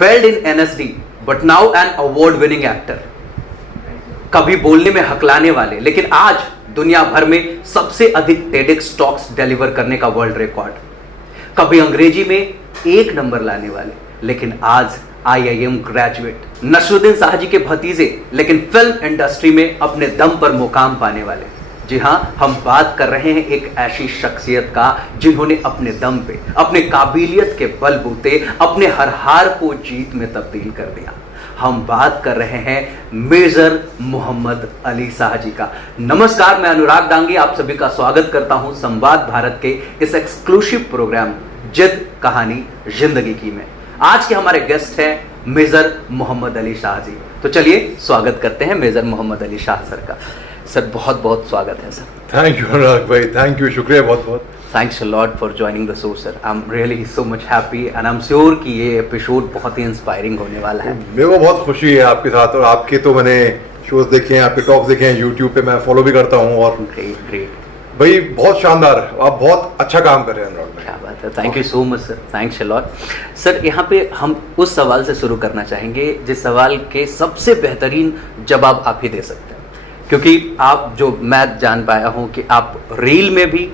failed in NSD but now an award winning actor. कभी बोलने में हकलाने वाले लेकिन आज दुनिया भर में सबसे अधिक TEDx टॉक्स डिलीवर करने का वर्ल्ड रिकॉर्ड, कभी अंग्रेजी में 1 नंबर लाने वाले लेकिन आज IIM ग्रेजुएट, नसरुद्दीन शाह जी के भतीजे लेकिन फिल्म इंडस्ट्री में अपने दम पर मुकाम पाने वाले। जी हां, हम बात कर रहे हैं एक ऐसी शख्सियत का जिन्होंने अपने दम पे, अपने काबिलियत के बलबूते अपने हर हार को जीत में तब्दील कर दिया। हम बात कर रहे हैं मेजर मोहम्मद अली शाह जी का। नमस्कार, मैं अनुराग डांगी आप सभी का स्वागत करता हूं संवाद भारत के इस एक्सक्लूसिव प्रोग्राम जिद कहानी जिंदगी की में। आज के हमारे गेस्ट हैं मेजर मोहम्मद अली शाह जी। तो चलिए स्वागत करते हैं मेजर मोहम्मद अली शाह सर का। सर बहुत बहुत स्वागत है सर। थैंक यू अनुराग भाई, थैंक यू, शुक्रिया बहुत बहुत। Thanks a lot for joining the show sir. I am really so much happy and I am sure कि ये एपिसोड बहुत ही इंस्पायरिंग होने वाला है। मेरे को बहुत खुशी है आपके साथ, और आपके तो मैंने शोज देखे हैं, आपके टॉक्स देखे हैं यूट्यूब पे, मैं फॉलो भी करता हूँ। और ग्रेट भाई बहुत शानदार, आप बहुत अच्छा काम कर रहे हैं अनुराग भाई। क्या बात है, thank you so much sir, thanks a lot sir. यहाँ पे हम उस सवाल से शुरू करना चाहेंगे जिस सवाल के सबसे बेहतरीन जवाब आप ही दे सकते हैं, क्योंकि आप जो मैं जान पाया हूँ कि आप रील में भी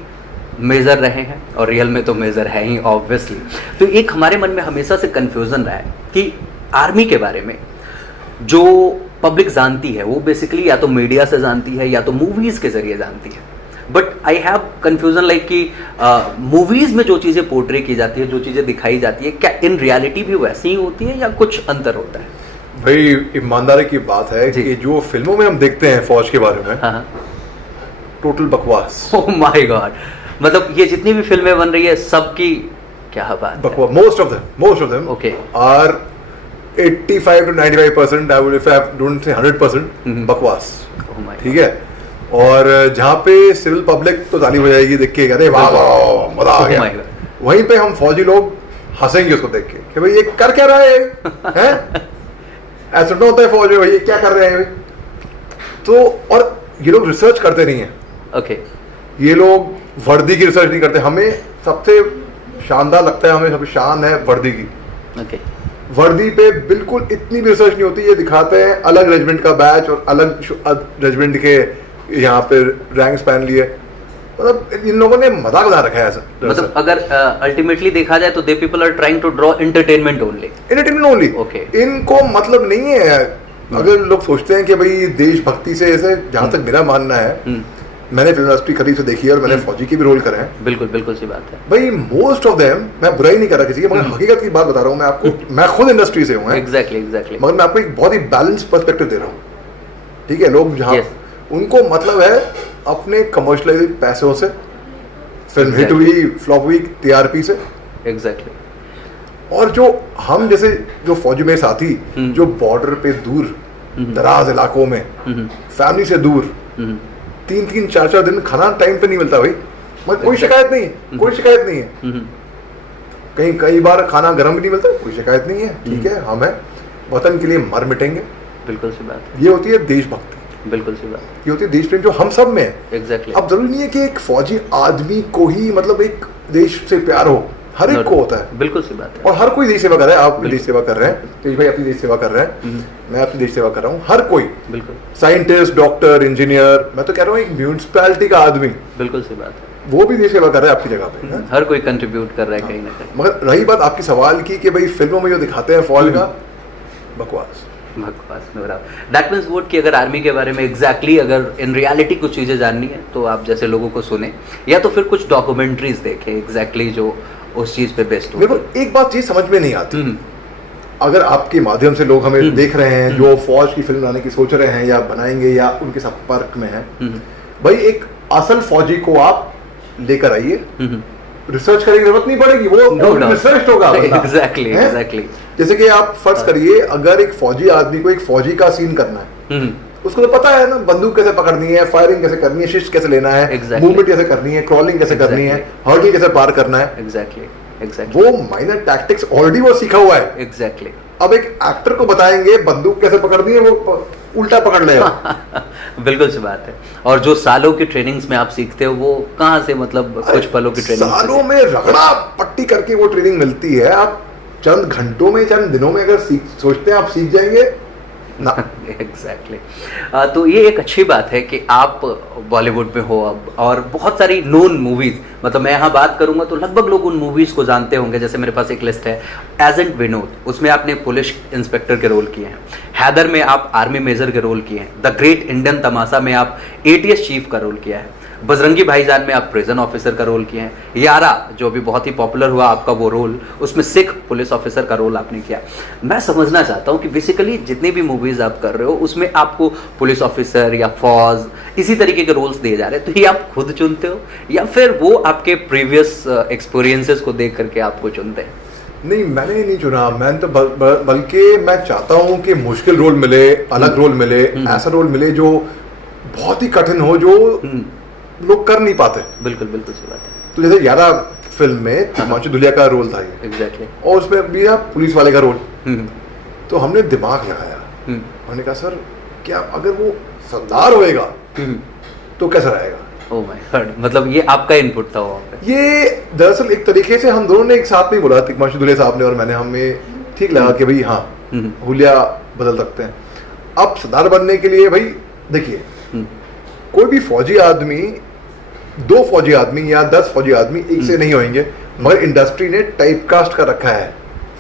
मेजर रहे हैं और रियल में तो मेजर है ही ऑब्वियसली। तो एक हमारे मन में हमेशा से कंफ्यूजन रहा है कि आर्मी के बारे में जो पब्लिक जानती है वो बेसिकली या तो मीडिया से जानती है या तो मूवीज के जरिए जानती है, but I have confusion like कि मूवीज में जो चीज़ें पोर्ट्रे की जाती है, जो चीज़ें दिखाई जाती है, क्या इन रियलिटी भी वैसी ही होती है या कुछ अंतर होता है? भाई ईमानदारी की बात है कि जो फिल्मों में हम देखते हैं फौज के बारे में, हाँ, टोटल बकवास। ओह माय गॉड, मतलब ये जितनी भी फिल्में बन रही है सबकी क्या बात बकवास। Most of them okay are 85 to 95%, I would, if I don't say 100% बकवास। ठीक है, और जहाँ पे सिविल पब्लिक तो ताली बजाएगी देख के, अरे वाह वाह मजा आ गया, वहीं पे हम फौजी लोग हंसेंगे उसको देख के कि भाई ये कर क्या रहा है ऐसा तो होता है फौज में, भाई ये क्या कर रहे हैं। तो और ये लोग रिसर्च करते नहीं है। ओके, ये लोग वर्दी की रिसर्च नहीं करते। हमें सबसे शानदार लगता है, हमें सबसे शान है वर्दी की। ओके, वर्दी पे बिल्कुल इतनी भी रिसर्च नहीं होती। ये दिखाते हैं अलग रेजिमेंट का बैच और अलग रेजिमेंट के यहाँ पे रैंक्स पहन लिए, मतलब इन लोगों ने मजाक बना रखा है ऐसा। मतलब अगर अल्टीमेटली देखा जाए तो they people are trying to draw entertainment only. Okay, इनको मतलब नहीं है। अगर लोग सोचते हैं कि भाई देशभक्ति से, ऐसे जहाँ तक मेरा मानना है, मैंने फिल्म इंडस्ट्री करीब से देखी है और मैंने फौजी की भी रोल करे हैं। बिल्कुल सी बात है भाई। मोस्ट ऑफ देम, मैं बुराई नहीं कर रहा किसी की, मगर हकीकत की बात बता रहा हूँ मैं आपको। मैं खुद इंडस्ट्री से हूँ, एग्जैक्टली मगर मैं आपको एक बहुत ही बैलेंस पर्सपेक्टिव दे रहा हूँ। ठीक है, लोग जहाँ उनको मतलब है अपने कमर्शियलाइज पैसों से, फिल्म हिट हुई फ्लॉप हुई टीआरपी से, एग्जैक्टली। और जो हम जैसे जो फौजी मेरे साथी जो बॉर्डर पे दूर दराज इलाकों में फैमिली से दूर 3-3, 4-4 दिन खाना टाइम पे नहीं मिलता भाई, मगर कोई शिकायत नहीं है, कोई शिकायत नहीं है। कई बार खाना गर्म भी नहीं मिलता, कोई शिकायत नहीं है। ठीक है, हम है वतन के लिए मर मिटेंगे। बिल्कुल सी बात है, ये होती है देशभक्ति। बिल्कुल सी बात, ये होती है देश प्रेम जो हम सब में है। एग्जैक्टली। अब जरूरी नहीं है कि एक फौजी आदमी को ही मतलब एक देश से प्यार हो, हर एक को होता है। बिल्कुल सी बात है, और हर कोई देश सेवा कर रहा है। आप देश सेवा कर रहे हैं, तेज भाई अपनी देश सेवा कर रहे हैं, मैं अपनी देश सेवा कर रहा हूँ, हर कोई। बिल्कुल, साइंटिस्ट, डॉक्टर, इंजीनियर, मैं तो कह रहा हूँ एक म्यूनिसिपैलिटी का आदमी, बिल्कुल सी बात है, वो भी देश सेवा कर रहा है आपकी जगह पे। हर कोई कंट्रीब्यूट कर रहा है कहीं ना कहीं। मगर रही बात आपकी सवाल की कि भाई फिल्मों में जो दिखाते हैं फौज का, बकवास। दैट मीन्स वोट कि अगर आर्मी के बारे में एग्जैक्टली अगर इन रियलिटी कुछ चीज़ें जाननी है तो आप जैसे लोगों को सुने या तो फिर कुछ डॉक्यूमेंट्रीज देखें एग्जैक्टली जो उस चीज़ पे बेस्ट हो। मेरे को एक बात ये समझ में नहीं आती, अगर आपके माध्यम से लोग हमें देख रहे हैं जो फौज की फिल्म बनाने की सोच रहे हैं या बनाएंगे या उनके संपर्क में है, भाई एक असल फौजी को आप लेकर आइए, रिसर्च करने की जरूरत नहीं पड़ेगी, वो रिसर्च होगा। एग्जैक्टली। जैसे कि आप फर्ज करिए, अगर एक फौजी आदमी को एक फौजी का सीन करना है, उसको तो पता है ना बंदूक कैसे पकड़नी है, फायरिंग कैसे करनी है, शिस्ट कैसे लेना है, मूवमेंट कैसे करनी है, क्रॉलिंग कैसे करनी है, हर्डल कैसे पार करना है। एग्जैक्टली, वो माइनर टैक्टिक्स ऑलरेडी वो सीखा हुआ है। एग्जैक्टली। अब एक एक्टर को बताएंगे बंदूक कैसे पकड़नी है, वो उल्टा पकड़ लेगा। बिल्कुल सी बात है। और जो सालों की ट्रेनिंग्स में आप सीखते हो वो कहाँ से, मतलब कुछ पलों की ट्रेनिंग, सालों में रगड़ा पट्टी करके वो ट्रेनिंग मिलती है। आप चंद घंटों में चंद दिनों में अगर सोचते हैं आप सीख जाएंगे ना। एग्जैक्टली तो ये एक अच्छी बात है कि आप बॉलीवुड में हो अब, और बहुत सारी नोन मूवीज, मतलब मैं यहाँ बात करूंगा तो लगभग लोग उन मूवीज को जानते होंगे। जैसे मेरे पास एक लिस्ट है, एजेंट विनोद, उसमें आपने पुलिस इंस्पेक्टर के रोल किए हैं। हैदर में आप आर्मी मेजर के रोल किए हैं। द ग्रेट इंडियन तमाशा में आप एटीएस चीफ का रोल किया है। बजरंगी भाईजान में आप प्रिजन ऑफिसर का रोल किए हैं। यारा जो भी बहुत ही पॉपुलर हुआ आपका वो रोल, उसमें सिख पुलिस ऑफिसर का रोल आपने किया। मैं समझना चाहता हूं कि बेसिकली जितनी भी मूवीज आप कर रहे हो उसमें आपको पुलिस ऑफिसर या फौज इसी तरीके के रोल्स दिए जा रहे हैं, तो ये आप खुद चुनते हो या फिर वो आपके प्रीवियस एक्सपीरियंसेस को देख करके आपको चुनते हैं? नहीं, मैंने नहीं चुना। मैं तो बल्कि मैं चाहता हूँ कि मुश्किल रोल मिले, अलग रोल मिले, ऐसा रोल मिले जो बहुत ही कठिन हो, जो लोग कर नहीं पाते। बिल्कुल बिल्कुल सही बात है। तो जैसे 11 फिल्म में तिग्मांशु धूलिया का रोल था ये, एग्जैक्टली, और उसमें भी था पुलिस वाले का रोल। तो हमने दिमाग लगाया, हमने कहा सर क्या अगर वो सरदार होएगा तो कैसा रहेगा। ओह माय गॉड, मतलब ये आपका इनपुट था वहाँ पे? ये दरअसल एक तरीके से हम दोनों ने एक साथ में बोला, तिग्मांशु धूलिया साहब ने और मैंने, हमें ठीक लगा कि भाई हाँ हुलिया बदल सकते हैं। अब सरदार बनने के लिए भाई देखिए, कोई भी फौजी आदमी, 2 फौजी आदमी या 10 फौजी आदमी एक से नहीं होंगे, मगर इंडस्ट्री ने टाइपकास्ट कर रखा है।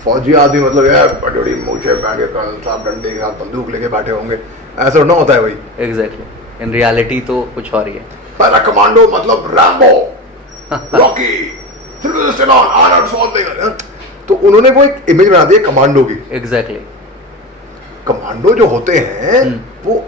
फौजी आदमी मतलब यार बड़ी मूछें पहन के कर्नल साहब डंडे के साथ बंदूक लेके बैठे होंगे, ऐसा ना होता है भाई। एग्जैक्टली, इन रियलिटी तो कुछ और ही है। पहला कमांडो मतलब Rambo, Rocky, Sylvester Stallone, Arnold Schwarzenegger, तो उन्होंने वो एक इमेज बना दी है कमांडो की। एग्जैक्टली, कमांडो जो होते हैं वो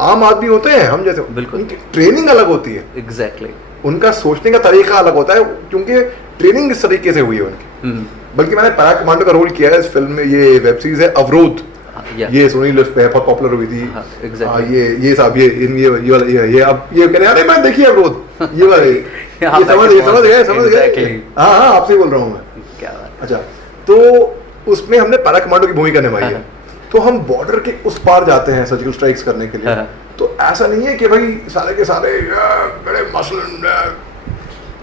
आम आदमी होते हैं हम जैसे, बिल्कुल, उनकी ट्रेनिंग अलग होती है। एग्जैक्टली, उनका सोचने का तरीका अलग होता है, क्योंकि ट्रेनिंग इस तरीके से हुई है उनकी। बल्कि मैंने पैरा कमांडो का रोल किया है इस फिल्म में। ये वेब सीरीज है अवरोध, ये सोनी लिस्ट पे बहुत पॉपुलर हुई थी। ये साहब ये अब ये कह रहे हैं अरे मैं देखिए अवरोध, ये वाले ये समझ गए। हाँ आपसे बोल रहा हूँ मैं। क्या बात। अच्छा, तो उसमें हमने पैरा कमांडो की भूमिका निभाई है। तो हम बॉर्डर के उस पार जाते हैं सर्जिकल स्ट्राइक्स करने के लिए। तो ऐसा नहीं है कि भाई सारे के सारे बड़े मसलन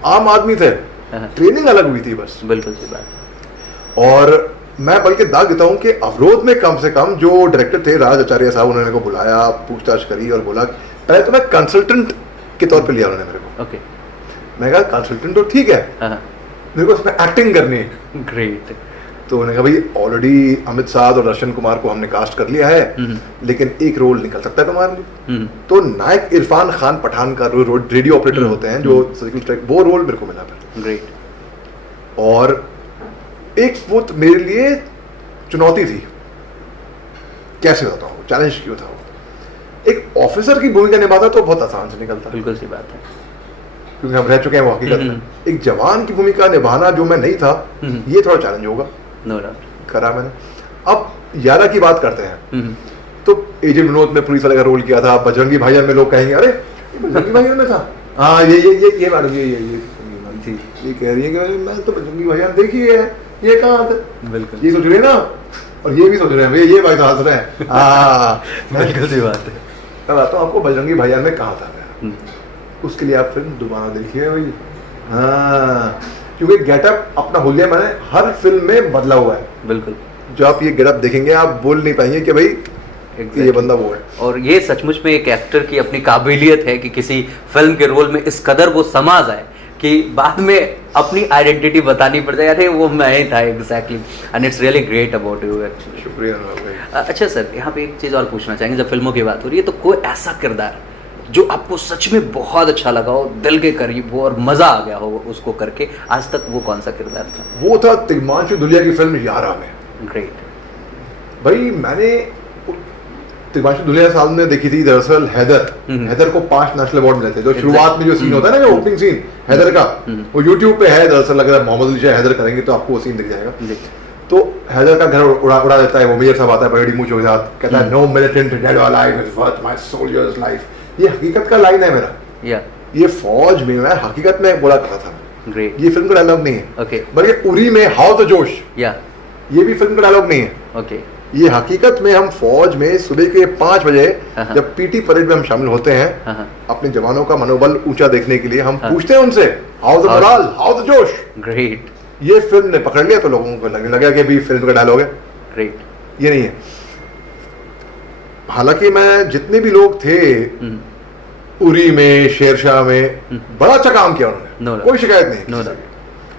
आम आदमी थे, ट्रेनिंग अलग हुई थी बस। बिल्कुल सही बात। और मैं बल्कि दाग देता हूँ कि अवरोध में कम से कम जो डायरेक्टर थे राज आचार्य साहब, उन्होंने को बुलाया, पूछताछ करी और बोला, पहले तो मैं कंसल्टेंट के तौर पे लिया उन्होंने मेरे को। ओके, मैं कहा कंसल्टेंट तो ठीक है, मेरे को उसमें एक्टिंग करनी है। ग्रेट। तो उन्होंने कहा भाई ऑलरेडी अमित साध और दर्शन कुमार को हमने कास्ट कर लिया है, लेकिन एक रोल निकल सकता है तुम्हारे लिए। तो नायक इरफान खान पठान का रेडियो ऑपरेटर होते हैं जो सर्जिकल स्ट्राइक, वो रोल मेरे को मिला था। ग्रेट। और एक वो मेरे लिए चुनौती थी, कैसे होता हूँ, चैलेंज क्यों था वो। एक ऑफिसर की भूमिका निभाता तो बहुत आसान से निकलता, बिल्कुल सी बात है, क्योंकि हम रह चुके हैं वो हकीकत में। एक जवान की भूमिका निभाना जो मैं नहीं था, ये थोड़ा चैलेंज होगा। नो डाउट करा मैंने। अब 11 की बात करते हैं, तो एजेंट विनोद में पुलिस वाले का रोल किया था। बजरंगी भाईजान में लोग कहेंगे अरे बजरंगी भाईजान में था, हाँ ये मैडम ये कह रही है कि मैं तो बजरंगी भाईजान देखी है, ये कहाँ थे। बिल्कुल, ये सोच रहे हैं ना, और ये भी सोच रहे हैं भैया ये भाई तो हंस रहे हैं। हाँ बिल्कुल सी बात है। मैं बताता हूँ आपको बजरंगी भाईजान में कहाँ था। उसके लिए आप फिल्म दोबारा देखिए भाई। हाँ, क्योंकि गेटअप अपना हुलिया मैंने हर फिल्म में बदला हुआ है। बिल्कुल, जो आप ये गेटअप देखेंगे आप बोल नहीं पाएंगे कि भाई ये बंदा वो है। और ये सचमुच में एक एक्टर की अपनी काबिलियत है कि किसी फिल्म के रोल में इस कदर वो समा जाए कि बाद में अपनी आइडेंटिटी बतानी पड़ जाए, अरे वो मैं ही था। Exactly, and it's really great about you actually. शुक्रिया भाई। अच्छा सर, यहाँ पे एक चीज़ और पूछना चाहेंगे, जब फिल्मों की बात हो रही है तो कोई ऐसा किरदार जो आपको सच में बहुत अच्छा लगा हो, दिल के करीब हो और मजा आ गया हो उसको करके, आज तक वो कौन सा किरदार था? वो था तिग्मांशु धूलिया की फिल्म यारा में। ग्रेट। भाई मैंने तिग्मांशु धूलिया साहब ने देखी थी दरअसल हैदर को 5 नेशनल अवार्ड मिले थे। जो शुरुआत में जो सीन होता है ना, जो ओपनिंग सीन हैदर का, वो यूट्यूब पे है दरअसल, अगर मोहम्मद अली शाह हैदर करेंगे तो आपको वो सीन दिख जाएगा। तो हैदर का घर उड़ा देता है, वो मेजर साहब आता है बड़ी मूंछ के साथ, कहता है नो मिलिटेंट डेड और alive is worth my soldiers life. ये हकीकत का लाइन है मेरा। ये फौज में मैं हकीकत में बोला करता था। ग्रेट। ये फिल्म का डायलॉग नहीं है। ओके। बल्कि उरी में हाउ द जोश, ये भी फिल्म का डायलॉग नहीं है। ओके। ये हकीकत में हम फौज में सुबह के 5 बजे जब पीटी परेड में हम शामिल होते हैं, अपने जवानों का मनोबल ऊंचा देखने के लिए हम पूछते हैं उनसे how the moral, how the जोश। ग्रेट। ये फिल्म ने पकड़ लिया तो लोगों को लगने लगा कि अभी फिल्म का डायलॉग है, ग्रेट। ये नहीं है। हालांकि मैं जितने भी लोग थे उरी में, शेरशाह में, बड़ा अच्छा काम किया उन्होंने, कोई शिकायत नहीं,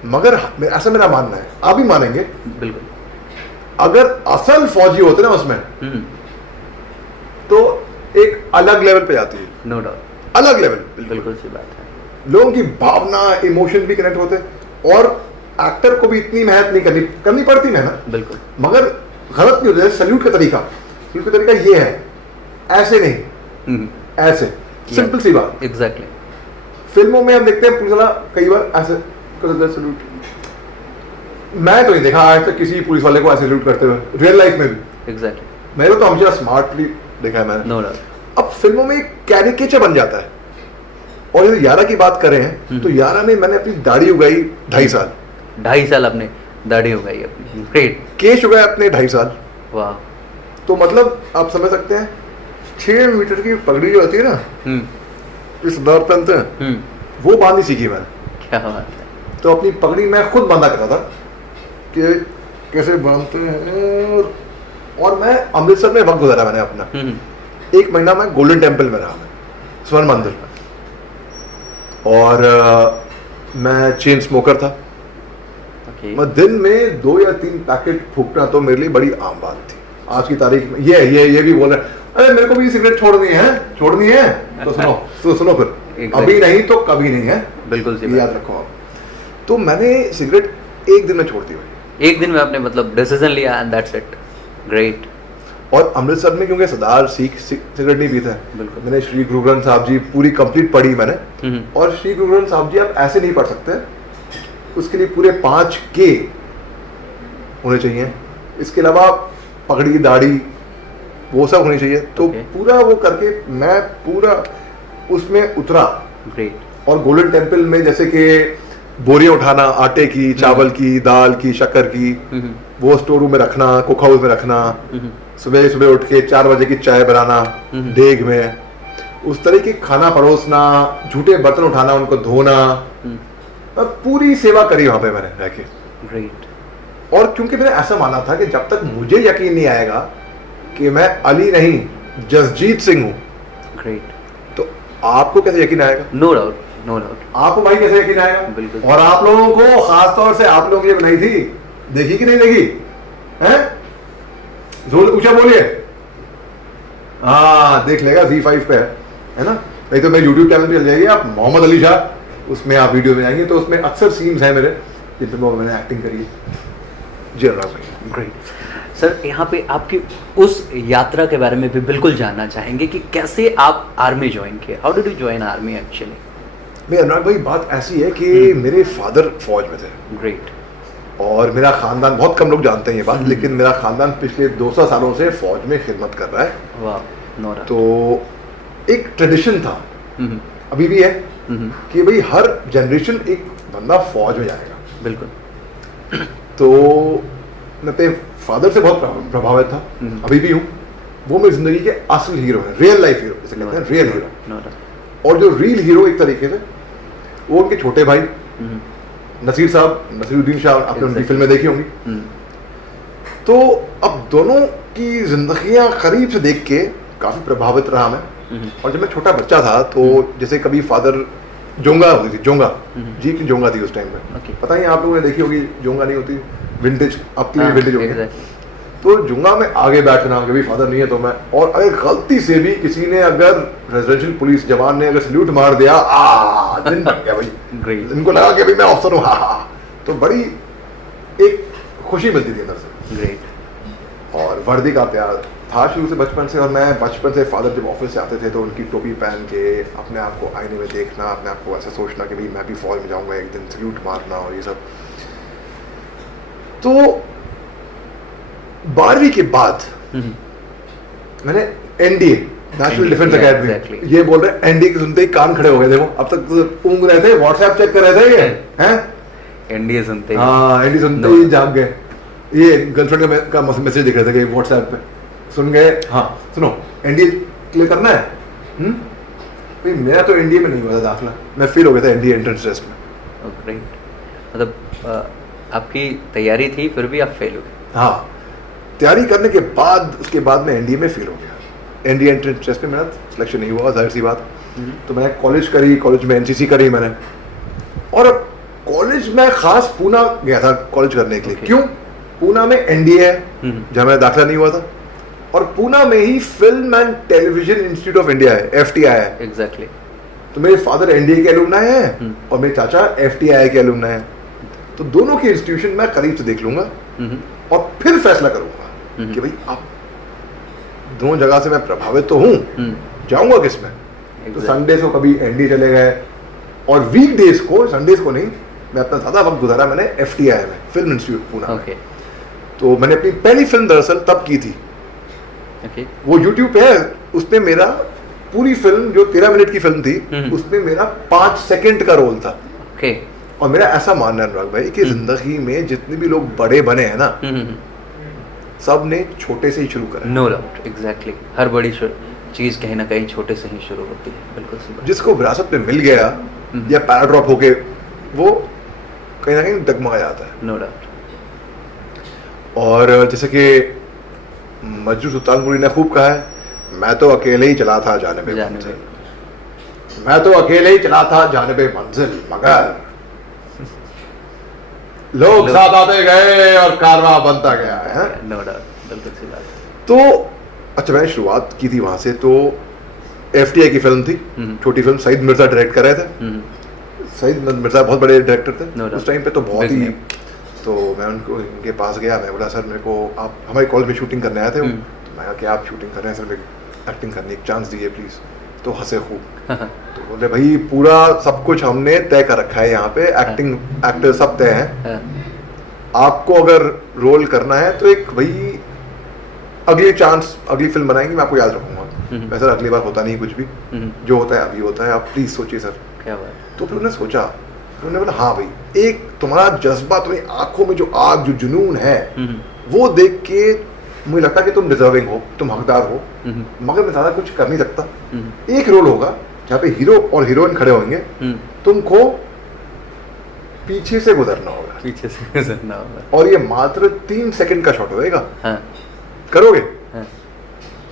मगर ऐसा मेरा मानना है, आप भी मानेंगे, बिल्कुल, अगर असल फौजी होते ना उसमें तो एक अलग लेवल पे जाती है, नो डाउट, अलग लेवल, बिल्कुल सी बात है। लोगों की भावना, इमोशन भी कनेक्ट होते, और एक्टर को भी इतनी मेहनत नहीं करनी पड़ती मेहनत, बिल्कुल, मगर गलत नहीं होता है। सल्यूट का तरीका ये है, ऐसे नहीं, ऐसे सिंपल सी बात। एग्जैक्टली। फिल्मों में हम देखते हैं पुलिस वाला कई बार ऐसे सल्यूट, मैं तो नहीं देखा आज तक किसी पुलिस वाले को ऐसे सल्यूट करते हुए, रियल लाइफ में भी। एग्जैक्टली। मेरे तो हमेशा स्मार्टली देखा है मैंने। No doubt. अब फिल्मों में एक कैरिकेचर बन जाता है। और यदि यारा की बात करें तो यारा में मैंने अपनी दाढ़ी उगाई 2.5 साल। 2.5 साल आपने दाढ़ी उगाई अपनी, ग्रेट। केश उगाए अपने 2.5 साल। वाह। तो मतलब आप समझ सकते हैं 6 मीटर की पगड़ी जो होती है ना, इस दौर पहनते हैं, वो बांधी सीखी मैंने। क्या बात है। तो अपनी पगड़ी मैं खुद बांधा करता था कि कैसे बांधते हैं। और मैं अमृतसर में वक्त गुजारा मैंने अपना 1 महीना मैं गोल्डन टेम्पल में रहा, मैं स्वर्ण मंदिर में, और मैं चेन स्मोकर था। मैं दिन में 2 या 3 पैकेट फूकना तो मेरे लिए बड़ी आम बात थी। आज की तारीख में ये भी बोल रहे हैं, अरे मेरे को भी सिगरेट छोड़नी है तो सुनो फिर, अभी नहीं तो कभी नहीं है, बिल्कुल याद रखो आप। तो मैंने सिगरेट 1 दिन में छोड़ दी भाई। 1 दिन में आपने मतलब डिसीजन लिया एंड दैट्स इट, ग्रेट। और अमृतसर में क्योंकि सरदार सिगरेट नहीं पीता है, मैंने श्री गुरु ग्रंथ साहब जी पूरी कंप्लीट पढ़ी मैंने। और श्री गुरु ग्रंथ साहब जी आप ऐसे नहीं पढ़ सकते, उसके लिए पूरे 5 के होने चाहिए। इसके अलावा पगड़ी, दाढ़ी, वो सब होनी चाहिए। तो पूरा वो करके मैं पूरा उसमें उतरा, ग्रेट। और गोल्डन टेम्पल में जैसे कि बोरियां उठाना आटे की, चावल की, दाल की, शक्कर की, वो स्टोर रूम में रखना, कुक हाउस में रखना, सुबह सुबह उठ के 4 बजे की चाय बनाना देग में, उस तरह की खाना परोसना, झूठे बर्तन उठाना, उनको धोना, पूरी सेवा करी वहां पे मैंने रह के, ग्रेट। और क्योंकि मैंने ऐसा माना था कि जब तक मुझे यकीन नहीं आएगा कि मैं अली नहीं जसजीत सिंह हूं, ग्रेट, तो आपको कैसे यकीन आएगा? No doubt, no doubt. आपको भाई कैसे यकीन आएगा? बिल्कुल। और आप लोगों को, खासतौर से आप लोगों की बनाई थी, देखी कि नहीं देखी है? जोर ऊंचा बोलिए। हाँ, देख लेगा Z5 पे है ना, नहीं तो मैं YouTube चैनल पे चल जाइए आप, मोहम्मद अली शाह, उसमें आप वीडियो में जाएंगे तो उसमें अक्सर सीन्स हैं मेरे जिनमें मैंने एक्टिंग करी है। जी भाई, ग्रेट। सर, यहाँ पे आपकी उस यात्रा के बारे में भी बिल्कुल जानना चाहेंगे कि कैसे आप आर्मी ज्वाइन किए, how did you join army actually? मैं अनुराग भाई, बात ऐसी है कि मेरे फादर फौज में थे। ग्रेट। और मेरा खानदान, बहुत कम लोग जानते हैं ये बात, लेकिन मेरा खानदान पिछले 200 सालों से फौज में खिदमत कर रहा है। वाह, नोरा। तो एक ट्रेडिशन था, अभी भी है, कि भाई हर जनरेशन एक बंदा फौज में जाएगा। बिल्कुल। तो मैं अपने फादर से बहुत प्रभावित था, अभी भी हूँ। वो मेरी जिंदगी के असल हीरो है, रियल लाइफ हीरो जिसे कहते हैं, रियल हीरो। और जो रियल हीरो एक तरीके से, वो उनके छोटे भाई नसीर साहब, नसीरुद्दीन शाह, आपने उनकी फिल्में देखी होंगी। तो अब दोनों की जिंदगियां करीब से देख के काफी प्रभावित रहा मैं। और जब मैं छोटा बच्चा था तो जैसे कभी फादर, जोंगा होती थी, जोंगा जीप की जोंगा थी उस टाइम में, पता नहीं आप लोगों ने देखी होगी, जोंगा नहीं होती, विंटेज, अब की विंटेज होगी। तो जुंगा में आगे बैठना, कभी फादर नहीं है तो मैं, और अगर गलती से भी किसी ने, अगर रेजिडेंशियल पुलिस जवान ने अगर सल्यूट मार दिया, दिन बन गया भाई। इनको लगा कि भाई मैं ऑफिसर हूँ, तो बड़ी एक खुशी मिलती थी अंदर से। ग्रेट। और वर्दी का प्यार था शुरू से, बचपन से। और मैं बचपन से, फादर जब ऑफिस से आते थे तो उनकी टोपी पहन के अपने आप को आईने में देखना, अपने आप को ऐसा सोचना कि भाई मैं भी फौज में जाऊंगा एक दिन, सल्यूट मारना और ये सब। तो 12वीं के बाद मैंने एनडीए, नेशनल डिफेंस एकेडमी, ये बोल रहे एनडीए के सुनते ही कान खड़े हो गए। देखो अब तक तो ऊँग रहे थे, व्हाट्सएप चेक कर रहे थे ये हैं, एनडीए सुनते ही, हाँ एनडीए सुनते ही जाग गए। ये गर्लफ्रेंड का मैसेज दिख रहे थे कि व्हाट्सएप पे सुन गए, हाँ सुनो एनडीए क्लियर करना है। भाई मेरा तो एनडीए में नहीं हुआ था दाखिला, मैं फेल हो गया था एनडीए एंट्रेंस टेस्ट में। ग्रेट। मतलब आपकी तैयारी थी फिर भी आप फेल हुए? हाँ, तैयारी करने के बाद उसके बाद मैं एनडीए में फेल हो गया। एनडीए एंट्रेंस टेस्ट में मेरा सिलेक्शन नहीं हुआ, जाहिर सी बात। तो मैंने कॉलेज करी, कॉलेज में एनसीसी करी मैंने, और अब कॉलेज में खास पूना गया था कॉलेज करने के लिए। क्यों? पूना में एनडीए है जहाँ मेरा दाखिला नहीं हुआ था, और पूना में ही film and television institute of India है, एफटीआई है। एग्जैक्टली। तो मेरे फादर एनडीए के एलुमनाई हैं और मेरे चाचा एफटीआई के एलुमनाई हैं, तो दोनों की इंस्टीट्यूशन मैं करीब से देख लूंगा और फिर फैसला करूंगा कि भाई अब दोनों जगह से मैं प्रभावित तो हूं, जाऊंगा किसमें। तो संडेज को कभी एनडीए चले गए, और वीकडेज को, संडेज को नहीं, मैं अपना ज्यादा वक्त गुजारा मैंने एफटीआई में, फिल्म इंस्टीट्यूट पूना में। तो मैंने अपनी पहली फिल्म दरअसल तब की थी, वो यूट्यूब पे है, उसमें मेरा पूरी फिल्म जो 13 मिनट की फिल्म थी उसमें मेरा 5 सेकंड का रोल था। और मेरा ऐसा मानना है अनुराग भाई कि जिंदगी में जितने भी लोग बड़े बने हैं ना, सब ने छोटे से ही शुरू करा। No doubt, exactly. हर बड़ी चीज कहीं ना कहीं छोटे से ही शुरू होती है। बिल्कुल सही बात। जिसको विरासत में मिल गया या पैराड्रॉप होके वो कहीं ना कहीं डगमगा जाता है। No doubt. और जैसे कि मजरू सुल्तानपुरी ने खूब कहा है, मैं तो अकेले ही चला था जानिबे मंजिल, मैं तो अकेले ही चला था जानिबे मंजिल, मगर लोग साथ आते गए और कारवां बनता गया है। नो डाउट, बिल्कुल सही बात। तो अच्छा, मैंने शुरुआत की थी वहां से। तो एफटीआई की फिल्म थी, छोटी फिल्म, सईद मिर्जा डायरेक्ट कर रहे थे। सईद मिर्जा बहुत बड़े डायरेक्टर थे उस टाइम पे, तो बहुत ही। तो मैं उनके पास गया, मैं बोला सर मेरे को आप हमारे कॉलेज में शूटिंग करने आए थे। तो मैं कहा कि आप शूटिंग कर रहे हैं सर, मेरे एक्टिंग करने एक चांस दीजिए प्लीज। तो हंसे खूब। तो बोले भाई पूरा सब कुछ हमने तय कर रखा है यहाँ पे, एक्टिंग एक्टर सब तय है, आपको अगर रोल करना है तो एक भाई अगली चांस, अगली फिल्म बनाएंगे, मैं आपको याद रखूंगा। वैसे अगली बार होता नहीं कुछ भी, जो होता है अभी होता है, आप प्लीज सोचिए सर। क्या बात। तो फिर उन्होंने सोचा, उन्होंने बोला हाँ भाई, एक तुम्हारा जज्बा, तुम्हारी आंखों में जो आग, जो जुनून है, वो देख के मुझे लगता है कि तुम डिजर्विंग हो, तुम हकदार हो, मगर मैं ज्यादा कुछ कर नहीं सकता। एक रोल होगा जहाँ पे हीरो और हीरोइन खड़े होंगे, तुमको पीछे से गुजरना होगा, पीछे से गुजरना होगा, और ये मात्र 3 सेकंड का शॉट होएगा। हाँ। करोगे? हाँ।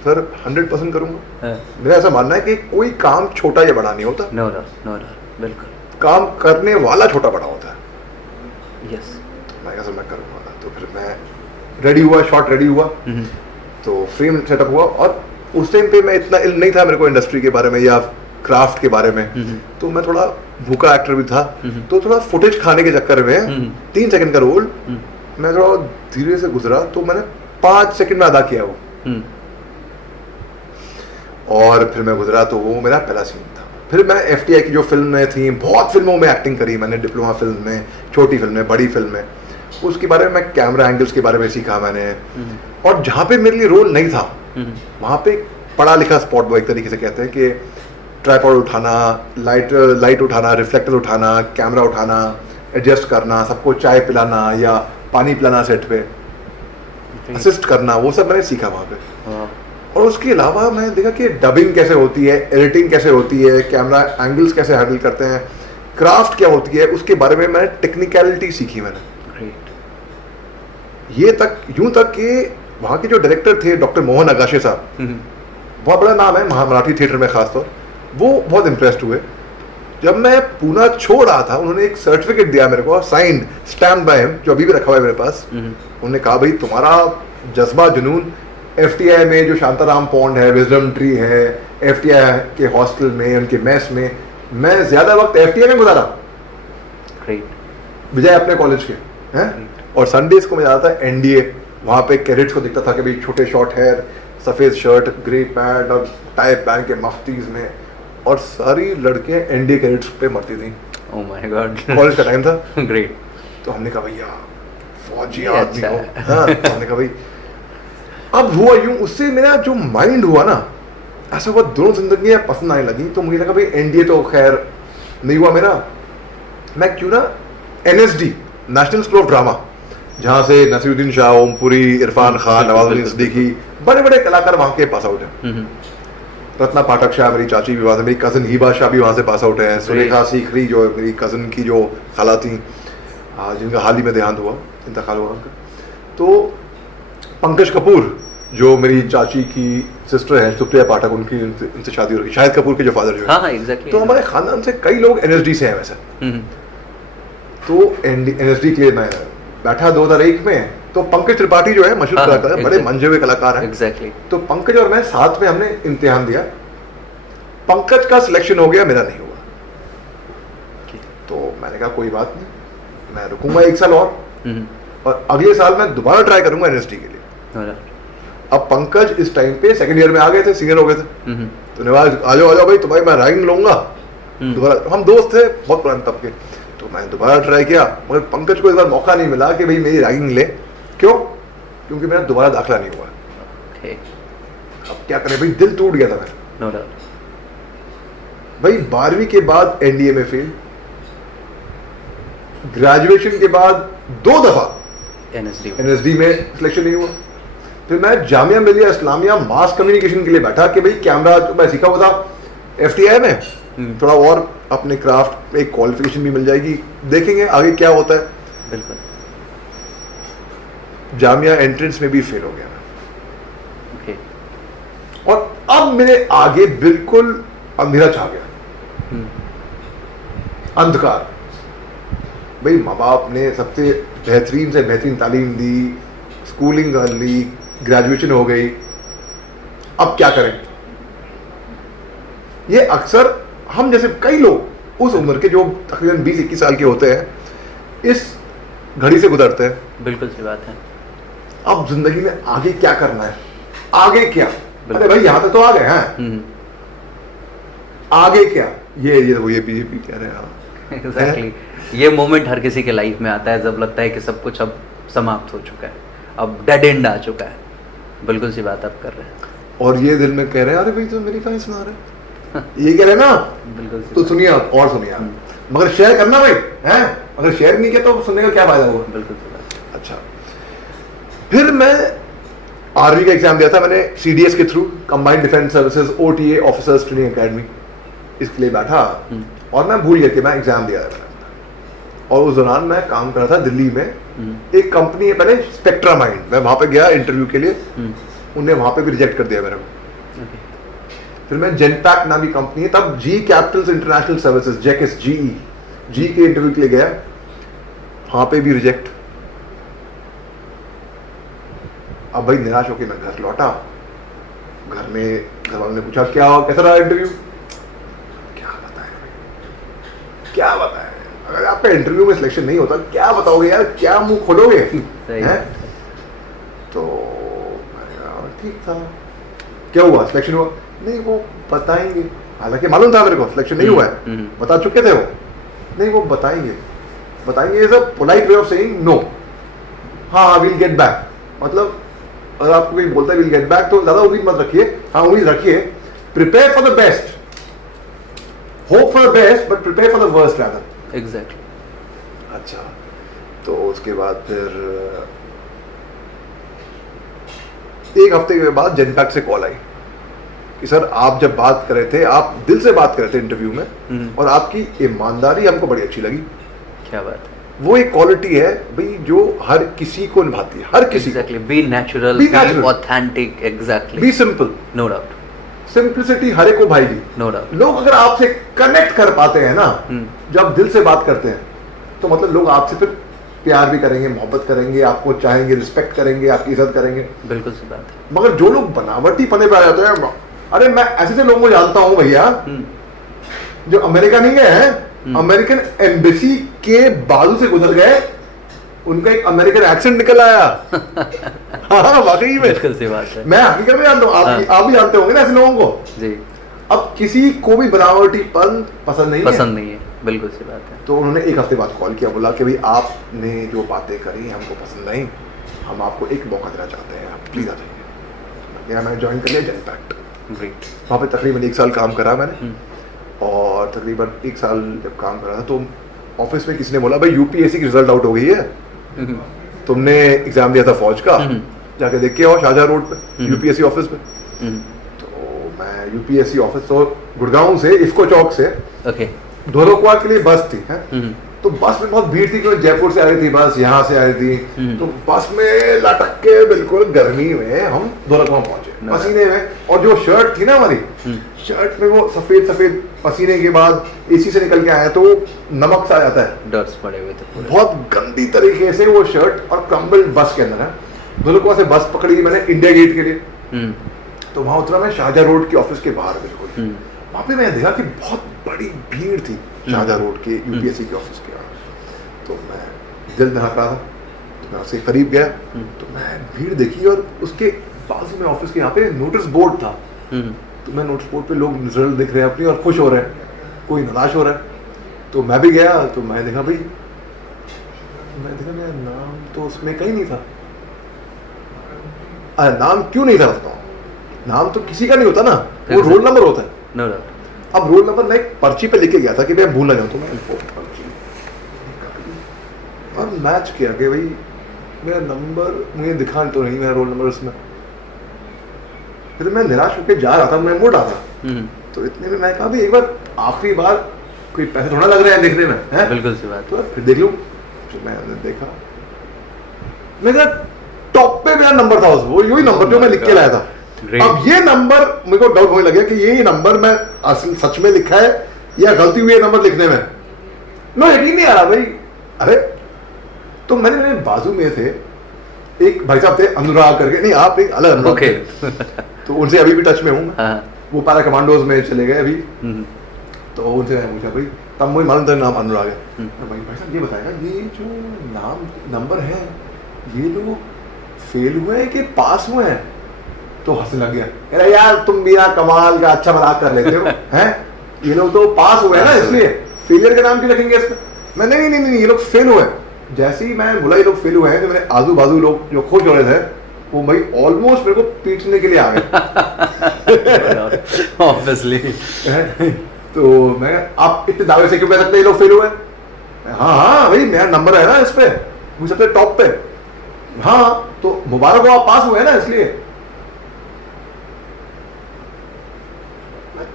सर 100% करूंगा। मेरा ऐसा मानना है कि कोई काम छोटा या बड़ा नहीं होता। नो डाउट, नो डाउट, बिल्कुल। काम करने वाला छोटा बड़ा होता है। यस। मैं कहा सर मैं करूंगा। तो फिर मैं रेडी हुआ, शॉट रेडी हुआ, तो फ्रेम सेटअप हुआ। और उस टाइम पे मैं इतना इल्म नहीं था मेरे को इंडस्ट्री के बारे में या क्राफ्ट के बारे में, तो मैं थोड़ा भूखा एक्टर भी था। तो थोड़ा फुटेज खाने के चक्कर में 3 सेकंड का रोल मैं थोड़ा धीरे से गुजरा, तो मैंने 5 सेकंड में अदा किया वो। और फिर मैं गुजरा, तो वो मेरा पहला सीन था। फिर मैं एफटीआई की जो फिल्में थी, बहुत फिल्मों में एक्टिंग करी मैंने, डिप्लोमा फिल्म में, छोटी फिल्म में, बड़ी फिल्म में, उसके बारे में मैं कैमरा एंगल्स के बारे में सीखा मैंने। और जहाँ पे मेरे लिए रोल नहीं था, वहाँ पे पढ़ा लिखा स्पॉट बॉय एक तरीके से कहते हैं कि ट्राइपॉड उठाना, लाइट उठाना, रिफ्लेक्टर उठाना, कैमरा उठाना, एडजस्ट करना, सबको चाय पिलाना या पानी पिलाना सेट पे, असिस्ट करना, वो सब मैंने सीखा वहाँ पे। और उसके अलावा मैंने देखा कि डबिंग कैसे होती है, एडिटिंग कैसे होती है, कैमरा एंगल्स कैसे हैंडल करते हैं, क्राफ्ट क्या होती है, उसके बारे में मैंने टेक्निकलिटी सीखी मैंने। ये तक यूं तक कि वहाँ के जो डायरेक्टर थे डॉक्टर मोहन अगाशे साहब, बहुत बड़ा नाम है मराठी थिएटर में खासतौर, वो बहुत इम्प्रेस्ड हुए। जब मैं पूना छोड़ रहा था, उन्होंने एक सर्टिफिकेट दिया मेरे को, साइंड, स्टैम्प बाय हिम, जो अभी भी रखा हुआ है मेरे पास। उन्होंने कहा भाई तुम्हारा जज्बा, जुनून एफटीआई में जो शांताराम पॉन्ड है, विजडम ट्री है, एफटीआई के हॉस्टल में, उनके मेस में, मैं ज्यादा वक्त एफटीआई में गुजारा बजाय अपने कॉलेज के, हैं। और संडेज को मैं जाता था एनडीए, वहाँ पे कैडेट्स को दिखता था कि भाई छोटे शॉर्ट हेयर, सफेद शर्ट, ग्रे पैंट और टाई पहन के मफ्तीज में, और सारी लड़कियां एनडीए कैडेट्स पे मरती थी। ओह माय गॉड। कॉलेज का टाइम था। ग्रेट। तो हमने कहा भैया फौजी आदमी हो। हाँ, तो हमने कहा भाई अब हुआ यूं, उससे मेरा जो माइंड हुआ ना, ऐसा हुआ दोनों जिंदगियां पसंद आने लगी। तो मुझे लगा भाई एनडीए तो खैर नहीं हुआ मेरा, मैं क्यों ना NSD, national school of drama, जहाँ से नसीरुद्दीन शाह, ओमपुरी, इरफान खान, नवाजुद्दीन सिद्दीकी, बड़े बड़े कलाकार वहाँ के पास आउट हैं। रत्ना पाठक शाह मेरी चाची भी वहाँ से, मेरी कज़न हीबा शाह भी वहाँ से पास आउट है, सुलेखा सीखरी जो मेरी कज़न की जो खाला थी, जिनका हाल ही में देहांत हुआ, इंतकाल हुआ उनका। तो पंकज कपूर जो मेरी चाची की सिस्टर है, सुप्रिया पाठक, उनकी उनसे शादी हो रही, शाहिद कपूर के जो फादर जो है। हाँ एग्जैक्टली। तो हमारे खानदान से कई लोग एनएसडी से हैं वैसे। तो एनएसडी के लिए मैं बैठा 2001 में, तो पंकज त्रिपाठी जो है मशहूर कलाकार है, बड़े मंजे हुए कलाकार हैं। एग्जैक्टली। तो पंकज और मैं साथ में हमने इम्तिहान दिया, पंकज का सिलेक्शन हो गया, मेरा नहीं हुआ। तो मैंने कहा कोई बात नहीं, मैं रुकूंगा 1 साल और अगले साल मैं दोबारा ट्राई करूंगा एनएसडी के लिए। अब पंकज इस टाइम पे सेकंड ईयर में आ गए थे, सीनियर हो गए थे। तो नवाज आ जाओ भाई, तुम्हारी मैं रैगिंग लूंगा दोबारा। हम दोस्त थे बहुत पुराने तब के। तो मैंने दोबारा ट्राई किया, मगर पंकज को इस बार मौका नहीं मिला कि भाई मेरी रैगिंग ले। क्यों? क्योंकि मेरा दोबारा दाखिला नहीं हुआ। अब क्या करें भाई, दिल टूट गया था मेरा। भाई 12वीं के बाद एनडीए में फेल, ग्रेजुएशन के बाद 2 दफा एनएसडी में सिलेक्शन नहीं हुआ। फिर मैं जामिया मिलिया इस्लामिया मास कम्युनिकेशन के लिए बैठा कि भाई कैमरा तो मैं सीखा हुआ था एफटीआई में, थोड़ा और अपने क्राफ्ट में एक क्वालिफिकेशन भी मिल जाएगी, देखेंगे आगे क्या होता है। बिल्कुल। जामिया एंट्रेंस में भी फेल हो गया मैं। और अब मेरे आगे बिल्कुल अंधेरा छा गया, अंधकार। भाई माँ बाप ने सबसे बेहतरीन से बेहतरीन तालीम दी, स्कूलिंग कर ली, ग्रेजुएशन हो गई, अब क्या करें? ये अक्सर हम जैसे कई लोग उस उम्र के जो तकरीबन 20-21 साल के होते हैं, इस घड़ी से गुजरते हैं। बिल्कुल सी बात है। अब जिंदगी में आगे क्या करना है, आगे क्या? अरे भाई यहां तक तो आ गए हैं, आगे क्या? ये बीजेपी कह रहे हैं। एग्जैक्टली। ये मोमेंट हर किसी के लाइफ में आता है जब लगता है कि सब कुछ अब समाप्त हो चुका है, अब डेड एंड आ चुका है। बिल्कुल सी बात आप कर रहे हैं। और ये दिल में कह रहे हैं अरे भाई तो मेरी कहानी सुना रहे ये कह रहे हैं ना। बिल्कुल। तो सुनिए आप, और सुनिए आप, मगर शेयर करना भाई हैं, अगर शेयर नहीं किया तो सुनने का क्या फायदा होगा? बिल्कुल सी बात। अच्छा, फिर मैं आर्मी का एग्जाम दिया था मैंने सीडीएस के through, combined defence services OTA officers training academy, इसके लिए बैठा और मैं भूल गया कि मैं एग्जाम दिया था। और उस दौरान मैं काम कर रहा था दिल्ली में, एक कंपनी है पहले स्पेक्ट्रा माइंड, मैं वहां पे गया इंटरव्यू के लिए, उन्हें वहां पे भी रिजेक्ट कर दिया मेरे को। फिर मैं जेनपैक नाम की कंपनी है, तब जी कैपिटल्स इंटरनेशनल सर्विसेज जेकेस जी के इंटरव्यू के लिए गया, वहां पे भी रिजेक्ट। अब भाई निराश होकर मैं घर लौटा, घर में घर वालों ने पूछा कैसा रहा इंटरव्यू? क्या बताएं, अगर आपका इंटरव्यू में सिलेक्शन नहीं होता क्या बताओगे यार, क्या मुंह खोलोगे? तो ठीक था, क्या हुआ, सिलेक्शन हुआ? नहीं वो बताएंगे, हालांकि मालूम था मेरे को सिलेक्शन नहीं हुआ है, बता चुके थे वो, नहीं वो बताएंगे is a polite way of saying no. हाँ विल गेट बैक, मतलब अगर आपको कोई बोलता है विल गेट बैक तो ज्यादा उम्मीद मत रखिए, हाँ उम्मीद रखिए, prepare for the best, hope for the best but prepare for the worst rather. Exactly. अच्छा, तो उसके बाद फिर 1 हफ्ते के बाद जेनपैक से कॉल आई कि सर आप जब बात कर रहे थे, आप दिल से बात कर रहे थे इंटरव्यू में और आपकी ईमानदारी हमको बड़ी अच्छी लगी। क्या बात है। वो एक क्वालिटी है भाई जो हर किसी को निभाती है, हर किसी को। Be natural, be authentic, exactly, be simple, no doubt. Simplicity हर एक को भाईगी, नो डाउट। लोग अगर आपसे कनेक्ट कर पाते हैं ना, जब आप दिल से बात करते हैं तो मतलब लोग आपसे फिर प्यार भी करेंगे, मोहब्बत करेंगे, आपको चाहेंगे, रिस्पेक्ट करेंगे, आपकी इज्जत करेंगे। बिल्कुल सी बात है। मगर जो लोग बनावटी पने पे आ जाते हैं, अरे मैं ऐसे लोगों को जानता हूं भैया जो अमेरिका नहीं गए हैं, अमेरिकन एम्बेसी के बाजू से गुजर गए, उनका एक अमेरिकन एक्सेंट निकल आया। हाँ वाकई में, बिल्कुल सी बात है। मैं हकीकत में जानता हूँ, आप भी जानते होंगे ना ऐसे लोगों को जी। अब किसी को भी बनावटीपन पसंद नहीं है, बिल्कुल सी बात है। तो उन्होंने 1 हफ्ते बाद कॉल किया, बोला कि भाई आपने जो बातें करी हमको पसंद नहीं, हम आपको एक मौका देना चाहते हैं, आप प्लीज आ जाइए। मैंने ज्वाइन कर लिया जेनपैक। ग्रेट। वहाँ पे तकरीबन 1 साल काम करा मैंने, और तकरीबन 1 साल जब काम करा था तो ऑफिस में किसी ने बोला भाई यूपीएससी की रिजल्ट आउट हो गई है, तुमने एग्जाम दिया था फौज का, जाके देख के आओ शाहजहां रोड पे यूपीएससी ऑफिस में। तो मैं यूपीएससी ऑफिस, तो गुड़गांव से इफ्को चौक से ओके धोरोकुआ के लिए बस थी है, तो बस में बहुत भीड़ थी, क्योंकि जयपुर से आ रही थी बस, यहाँ से आ रही थी, तो बस में लटक के बिल्कुल गर्मी में हम दौलतखां पहुंचे पसीने में, और जो शर्ट थी ना हमारी, शर्ट में वो सफेद सफेद पसीने के बाद एसी से निकल के आए तो नमक सा आ जाता है, डर्ट्स पड़े हुए थे पूरे। बहुत गंदी तरीके से वो शर्ट और कंबल बस के अंदर है। दौलतखां से बस पकड़ी मैंने इंडिया गेट के लिए, तो वहां उतरा मैं शाहजहां रोड के ऑफिस के बाहर बिल्कुल, वहां पे मैंने देखा कि बहुत बड़ी भीड़ थी शाहजहां रोड के यूपीएससी के ऑफिस के बाहर। तो मैं दिल दहक रहा था, तो मैं उससे करीब गया, तो मैं भीड़ देखी और उसके बाजू में ऑफिस के यहाँ पे नोटिस बोर्ड था, तो मैं नोटिस बोर्ड पे लोग रिजल्ट देख रहे हैं अपनी और खुश हो रहे हैं, कोई निराश हो रहा है। तो मैं भी गया, तो मैं देखा भाई, मैं देखा मेरा नाम तो उसमें कहीं नहीं था। अरे नाम क्यों नहीं था बताओ, नाम तो किसी का नहीं होता ना, वो रोल नंबर होता है। No doubt. अब रोल नंबर मैं एक पर्ची पे लिख के गया था कि मैं भूल ना जाऊं, तो मैं वो पर्ची और मैच किया कि भाई मेरा नंबर मुझे दिखा तो नहीं मेरा रोल नंबर उसमें। फिर मैं निराश होकर जा रहा था, मैं मुड़ रहा था, तो इतने में मैं कहा भाई एक बार आखिरी बार, कोई पैसे थोड़ा लग रहे हैं देखने में, है बिल्कुल सी बात। तो फिर देख लूं। तो मैंने देखा, मेरा टॉप पे मेरा नंबर था, वो यही नंबर जो मैं लिख के लाया था। Great. अब ये नंबर मेरे को डाउट होने लगे कि ये नंबर मैं असल सच में लिखा है या गलती हुई है नंबर लिखने में, मैं यकीन नहीं आ रहा भाई। अरे तो मैंने मेरे बाजू में थे एक भाई साहब थे, अनुराग करके, नहीं आप एक अलग अनुराग ओके। तो उनसे अभी भी टच में हूँ, हाँ। वो पैरा कमांडोज में चले गए अभी। तो उनसे मैंने पूछा भाई, तब मुझे मालूम था नाम अनुराग है, भाई साहब ये बताएगा ये जो नाम नंबर है ये लोग फेल हुए हैं कि पास हुए हैं? तो हंसने लग गया, कह रहा यार तुम भी यार कमाल का अच्छा मजाक कर लेते हो हैं, ये लोग तो पास हुए हैं ना, इसलिए फेलियर का नाम क्यों रखेंगे इसमें? मैं नहीं ये लोग फेल हुए। जैसे ही मैं बोला ये लोग फेल हुए हैं, तो मेरे आजू बाजू लोग जो खुश हो रहे थे वो भाई ऑलमोस्ट मेरे को पीटने के लिए आ गए ऑब्वियसली। तो मैं, आप इतने दावे से क्यों कह सकते हैं ये लोग फेल हुए? हाँ भाई मेरा नंबर है ना इस पे, मुझे सबसे टॉप पे। हाँ तो मुबारक हो, आप पास हुए हैं ना, इसलिए।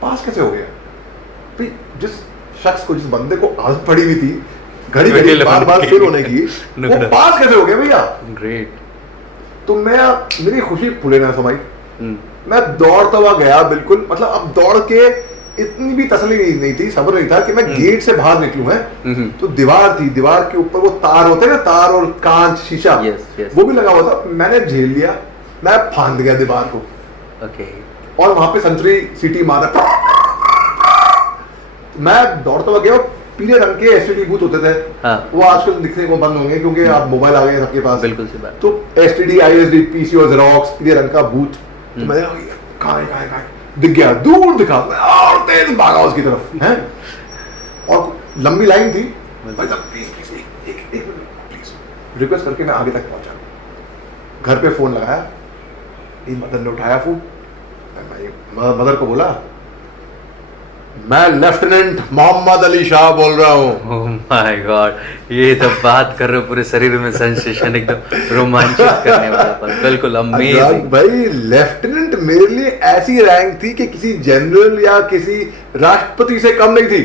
पास कैसे हो गया भाई? जिस शख्स को, जिस बंदे को आदत पड़ी हुई थी घड़ी घड़ी बार बार फेल होने की, वो पास कैसे हो गया भैया? ग्रेट। तो मैं, मेरी खुशी फूले ना समाई, मैं दौड़ता हुआ गया बिल्कुल, मतलब अब दौड़ के इतनी भी तसल्ली नहीं थी, सब्र नहीं था कि मैं गेट से बाहर निकलूं है। तो दीवार थी, दीवार के ऊपर वो तार होते हैं ना, तार और कांच शीशा, वो भी लगा हुआ था। मैंने झेल लिया, मैं फांद गया दीवार को, और वहां पे संतरी सीटी मारा। मैं दौड़ता हुआ गया, पीले रंग के एसटीडी बूथ होते थे, हाँ। वो आजकल दिखने को बंद होंगे क्योंकि आप मोबाइल आ गए सबके पास। बिल्कुल सी बात। तो एसटीडी, आईएसडी, पीसी और जेरोक्स, पीले रंग का बूथ। तो मैंने कहा दिख गया, दूर दिखा, और तेज भागा उसकी तरफ है, और लंबी लाइन थी। भाई साहब प्लीज एक मिनट प्लीज, रिक्वेस्ट करके मैं आगे तक पहुंचा। घर पे फोन लगाया, मदर ने उठाया फोन, मदर को बोला मैं लेफ्टिनेंट मोहम्मद अली शाह बोल रहा हूँ। ओह माय गॉड, ये तो बात कर रहे हो पूरे शरीर में सेंसेशन एकदम रोमांचित करने वाला पल, बिल्कुल अमेजिंग भाई। लेफ्टिनेंट मेरे लिए ऐसी रैंक थी कि किसी जनरल या किसी राष्ट्रपति से कम नहीं थी।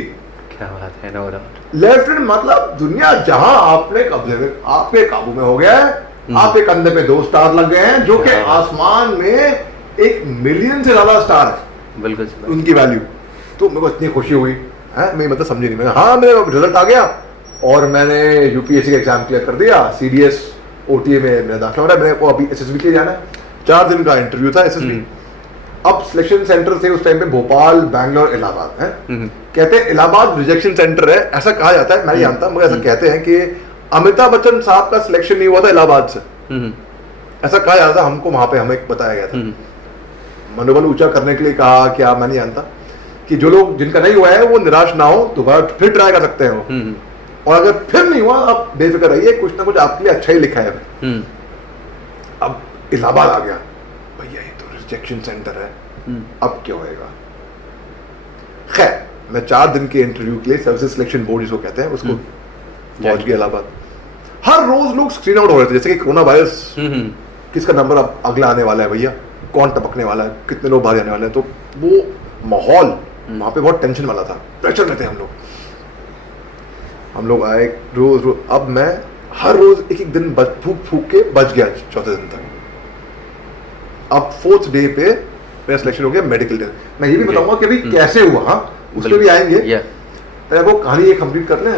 क्या बात है, नो डाउट। लेफ्टिनेंट मतलब दुनिया जहां आपने कब्जे में, आपके काबू में हो गया है, आपके कंधे पे 2 स्टार लग गए हैं, जो कि आसमान में 1 मिलियन से ज्यादा स्टार है, बिल्कुल उनकी वैल्यू। तो मेरे को इतनी खुशी हुई है, मैं मतलब समझी नहीं। मैंने, हाँ मेरा रिजल्ट आ गया और मैंने यूपीएससी का एग्जाम क्लियर कर दिया, सीडीएस ओटीए में मेरा दाखिला हो रहा है, मेरे को अभी एसएसबी के लिए जाना है, 4 दिन का इंटरव्यू था एसएसबी। अब सिलेक्शन सेंटर थे उस टाइम पे भोपाल, बैंगलोर, इलाहाबाद है। कहते हैं इलाहाबाद रिजेक्शन सेंटर है, ऐसा कहा जाता है, मैं नहीं जानता, मगर ऐसा कहते हैं कि अमिताभ बच्चन साहब का सिलेक्शन नहीं हुआ था इलाहाबाद से, ऐसा कहा जाता, हमको वहां पे हमें बताया गया था। मनोबल ऊंचा करने के लिए कहा, क्या मैं नहीं जानता, कि जो लोग जिनका नहीं हुआ है वो निराश ना हो, दोबारा फिर ट्राई कर सकते हो, और अगर फिर नहीं हुआ आप बेफिक्र रहिए, कुछ ना कुछ आपके लिए अच्छा ही लिखा है। अब इलाहाबाद आ गया, भैया ये तो रिजेक्शन सेंटर है, अब क्या होएगा? खैर मैं 4 दिन के इंटरव्यू के लिए सर्विसेज सिलेक्शन बोर्ड जिसको कहते हैं उसको पहुंच गया इलाहाबाद। हर रोज लोग स्क्रीन आउट हो रहे थे, जैसे कि कोरोना वायरस किसका नंबर अब अगला आने वाला है, भैया कौन टपकने वाला है, कितने लोग बाहर जाने वाले हैं। तो वो माहौल वहां पे बहुत टेंशन वाला था, प्रेशर में थे हम लोग। हम लोग आए रोज रोज, अब मैं हर रोज एक एक दिन फूक फूक के बच गया चौथे दिन तक। अब 4th डे पे मेरा सिलेक्शन हो गया मेडिकल टेस्ट। मैं ये भी बताऊंगा कि अभी कैसे हुआ, हाँ उस पर भी आएंगे। पहले वो कहानी ये कंप्लीट कर लें।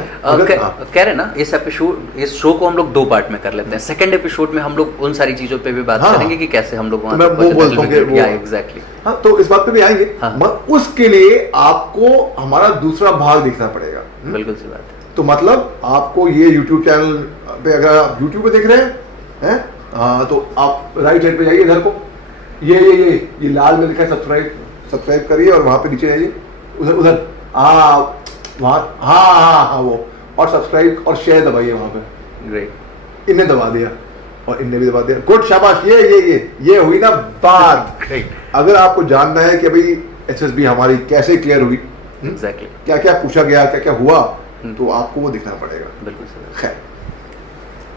कह रहे ना इस एपिसोड, इस शो को हम लोग 2 पार्ट में कर लेते हैं। सेकंड एपिसोड में हम लोग उन सारी चीजों पे भी बात करेंगे कि कैसे हम लोग वहां मैं वो बोलता हूँ एग्जैक्टली। हाँ, तो इस बात पे भी आएंगे। मगर उसके लिए आपको हमारा दूसरा भाग देखना पड़ेगा। बिल्कुल सी बात है। तो मतलब आपको ये YouTube चैनल पे, अगर आप YouTube पे देख रहे हैं तो आप राइट साइड पे जाइए, इधर को ये लाल में लिखा है सब्सक्राइब करिए, और वहां पे नीचे जाइए, उधर वहाँ हाँ वो, और सब्सक्राइब और शेयर दबाइए वहां पे। ग्रेट, इनने दबा दिया और इनने भी दबा दिया। गुड, शाबाश। ये हुई ना बात। अगर आपको जानना है कि भाई SSB हमारी कैसे क्लियर हुई, एग्जैक्टली क्या क्या पूछा गया, क्या क्या हुआ, तो आपको वो दिखना पड़ेगा। बिल्कुल सही। खैर,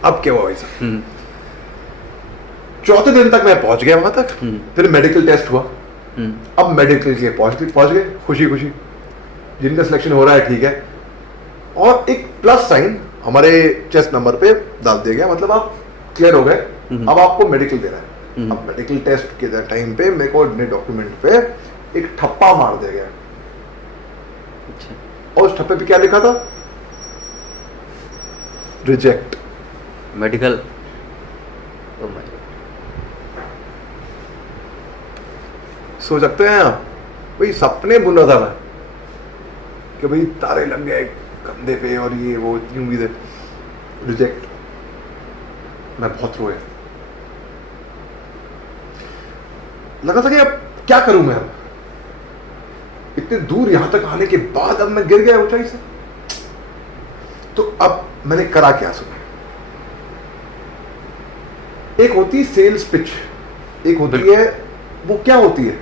अब क्या हुआ भाई साहब, चौथे दिन तक मैं पहुंच गया वहां तक। फिर मेडिकल टेस्ट हुआ। अब मेडिकल के लिए पहुंच गए खुशी खुशी, जिनका सिलेक्शन हो रहा है ठीक है, और एक प्लस साइन हमारे चेस्ट नंबर पे डाल दिया गया, मतलब आप क्लियर हो गए। अब आपको मेडिकल देना है। अब मेडिकल टेस्ट के टाइम पे मेरे को अपने डॉक्यूमेंट पे एक ठप्पा मार दिया गया। और उस ठप्पे पे क्या लिखा था? Reject medical. सोच सकते हैं आप, भाई सपने बुन रहा था मैं कि भाई तारे लग गए कंधे पे और ये वो, इतनी उम्मीद है। रिजेक्ट। मैं बहुत रोया, लगा था कि अब क्या करूं मैं, अब इतने दूर यहां तक आने के बाद अब मैं गिर गया ऊंचाई से। तो अब मैंने करा क्या, सुना। एक होती है सेल्स पिच, एक होती है, वो क्या होती है,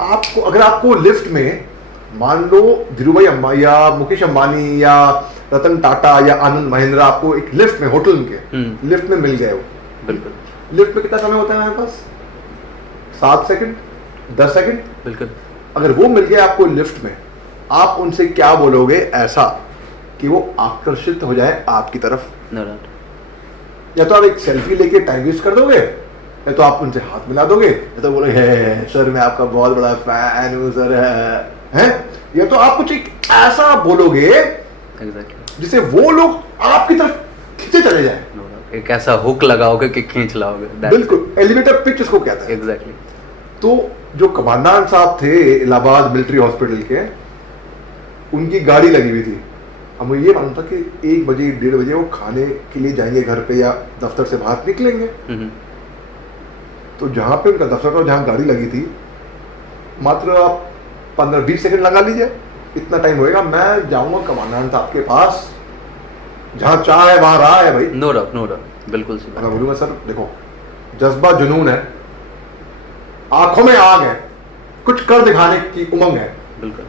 आपको अगर आपको लिफ्ट में, मान लो धीरूभाई अंबानी या मुकेश अंबानी या रतन टाटा या आनंद महिंद्रा आपको एक लिफ्ट में, होटल के लिफ्ट में मिल गए हो। बिल्कुल। लिफ्ट में कितना समय होता है हमारे पास? 7 सेकंड, 10 सेकंड। बिल्कुल। अगर वो मिल गया आपको लिफ्ट में, आप उनसे क्या बोलोगे ऐसा कि वो आकर्षित हो जाए आपकी तरफ? या तो आप एक सेल्फी लेके टाइम वेस्ट कर दोगे, या तो आप उनसे हाथ मिला दोगे, या तो बोलोगे सर मैं आपका बहुत बड़ा फैन हूँ सर, है, या तो आप कुछ एक ऐसा बोलोगे जिससे वो लोग आपकी तरफ खींचे चले जाए। एक ऐसा हुक लगाओगे कि खींच लाओगे। बिल्कुल, एलिवेटर पिच इसको कहते हैं। एग्जैक्टली। तो जो कमांडेंट साहब थे इलाहाबाद मिलिट्री हॉस्पिटल के, उनकी गाड़ी लगी हुई थी। अब मुझे ये मालूम था कि 1 बजे 1:30 बजे वो खाने के लिए जाएंगे घर पे या दफ्तर से बाहर निकलेंगे। तो जहां पे उनका दफ्तर था, जहां गाड़ी लगी थी, मात्र आप 15-20 सेकंड लगा लीजिए, इतना टाइम होएगा। मैं जाऊंगा कमांडेंट साहब के पास, जहां चाह है वहां राह है भाई। नो डाउट, बिल्कुल सी बात। मैं बोलूंगा सर देखो, जज्बा जुनून है, आंखों में आग है, कुछ कर दिखाने की उमंग है। बिल्कुल।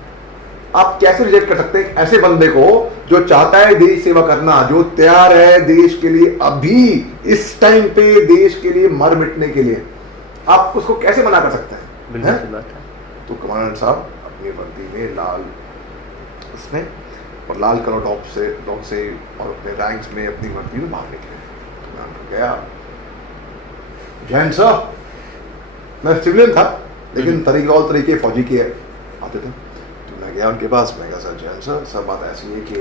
आप कैसे रिजेक्ट कर सकते हैं ऐसे बंदे को जो चाहता है देश सेवा करना, जो तैयार है देश के लिए अभी इस टाइम पे देश के लिए मर मिटने के लिए? आप उसको कैसे मना कर सकते हैं? बिल्कुल सही बात है। तो कमांडेंट साहब अपनी वर्दी में लाल इसमें और लाल कलर डॉग से और अपने रैंक्स में अपनी वर्दी में बाहर निकले। तो मैं उनको गया, जैन सर, मैं सिविलियन था लेकिन तरीके फौजी के आते थे। तो मैं गया उनके पास, मैं कहा सर जैन सर, सब बात ऐसी है कि,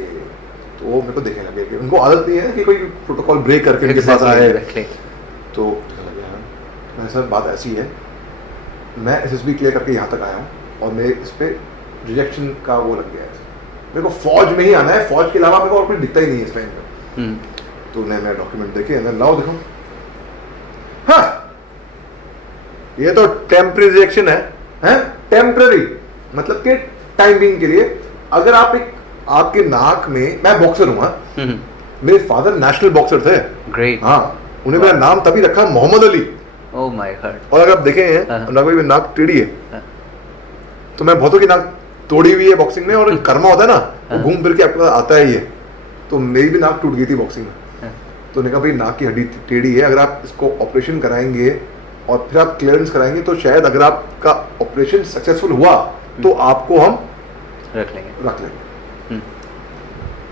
तो वो मेरे को देखने लगे कि उनको आदत नहीं है कि कोई प्रोटोकॉल ब्रेक करके उनके पास आए। तो मैं सर बात ऐसी है, मैं SSB क्लियर करके यहाँ तक आया हूँ और मेरे इस पर रिजेक्शन का वो लग गया है, मेरे को फौज में ही आना है, फौज के अलावा मेरे को और कुछ दिखता ही नहीं है इस टाइम पे। तो उन्हें मैं डॉक्यूमेंट देखे, अंदर लाओ देखो, हाँ ये तो टेम्पररी रिजेक्शन है, टेम्पररी मतलब कि टाइम बीइंग के लिए। अगर आप एक, आपके नाक में, मैं बॉक्सर हूँ, मेरे फादर नेशनल बॉक्सर थे। ग्रेट। हाँ, उन्हें मेरा नाम तभी रखा Muhammad Ali. Oh my god. और अगर आप देखें नाक टेढ़ी है, तो मैं बहुतों की नाक तोड़ी हुई है बॉक्सिंग में, और कर्मा होता है ना, वो घूम फिर के आपके पास आता है ये। तो मेरी भी नाक टूट गई थी बॉक्सिंग में। तो उन्होंने कहा भाई नाक की हड्डी टेढ़ी है, अगर आप इसको ऑपरेशन कराएंगे और फिर आप क्लियरेंस कराएंगे तो शायद अगर आपका ऑपरेशन सक्सेसफुल हुआ तो आपको हम रख लेंगे।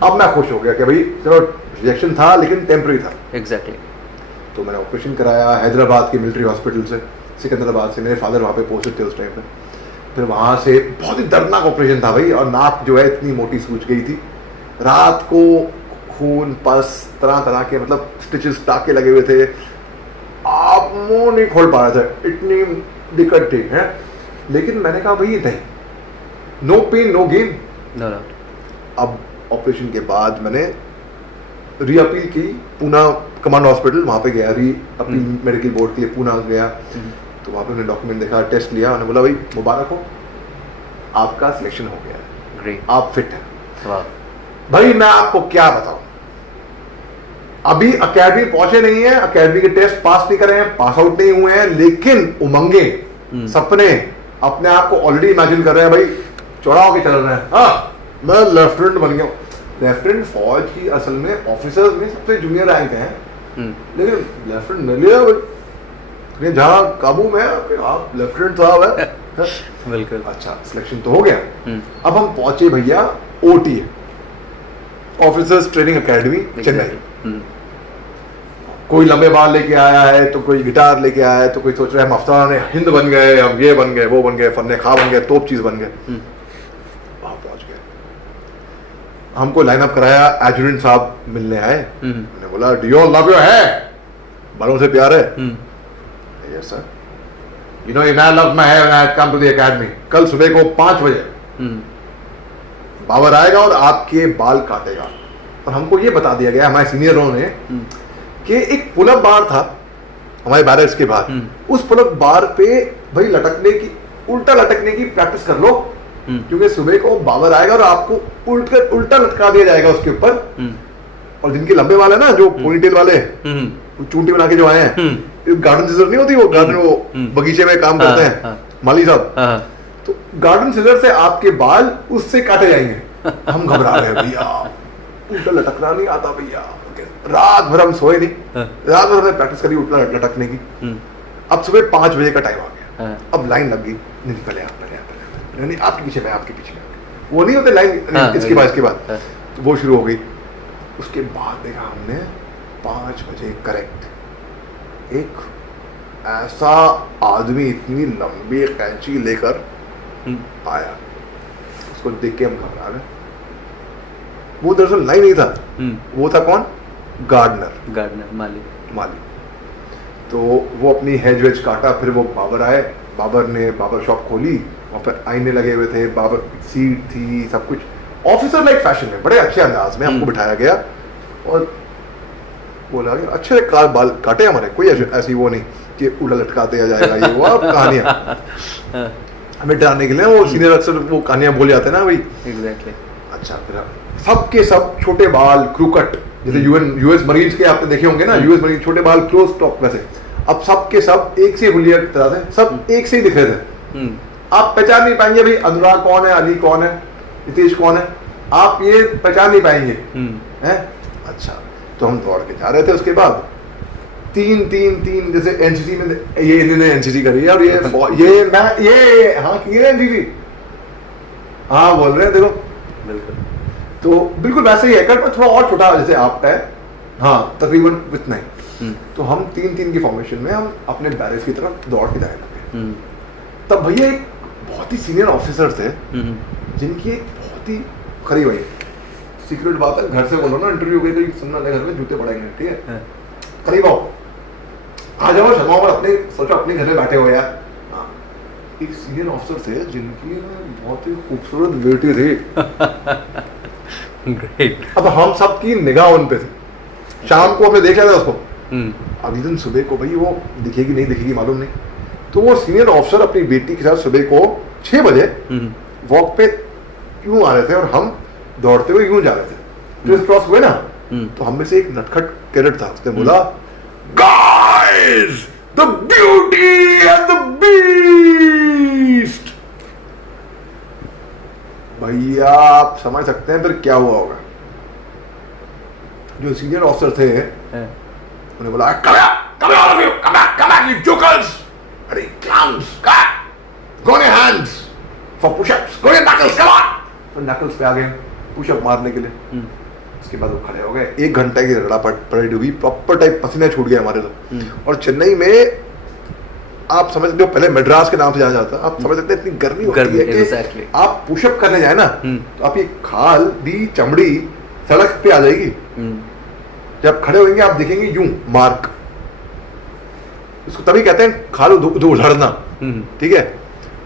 अब मैं खुश हो गया कि भाई चलो रिजेक्शन था लेकिन टेम्पररी था। एग्जैक्टली। तो मैंने ऑपरेशन कराया हैदराबाद के मिलिट्री हॉस्पिटल से, सिकंदराबाद से। मेरे फादर वहाँ पे पोस्टेड थे उस टाइम पे। फिर वहाँ से बहुत ही दर्दनाक ऑपरेशन था भाई, और नाक जो है इतनी मोटी सूज गई थी। रात को खून पस तरह तरह के मतलब स्टिचेस टाके लगे हुए थे, आप मुंह नहीं खोल पा रहे थे, इतनी दिक्कत थी है। लेकिन मैंने कहा भाई नहीं, no pain no gain. No doubt. अब ऑपरेशन के बाद मैंने रीअपील की पूना कमांड हॉस्पिटल, वहाँ पे गया री अपील मेडिकल बोर्ड के लिए पूना गया। तो वहाँ पे मैंने डॉक्यूमेंट देखा, टेस्ट लिया, उन्होंने बोला भाई मुबारक हो, आपका सिलेक्शन हो गया है, ग्रेट, आप फिट हैं। वाह। भाई मैं आपको क्या बताऊं, अभी अकेडमी पहुंचे नहीं है, अकेडमी के टेस्ट पास नहीं करे हैं, पास आउट नहीं हुए हैं, लेकिन उमंगे सपने अपने आप को ऑलरेडी इमेजिन कर रहे हैं भाई, चौड़ा होके चल रहे हैं। हाँ, मैं लेफ्टिनेंट बन गया हूँ। लेफ्टिनेंट फौज की असल में ऑफिसर्स में सबसे जूनियर रैंक है, लेकिन लेफ्टिनेंट मिल लिया भाई, जहाँ काबू में आप लेफ्टिनेंट साहब है। बिल्कुल। अच्छा, सिलेक्शन तो हो गया। अब हम पहुंचे भैया OT officers training academy Chennai. कोई लंबे बाल लेके आया है, तो कोई गिटार लेके आया है, तो कोई सोच रहा है हम अफसरान हिंद बन गए, हम ये बन गए, वो बन गए, फन्ने खा बन गए, तोप चीज बन गए। वहां पहुंच गए, हमको लाइनअप कराया, एडजुटेंट साहब मिलने आए। मैंने बोला डू यू लव योर है, बालों से प्यार है? Yes sir. You know I love my hair when I come to the academy. कल सुबह को 5 बजे बाबर आएगा और आपके बाल काटेगा। और हमको ये बता दिया गया हमारे सीनियरों ने कि एक पुलअप बार था हमारे बैरक्स के बाहर, उस पुलअप बार पे भाई लटकने की, उल्टा लटकने की प्रैक्टिस कर लो, क्योंकि सुबह को बाबर आएगा और आपको उल्टा लटका दिया जाएगा उसके ऊपर। और जिनके लंबे वाले ना, जो पोनीटेल वाले चूंटी बना के जो आए हैं, गार्डन सीजर नहीं होती, वो गार्डन वो बगीचे में काम करते हैं माली साहब, तो गार्डन सीजर से आपके बाल उससे काटे जाएंगे। हम घबरा रहे हैं भैया, उल्टा लटकना नहीं आता भैया। रात भर हम सोए नहीं, रात भर हमने प्रैक्टिस करी उल्टा लटकने की। अब सुबह 5 बजे का टाइम आ गया, अब लाइन लग गई, नहीं पहले आप नहीं आपके पीछे मैं, आपके पीछे मैं, वो नहीं होते लाइन, इसके बाद तो वो शुरू हो गई। उसके बाद देखा हमने 5 बजे करेक्ट एक ऐसा आदमी इतनी लंबी कैंची लेकर आया, उसको देख के हम घबरा रहे। वो दरअसल लाइन नहीं था, वो था कौन, गार्डनर माली। तो वो अपनी हेज वेज काटा, फिर वो बाबर आए, बाबर ने बाबर शॉप खोली, वहाँ पर आईने लगे हुए थे, बाबर सीट थी, सब कुछ ऑफिसर लाइक फैशन में, बड़े अच्छे अंदाज में हमको बिठाया गया। और बोला कि अच्छे बाल काटे हमारे, कोई ऐसी वो नहीं कि उल्टा लटका दिया जाएगा, ये वो आप कहानियां हमें डराने के लिए, वो सीनियर अक्सर वो कहानियां बोल जाते हैं ना भाई। एग्जैक्टली। अच्छा, फिर सबके सब छोटे बाल क्रू कट, जैसे यूएस मरीज के आपने देखे होंगे ना, यूएस मरीज छोटे बाल क्लोज टॉप वैसे। अब सबके सब एक से हुलिया की तरह से सब एक से ही दिख रहे थे। आप पहचान नहीं पाएंगे भाई अनुराग कौन है, अली कौन है, नितीश कौन है, आप ये पहचान नहीं पाएंगे हैं। अच्छा, तो हम दौड़ के जा रहे थे। उसके बाद तीन जैसे एनसीसी में, ये इन्होंने एनसीसी करी है और ये मैं ये हाँ की है एनसीसी, हाँ बोल रहे हैं देखो। बिल्कुल, तो बिल्कुल वैसे ही है, कट में थोड़ा और छोटा जैसे आपका है, हाँ तकरीबन इतना ही। तो हम 3-3 की फॉर्मेशन में हम अपने बैरेज की तरफ दौड़ के जाने लगे। तब भैया एक बहुत ही सीनियर ऑफिसर थे, जिनकी एक बहुत ही खरी भाई सीक्रेट बात है, घर से बोलो ना इंटरव्यू के लिए, सुनना घर में जूते पड़ेंगे, ठीक है, करीब आओ, आ जाओ, शर्माओ मत, अपने सोचो अपने घर में बैठे हो यार। एक सीनियर ऑफिसर थे जिनकी बहुत ही खूबसूरत बेटी थी। ग्रेट। अब हम सबकी निगाह उन पे थी। शाम को हमने देख लिया था उसको, अगले दिन सुबह को भाई वो दिखेगी नहीं दिखेगी मालूम नहीं, तो वो सीनियर ऑफिसर अपनी बेटी के साथ सुबह को 6 बजे वॉक पे यूं आ रहे थे और हम दौड़ते हुए यूं जा रहे थे। क्रिस क्रॉस हुए ना, तो हम में से एक नटखट कैडेट था, उसने बोला guys the beauty and the beast. भैया आप समझ सकते हैं फिर क्या हुआ होगा। जो सीनियर ऑफिसर थे उन्हें बोला come all of you, come back, you jokers, ready, clowns, go on your hands for push-ups, go on your knuckles, come on। तो knuckles पे आ गए पुशअप मारने के लिए। उसके बाद वो खड़े हो गए, 1 घंटा की रगड़ा परेड हुई, प्रॉपर टाइप पसीना छूट गया हमारे तो। और चेन्नई में आप समझ सकते हो, पहले मद्रास के नाम से जाना जाता, आप समझ सकते हैं इतनी गर्मी होती है कि exactly. आप पुशअप करने जाए ना तो आप ये खाल भी चमड़ी सड़क पे आ जाएगी। जब खड़े होंगे आप देखेंगे यूं मार्क, इसको तभी कहते हैं खाल उधड़ना। ठीक है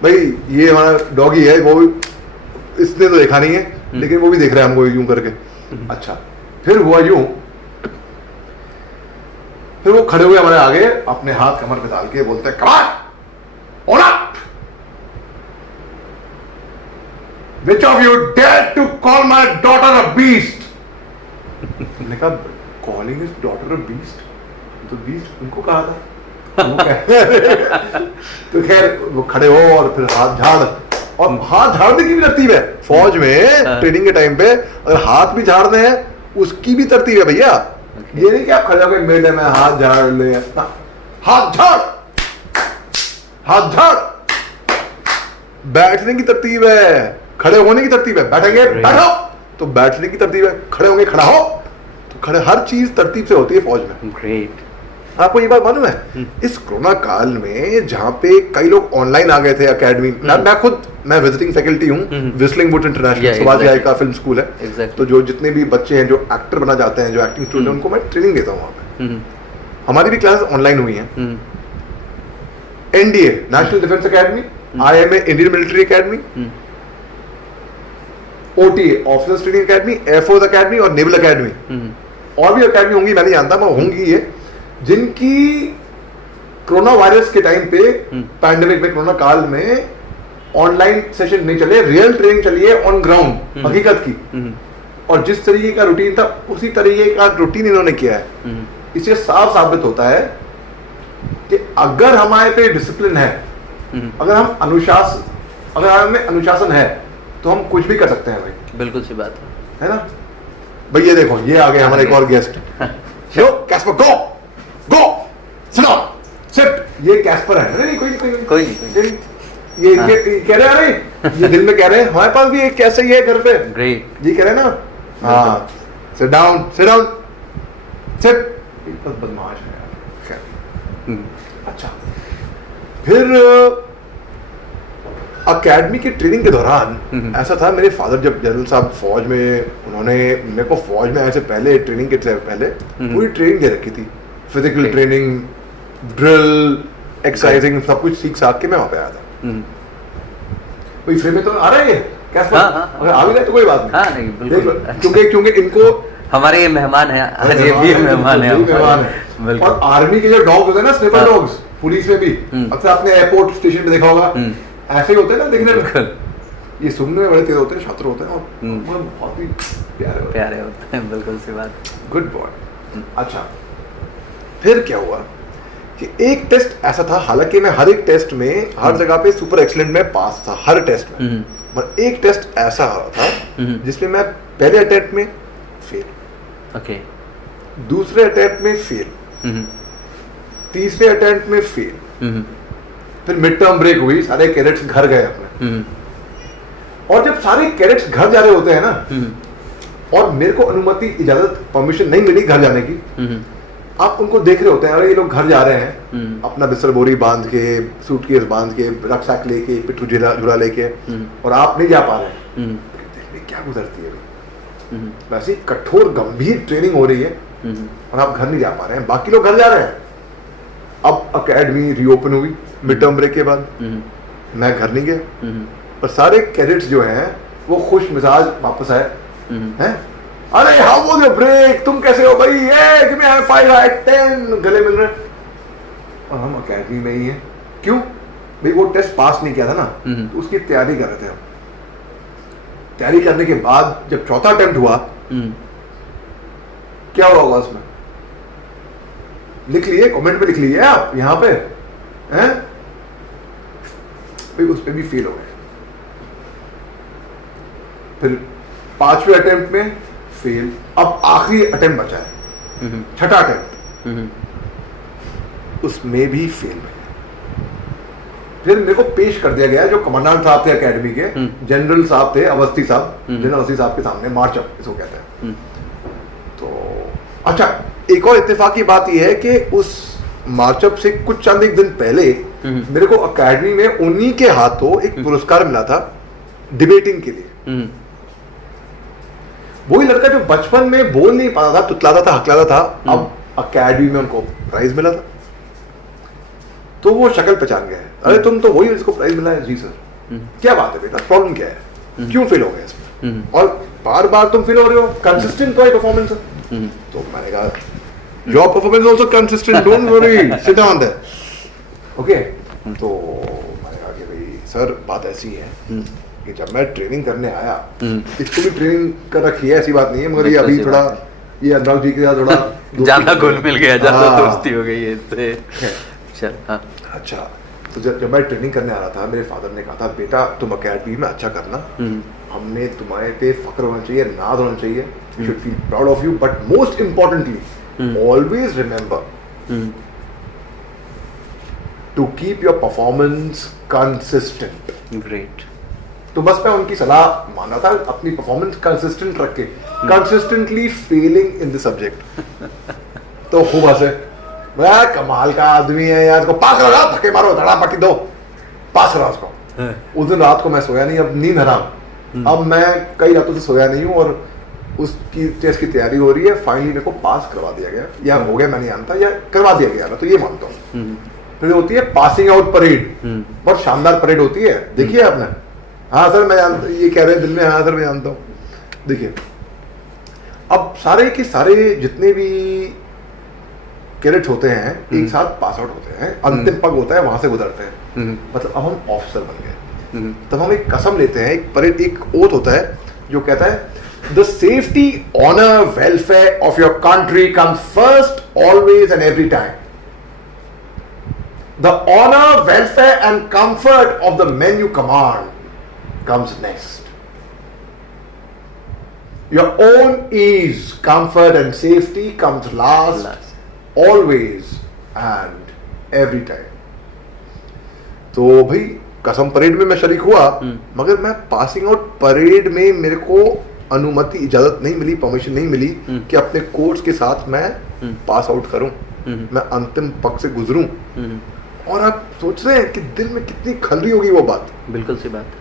भाई, ये हमारा डॉगी है, वो इसने तो देखा नहीं है लेकिन वो भी देख रहा है हमको यूं करके। अच्छा, फिर हुआ यूं, फिर वो खड़े हुए हमारे आगे, अपने हाथ कमर पे डाल के बोलते हैं come on up, which of you dare to call my daughter a beast. मैंने कहा calling his daughter a beast, तो बीस्ट उनको कहा था। तो खैर वो खड़े हो और फिर हाथ झाड़, और हाथ झाड़ने की भी तरतीब है फौज में। ट्रेनिंग के टाइम पे अगर हाथ भी झाड़ने हैं उसकी भी तरतीब है भैया। ये नहीं कि आप खड़े होकर मेले में हाथ झाड़ ले, हाथ झाड़, हाथ झाड़। बैठने की तरतीब है, खड़े होने की तरतीब है। बैठेंगे बैठो तो बैठने की तरतीब है, खड़े होंगे खड़ा हो तो खड़े, हर चीज तरतीब से होती है फौज में। ग्रेट। आपको ये बात मालूम है, इस कोरोना काल में जहाँ पे कई लोग ऑनलाइन आ गए थे एकेडमी, मैं विजिटिंग फैकल्टी हूँ विस्लिंग वुड इंटरनेशनल सवाजिया का फिल्म स्कूल है। तो जो जितने भी बच्चे हैं जो एक्टर बना जाते हैं, जो एक्टिंग स्टूडेंट, उनको मैं ट्रेनिंग देता हूँ वहाँ पे। हमारी भी क्लासेस ऑनलाइन हुई हैं। NDA national defence academy, IMA Indian military academy, OTA officers training academy, air force academy और नेवल अकेडमी, और भी अकेडमी होंगी मैं नहीं जानता, मैं होंगी ये, जिनकी कोरोना वायरस के टाइम पे, पैंडेमिक में, कोरोना काल में ऑनलाइन सेशन नहीं चले, रियल ट्रेनिंग चली है ऑन ग्राउंड, हकीकत की। और जिस तरीके का रूटीन था उसी तरीके का रूटीन इन्होंने किया है। इससे साफ साबित होता है कि अगर हमारे पे डिसिप्लिन है, अगर हम अगर हमें अनुशासन है तो हम कुछ भी कर सकते हैं भाई। बिल्कुल सी बात है ना भाई। ये देखो, ये आ गए हमारे एक और गेस्ट। यो कैस्पर, गो गो सिट डाउन सिट। ये कैस्पर है। नहीं कोई नहीं। ये कह रहे हैं, अरे ये दिल में कह रहे हैं हमारे पास भी एक कैसे ही है घर पे। ग्रेट। ये कह रहे हैं ना, हाँ सिट डाउन सिट। बस बदमाश है यार। खैर, अच्छा, फिर अकेडमी की ट्रेनिंग के दौरान ऐसा था, मेरे फादर जब जनरल साहब फौज में, उन्होंने मेरे को फौज में ऐसे पहले ट्रेनिंग के पहले पूरी ट्रेनिंग दे रखी थी, फिजिकल ट्रेनिंग, ड्रिल, एक्सरसाइजिंग, सब कुछ सीख साख के मैं वहां पे आया था। कोई फ्रेम में तो आ रहा है कैसे? अगर आ भी रहे तो कोई बात नहीं। हाँ, नहीं बिल्कुल। क्योंकि इनको हमारे ये मेहमान है आज, ये भी मेहमान है। और आर्मी के जो डॉग होते हैं ना, स्निपर डॉग्स, पुलिस में भी अक्सर आपने एयरपोर्ट स्टेशन पे देखा होगा, ऐसे ही होते हैं ना देखने में। ये सुनने में बड़े तेज होते हैं, छात्र होते हैं, और बहुत ही प्यारे होते हैं। बिल्कुल सी बात। Good boy. अच्छा, फिर क्या हुआ कि एक टेस्ट ऐसा था, हालांकि मैं हर एक टेस्ट में हर जगह पे सुपर एक्सीलेंट में पास था, हर टेस्ट में, पर एक टेस्ट ऐसा था जिसमें मैं पहले अटेम्प्ट में फेल, ओके, दूसरे अटेम्प्ट में फेल, तीसरे अटेम्प्ट में फेल, फिर मिड टर्म ब्रेक हुई, सारे कैडेट्स घर गए अपने। और जब सारे कैडेट्स घर जा रहे होते हैं ना, और मेरे को अनुमति, इजाजत, परमिशन नहीं मिली घर जाने की, आप उनको देख रहे होते हैं, अरे ये लोग घर जा रहे हैं अपना बिस्तर बोरी बांध के, सूटकेस बांध के, रक्सैक लेके, पिट्ठू झूला लेके, और आप नहीं जा पा रहे हैं। देखने क्या गुजरती है, वैसे कठोर गंभीर ट्रेनिंग हो रही है और आप घर नहीं जा पा रहे हैं, बाकी लोग घर जा रहे हैं। अब अकेडमी रीओपन हुई मिड टर्म ब्रेक के बाद, मैं घर नहीं गया, और सारे कैडेट्स जो हैं वो खुश मिजाज वापस आए हैं। अरे हाउ वाज योर ब्रेक, तुम कैसे हो भाई, ये give me high five, high 10, गले मिल रहे, और हम अकेडमी में ही हैं। क्यों भाई? वो टेस्ट पास नहीं किया था ना, तो उसकी तैयारी कर रहे थे हम। तैयारी करने के बाद जब चौथा अटेम्प्ट हुआ, क्या हुआ होगा उसमें, लिख लिए, कमेंट पे लिख लिए आप यहां पे हैं भाई, उस पे भी फेल हो गए। फिर पांचवें अटेम्प्ट में फेल, अब आखिरी अटेम्प्ट बचा है, छठा अटेम्प्ट, उसमें भी फेल। फिर मेरे को पेश कर दिया गया, जो कमांडेंट साहब थे एकेडमी के, जनरल साहब थे, अवस्थी साहब, जनरल अवस्थी साहब के सामने, मार्च अप इसको कहते हैं। अच्छा, एक और इत्तेफाकी बात यह है कि उस मार्चअप से कुछ चंद एक दिन पहले मेरे को अकेडमी में उन्हीं के हाथों एक पुरस्कार मिला था डिबेटिंग के लिए। वही लड़का जो बचपन में बोल नहीं पाता था, तुतलाता था, हकलाता था, अब अकेडमी में उनको प्राइज मिला था। तो वो शक्ल पहचान गए, अरे तुम तो वही जिसको प्राइज मिला है। जी सर। क्या बात है बेटा, प्रॉब्लम क्या है, क्यों फेल हो गए इसमें? और बार बार तुम फेल हो रहे हो, कंसिस्टेंट तो परफॉर्मेंस है। तो मैंने कहा your performance also consistent, don't worry, sit down there. Okay, तो मैंने कहा कि भाई सर बात ऐसी है कि जब मैं ट्रेनिंग करने आया, इसको भी ट्रेनिंग कर रखी है, ऐसी बात नहीं है, मगर ये अभी थोड़ा ये अनुराग जी के साथ थोड़ा ज्यादा घुल मिल गया, ज्यादा दोस्ती हो गई है इससे। चल हाँ। अच्छा, तो जब मैं ट्रेनिंग करने आ रहा था, मेरे फादर ने कहा था बेटा तुम अकेडमी में अच्छा करना, हमने तुम्हारे पे फक्र होना चाहिए, नाज होना चाहिए, we should feel proud of you, but most importantly always remember to keep your performance consistent. Great. तो बस मैं उनकी सलाह माना था, अपनी परफॉर्मेंस कंसिस्टेंट रख के, consistently Fehling in the subject. तो खूब हंसे, वह कमाल का आदमी है यार, इसको पास करो, धक्के मारो, धड़ा पट्टी दो, पास करो उसको। उस दिन रात को मैं सोया नहीं, अब नींद हराम। अब मैं कई रातों से सोया नहीं हूँ और उसकी टेस्ट की तैयारी हो रही है। फाइनली मेरे को पास करवा दिया गया, या हो गया मैं नहीं जानता, या करवा दिया गया, मैं तो ये मानता हूँ। फिर होती है पासिंग आउट परेड, बहुत शानदार परेड होती है, देखिए आपने? हाँ सर मैं जानता, ये कह रहे हैं दिल में, हाँ सर मैं जानता हूँ। देखिए अब सारे के सारे जितने भी कैडेट्स होते हैं एक साथ पास आउट होते हैं, अंतिम पग होता है, वहां से गुजरते हैं। मतलब अब हम ऑफिसर बन गए, तब हम एक कसम लेते हैं, एक परेड, एक ओथ होता है जो कहता है the safety, honour, welfare of your country comes first, always and every time. The honour, welfare and comfort of the men you command comes next. Your own ease, comfort and safety comes last. Always and every time. तो भाई कसम parade में मैं शरीक हुआ, मगर मैं passing out parade में मेरे को अनुमति, इजाजत नहीं मिली, परमिशन नहीं मिली कि अपने कोर्स के साथ मैं पास आउट करूं, मैं अंतिम पग से गुजरूं। और आप सोच रहे हैं कि दिल में कितनी खल रही होगी वो बात। बिल्कुल सी बात।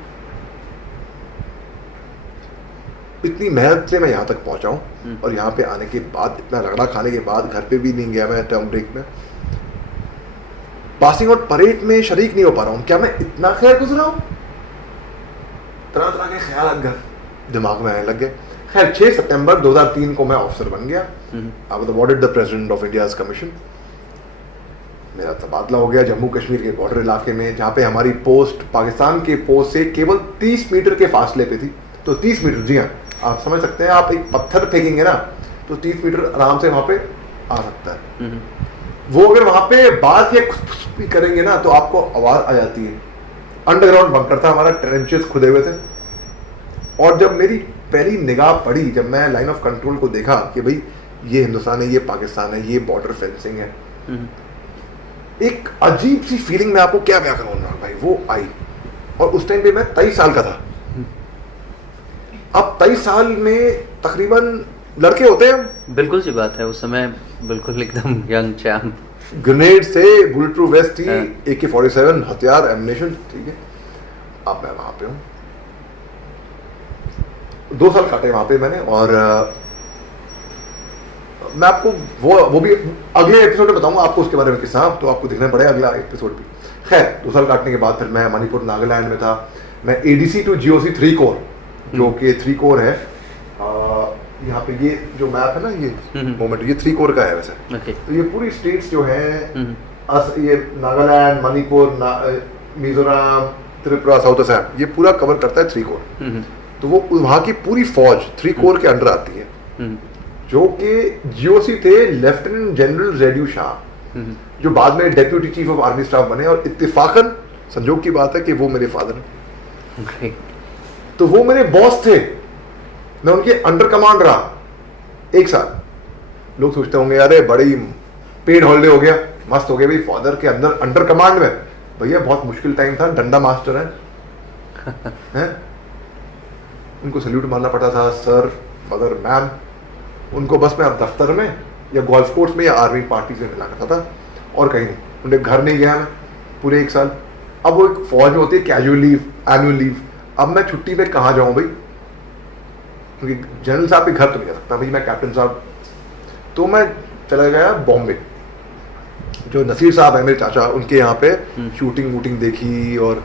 इतनी मेहनत से मैं यहाँ तक पहुँचा हूँ, और यहाँ पे आने के बाद, इतना रगड़ा खाने के बाद, घर पे भी नहीं गया मैं टर्म ब्रेक में, पासिंग आउट परेड में शरीक नहीं हो पा रहा हूँ। क्या मैं इतना खैर गुजरा हूँ? तरह तरह के ख्याल दिमाग में आने लग गए। खैर 6 सितंबर 2003 को मैं ऑफिसर बन गया। I was awarded the president of India's commission. मेरा तबादला हो गया जम्मू कश्मीर के बॉर्डर इलाके में, जहाँ पे हमारी पोस्ट पाकिस्तान के पोस्ट से केवल 30 मीटर के फासले पे थी। तो 30 मीटर, जी हाँ, आप समझ सकते हैं, आप एक पत्थर फेंकेंगे ना तो 30 मीटर आराम से वहां पे आ सकता है। वो अगर वहां पे बात या कुछ भी करेंगे ना तो आपको आवाज आ जाती है। अंडरग्राउंड बंकर था हमारा, ट्रेंचेस खुदे हुए थे। और जब मेरी पहली निगाह पड़ी, जब मैं लाइन ऑफ कंट्रोल को देखा कि भाई ये हिंदुस्तान है, ये पाकिस्तान है, ये बॉर्डर फेंसिंग है, एक अजीब सी फीलिंग, मैं आपको क्या बयां करूं भाई, वो आई। और उस टाइम पे मैं 23 साल का था। अब 23 साल में तकरीबन लड़के होते हैं, बिल्कुल सी बात है, उस समय बिल्कुल एकदम यंग चैम्प। ग्रेनेड से बुलेट प्रूफ वेस्ट थी, AK-47 हथियार, एमिनेशन, ठीक है। अब मैं वहां पे हूँ, 2 साल काटे वहां पे मैंने। और मैं आपको वो भी अगले एपिसोड में बताऊंगा आपको उसके बारे में किस्सा, तो आपको देखना पड़ेगा अगला एपिसोड भी। खैर 2 साल काटने के बाद फिर मैं मणिपुर नागालैंड में था। मैं ADC to GOC 3 कोर, जो कि 3 कोर है, यहाँ पे ये जो मैप है ना, ये मोमेंट, ये 3 कोर का है वैसे। तो ये पूरी स्टेट्स जो है, ये नागालैंड, मणिपुर, मिजोरम, त्रिपुरा, साउथ असम, ये पूरा कवर करता है 3 कोर। तो वो वहाँ की पूरी फौज 3 कोर के अंडर आती है, जो कि GOC थे लेफ्टिनेंट जनरल रेड्यू शाह, जो बाद में deputy chief of army staff बने। और इत्तेफाकन संजोग की बात है कि वो मेरे फादर हैं। तो वो मेरे बॉस थे, मैं उनके अंडर कमांड रहा 1 साल। लोग सोचते होंगे अरे बड़ी पेड हॉलिडे हो गया, मस्त हो गया भाई, फादर के अंदर अंडर कमांड में। भैया बहुत मुश्किल टाइम था, डंडा मास्टर हैं उनको सल्यूट मारना पड़ता था, सर, मदर, मैम। उनको बस मैं अब दफ्तर में या गोल्फ कोर्स में या आर्मी पार्टी से मिला करता था, और कहीं नहीं। उनके घर नहीं गया मैं पूरे 1 साल। अब वो एक फौज में होती है कैजुअल लीव, एनुअल लीव। अब मैं छुट्टी पे कहाँ जाऊँ भाई, क्योंकि जनरल साहब के घर तो नहीं जा सकता भाई मैं, कैप्टन साहब। तो मैं चला गया बॉम्बे, जो नसीर साहब है मेरे चाचा, उनके यहाँ पे शूटिंग वूटिंग देखी। और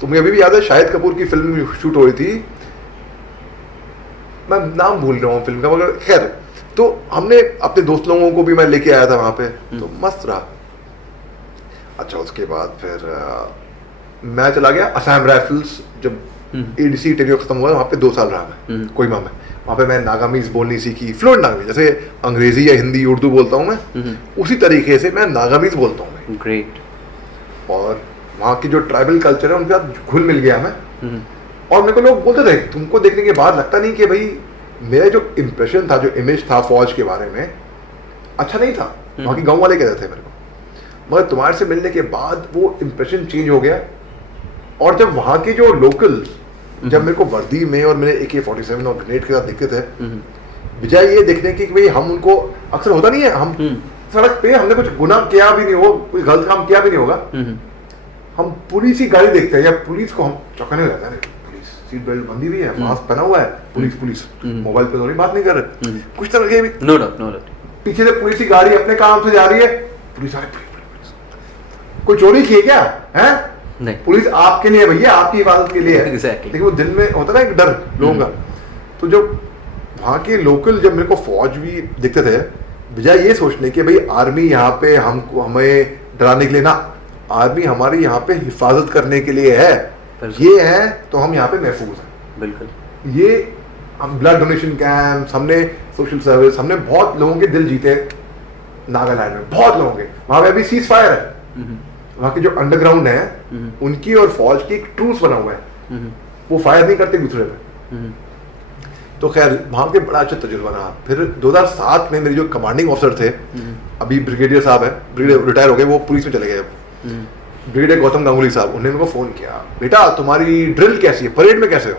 तो मुझे अभी भी याद है शाहिद कपूर की फिल्म शूट हो रही थी, मैं नाम भूल रहा हूँ फिल्म का, मगर खैर। तो हमने अपने दोस्त लोगों को भी मैं लेके आया था वहाँ पे, तो मस्त रहा। अच्छा उसके बाद फिर मैं चला गया असम राइफल्स, जब एडीसी टेरियो खत्म हुआ वहाँ पे 2 साल रहा मैं कोहिमा में। वहाँ पे मैं नागामीज बोलनी सीखी, फ्लुएंट नागामीज, जैसे अंग्रेजी या हिंदी उर्दू बोलता हूँ मैं, उसी तरीके से मैं नागामीज बोलता हूँ मैं। ग्रेट। और वहाँ की जो ट्राइबल कल्चर है उनके साथ घुल मिल गया मैं। और मेरे को लोग बोलते थे, तुमको देखने के बाद लगता नहीं कि भाई मेरा जो इम्प्रेशन था, जो इमेज था फौज के बारे में, अच्छा नहीं था। वहाँ के गाँव वाले कहते थे मेरे को, मगर तुम्हारे से मिलने के बाद वो इम्प्रेशन चेंज हो गया। और जब वहाँ के जो लोकल जब मेरे को वर्दी में और मेरे AK-47 और ग्रेनेड के साथ दिखते थे, बजाय ये देखने की कि भाई हम उनको, अक्सर होता नहीं है हम सड़क पे हमने कुछ गुनाह किया भी नहीं हो, कोई गलत काम किया भी नहीं होगा, हम पुलिस की गाड़ी देखते हैं या पुलिस को हम चौंकाने लगते हैं, पुलिस सीट बेल्ट बंधी हुई है, मास्क पहना हुआ है, पुलिस मोबाइल पे थोड़ी बात नहीं कर रहे, कुछ तरह के नो डाउट पीछे से पुलिस की गाड़ी अपने काम से जा रही है, पुलिस आ रही, कोई चोरी की है क्या है? नहीं, पुलिस आपके लिए भैया, आपकी हिफाजत के लिए है। Exactly. लेकिन वो दिल में होता ना एक डर लोगों का। तो जब वहाँ के लोकल जब मेरे को फौज भी दिखते थे, बजाय ये सोचने के भाई आर्मी यहाँ पे हमको हमें डराने के लिए ना, आर्मी हमारी यहाँ पे हिफाजत करने के लिए है, ये है तो हम यहाँ पे महफूज हैं। बिल्कुल। ये हम ब्लड डोनेशन कैंप, हमने सोशल सर्विस, हमने बहुत लोगों के दिल जीते नागालैंड में, बहुत लोगों के। वहाँ पे अभी सीज फायर है, वहाँ के जो अंडरग्राउंड है उनकी और फौज की एक ट्रूस बना हुआ है, वो फायर नहीं करते दूसरे पे। तो खैर वहाँ के बड़ा अच्छा तजुर्बा रहा। फिर 2007 में मेरे जो कमांडिंग ऑफिसर थे, अभी ब्रिगेडियर साहब है, ब्रिगेडियर रिटायर हो गए, वो पुलिस में चले गए। ब्रिगेडियर गौतम गांगुली साहब, उन्होंने मेरे को फोन किया, बेटा तुम्हारी ड्रिल कैसी है, परेड में कैसे हो?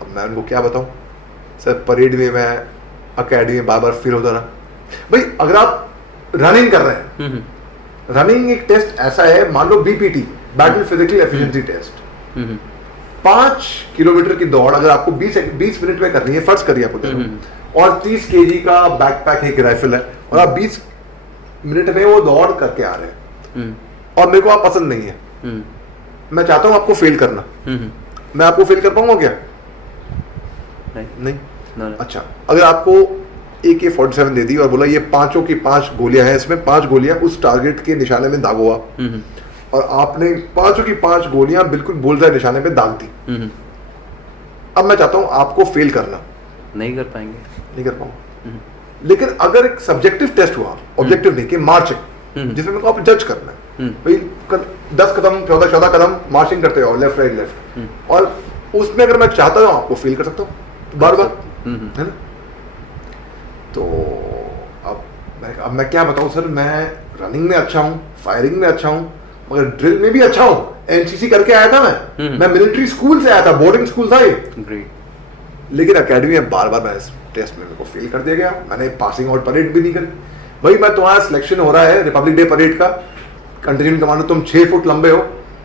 अब मैं उनको क्या बताऊं सर, परेड में मैं अकेडमी में बार बार फेल होता रहा। भाई अगर आप रनिंग कर रहे हैं, रनिंग एक टेस्ट ऐसा है, मान लो BPT, battle physical efficiency test, 5 kilometre की दौड़ अगर आपको 20 मिनट में करनी है, फर्ज करिए आपको, और 30 kg का बैकपैक है, एक राइफल है, और आप 20 मिनट में वो दौड़ करके आ रहे हैं, और मेरे को आप पसंद नहीं है, मैं चाहता हूं आपको फेल करना, मैं आपको फेल कर पाऊंगा क्या? नहीं। अच्छा, अगर आपको AK-47 दे दी और बोला ये 5 की 5 गोलियां हैं, इसमें 5 गोलियां उस टारगेट के निशाने में दागो आप, और आपने 5 की 5 गोलियां बिल्कुल बुलसआई निशाने पे दाग दी, अब मैं चाहता हूं आपको फेल करना, नहीं कर पाएंगे, नहीं कर पाऊंगा। लेकिन अगर एक सब्जेक्टिव टेस्ट हुआ, ऑब्जेक्टिव नहीं कि मार्चिंग, जिसमें मेरे को आप जज करना है, भाई 10 कदम 14 कदम मार्चिंग करते हो, लेफ्ट राइट लेफ्ट, और उसमें अगर मैं चाहता हूं आपको फेल कर सकता हूं बार बार, है ना? तो अब मैं क्या बताऊं सर, मैं रनिंग में अच्छा हूं, फायरिंग में अच्छा हूं, मगर ड्रिल में भी अच्छा हूं। NCC करके आया था मैं मिलिट्री स्कूल से आया था, बोर्डिंग स्कूल था ये। लेकिन एकेडमी में बार बार मैं इस टेस्ट में मेरे को फेल कर दिया गया, मैंने पासिंग आउट परेड भी नहीं करी। भाई मैं तुम्हारा सिलेक्शन हो रहा है रिपब्लिक डे परेड का, कंटिजेंट कमांडर, तुम 6 फुट लंबे हो,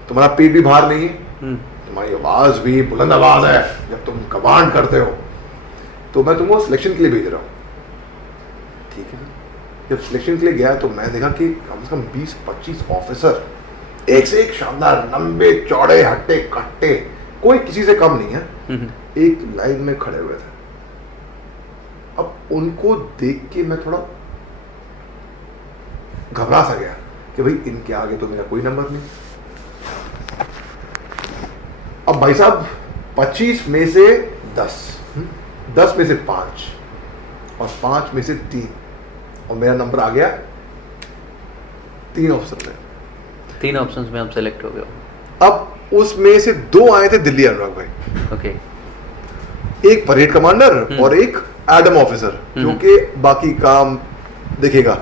तुम्हारा पेट भी बाहर नहीं है, तुम्हारी आवाज भी बुलंद आवाज है जब तुम कमांड करते हो, तो मैं तुमको सिलेक्शन के लिए भेज रहा हूँ। ठीक है, जब सिलेक्शन के लिए गया तो मैं देखा कि कम से कम 20-25 ऑफिसर एक से एक शानदार, लंबे चौड़े, हट्टे कट्टे, कोई किसी से कम नहीं है, एक लाइन में खड़े हुए थे। अब उनको देख के मैं थोड़ा घबरा सा गया कि भाई इनके आगे तो मेरा कोई नंबर नहीं। अब भाई साहब 25 में से 10 में से 5 और 5 में से 3, और मेरा नंबर आ गया 3 ऑप्शन में, 3 ऑप्शंस में आप सेलेक्ट हो गए हो। अब उसमें से 2 आए थे दिल्ली अनुराग भाई, ओके, एक परेड कमांडर और एक एडम ऑफिसर जो कि बाकी काम देखेगा,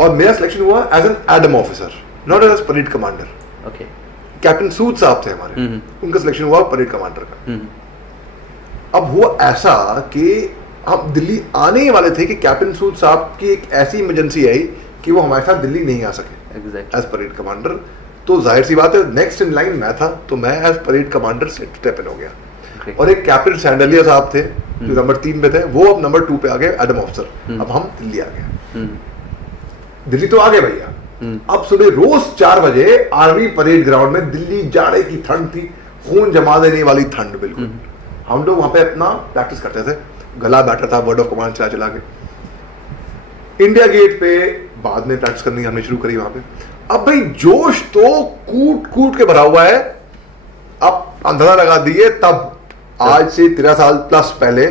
और मेरा सिलेक्शन हुआ as an adm officer, not as parade commander. Okay, captain Sood साहब थे हमारे, उनका सिलेक्शन हुआ परेड कमांडर का। अब हुआ ऐसा कि हम दिल्ली आने ही वाले थे कि कैप्टन सूद साहब की एक ऐसी इमरजेंसी आई कि वो हमारे साथ दिल्ली नहीं आ सके एज परेड कमांडर। तो जाहिर सी बात है नेक्स्ट इन लाइन मैं था, तो मैं as parade commander step in हो गया। और एक कैप्टन सैंडलिया साहब थे जो नंबर 3 पे थे, वो अब नंबर 2 पे आ गए एडम ऑफिसर। अब हम दिल्ली आ गए। दिल्ली तो आ गए भैया। अब सुबह रोज 4 बजे आर्मी परेड ग्राउंड में, दिल्ली जाड़े की ठंड थी, खून जमा देने वाली ठंड बिल्कुल, हम लोग वहां पे अपना प्रैक्टिस करते थे। गला बैठा था, वर्ड ऑफ कमांड चला चला के। इंडिया गेट पे बाद में प्रैक्टिस करनी हमने शुरू करी वहां पे। अब भाई जोश तो कूट कूट के भरा हुआ है। अब अंदाजा लगा दिए तब आज से 13 साल प्लस पहले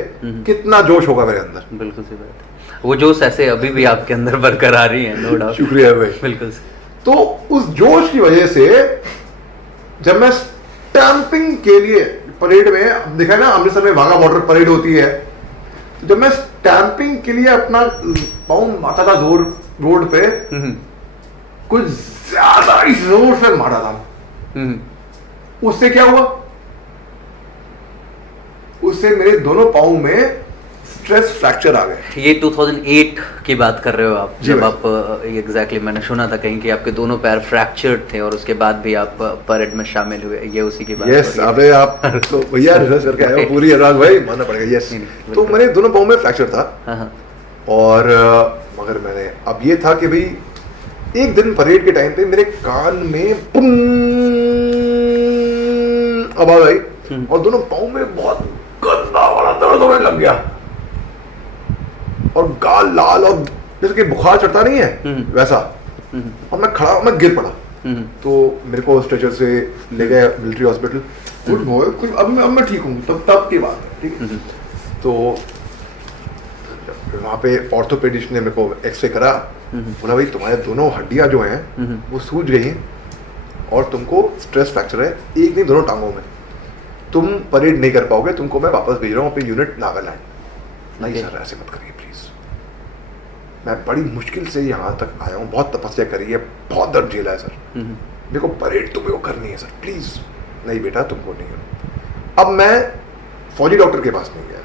कितना जोश होगा मेरे अंदर। बिल्कुल सही बात है। वो जोश ऐसे अभी भी आपके अंदर बरकरार ही है, नो डाउट। शुक्रिया भाई। बिल्कुल। तो उस जोश की वजह से जब मैं स्टैंपिंग के लिए परेड में, देखा है ना अमृतसर में वाघा बॉर्डर परेड होती है, जब मैं स्टैंपिंग के लिए अपना पाँव मारता था जोर रोड पे, कुछ ज्यादा ही जोर से मारा था। उससे क्या हुआ, उससे मेरे दोनों पाँव में स्ट्रेस फ्रैक्चर आ गए। ये 2008 की बात कर रहे हो आप, जब आप एग्जैक्टली मैंने सुना था कहीं कि आपके दोनों पैर फ्रैक्चर्ड थे और उसके बाद भी आप परेड में शामिल हुए, ये उसी की बात? यस, अबे आप तो भैया रिसर्च करके आए हो पूरी, अनुराग भाई मानना पड़ेगा। यस, तो मेरे दोनों पाँव में फ्रैक्चर था। और मगर मैंने, अब ये था कि भाई एक दिन परेड के टाइम पे मेरे कान में आवाज आई और दोनों पाँव में बहुत गंदा वाला दर्द होने लग गया और गाल लाल, और जैसे कि बुखार चढ़ता नहीं है वैसा। और मैं खड़ा, मैं गिर पड़ा। तो मेरे को स्ट्रेचर से ले गए मिलिट्री हॉस्पिटल। गुड बॉय, अब मैं ठीक हूँ। तब की बात है, ठीक है। तो वहाँ पे ऑर्थोपेडिस्ट ने मेरे को एक्सरे करा, बोला भाई तुम्हारे दोनों हड्डियाँ जो हैं वो सूज गई हैं और तुमको स्ट्रेस फ्रैक्चर है, एक नहीं दोनों टांगों में, तुम परेड नहीं कर पाओगे, तुमको मैं वापस भेज रहा हूँ अपनी यूनिट नागालैंड। नहीं सर ऐसे मत करिए प्लीज, मैं बड़ी मुश्किल से यहाँ तक आया हूँ, बहुत तपस्या करी है, बहुत दर्द झेला है सर, मेरे को परेड तुम्हें को करनी है सर प्लीज। नहीं बेटा तुमको नहीं है। अब मैं फौजी डॉक्टर के पास नहीं गया,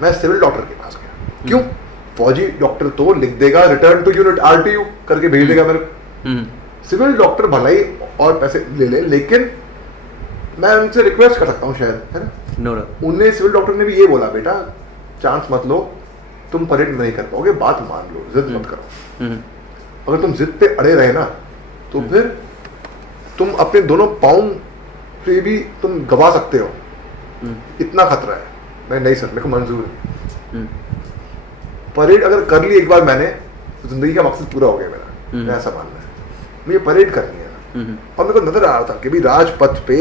मैं सिविल डॉक्टर के पास गया। क्यों? फौजी डॉक्टर तो लिख देगा रिटर्न टू यूनिट RTU करके भेज देगा मेरे को। सिविल डॉक्टर भले ही और पैसे ले ले, लेकिन मैं उनसे रिक्वेस्ट कर सकता हूँ शायद, है ना। उन्हें सिविल डॉक्टर ने भी ये बोला, बेटा चांस मत लो, तुम परेड नहीं कर पाओगे, बात मान लो, जिद मत करो। अगर तुम जिद पे अड़े रहे ना तो फिर तुम अपने दोनों पाँव से भी तुम गवा सकते हो, इतना खतरा है। मैं नहीं सर, मेरे को मंजूर है। परेड अगर कर ली एक बार मैंने तो जिंदगी का मकसद पूरा हो गया मेरा, मैं ऐसा मानना है। मुझे परेड करनी है। और मेरे को नजर आ रहा था कि भी राजपथ पे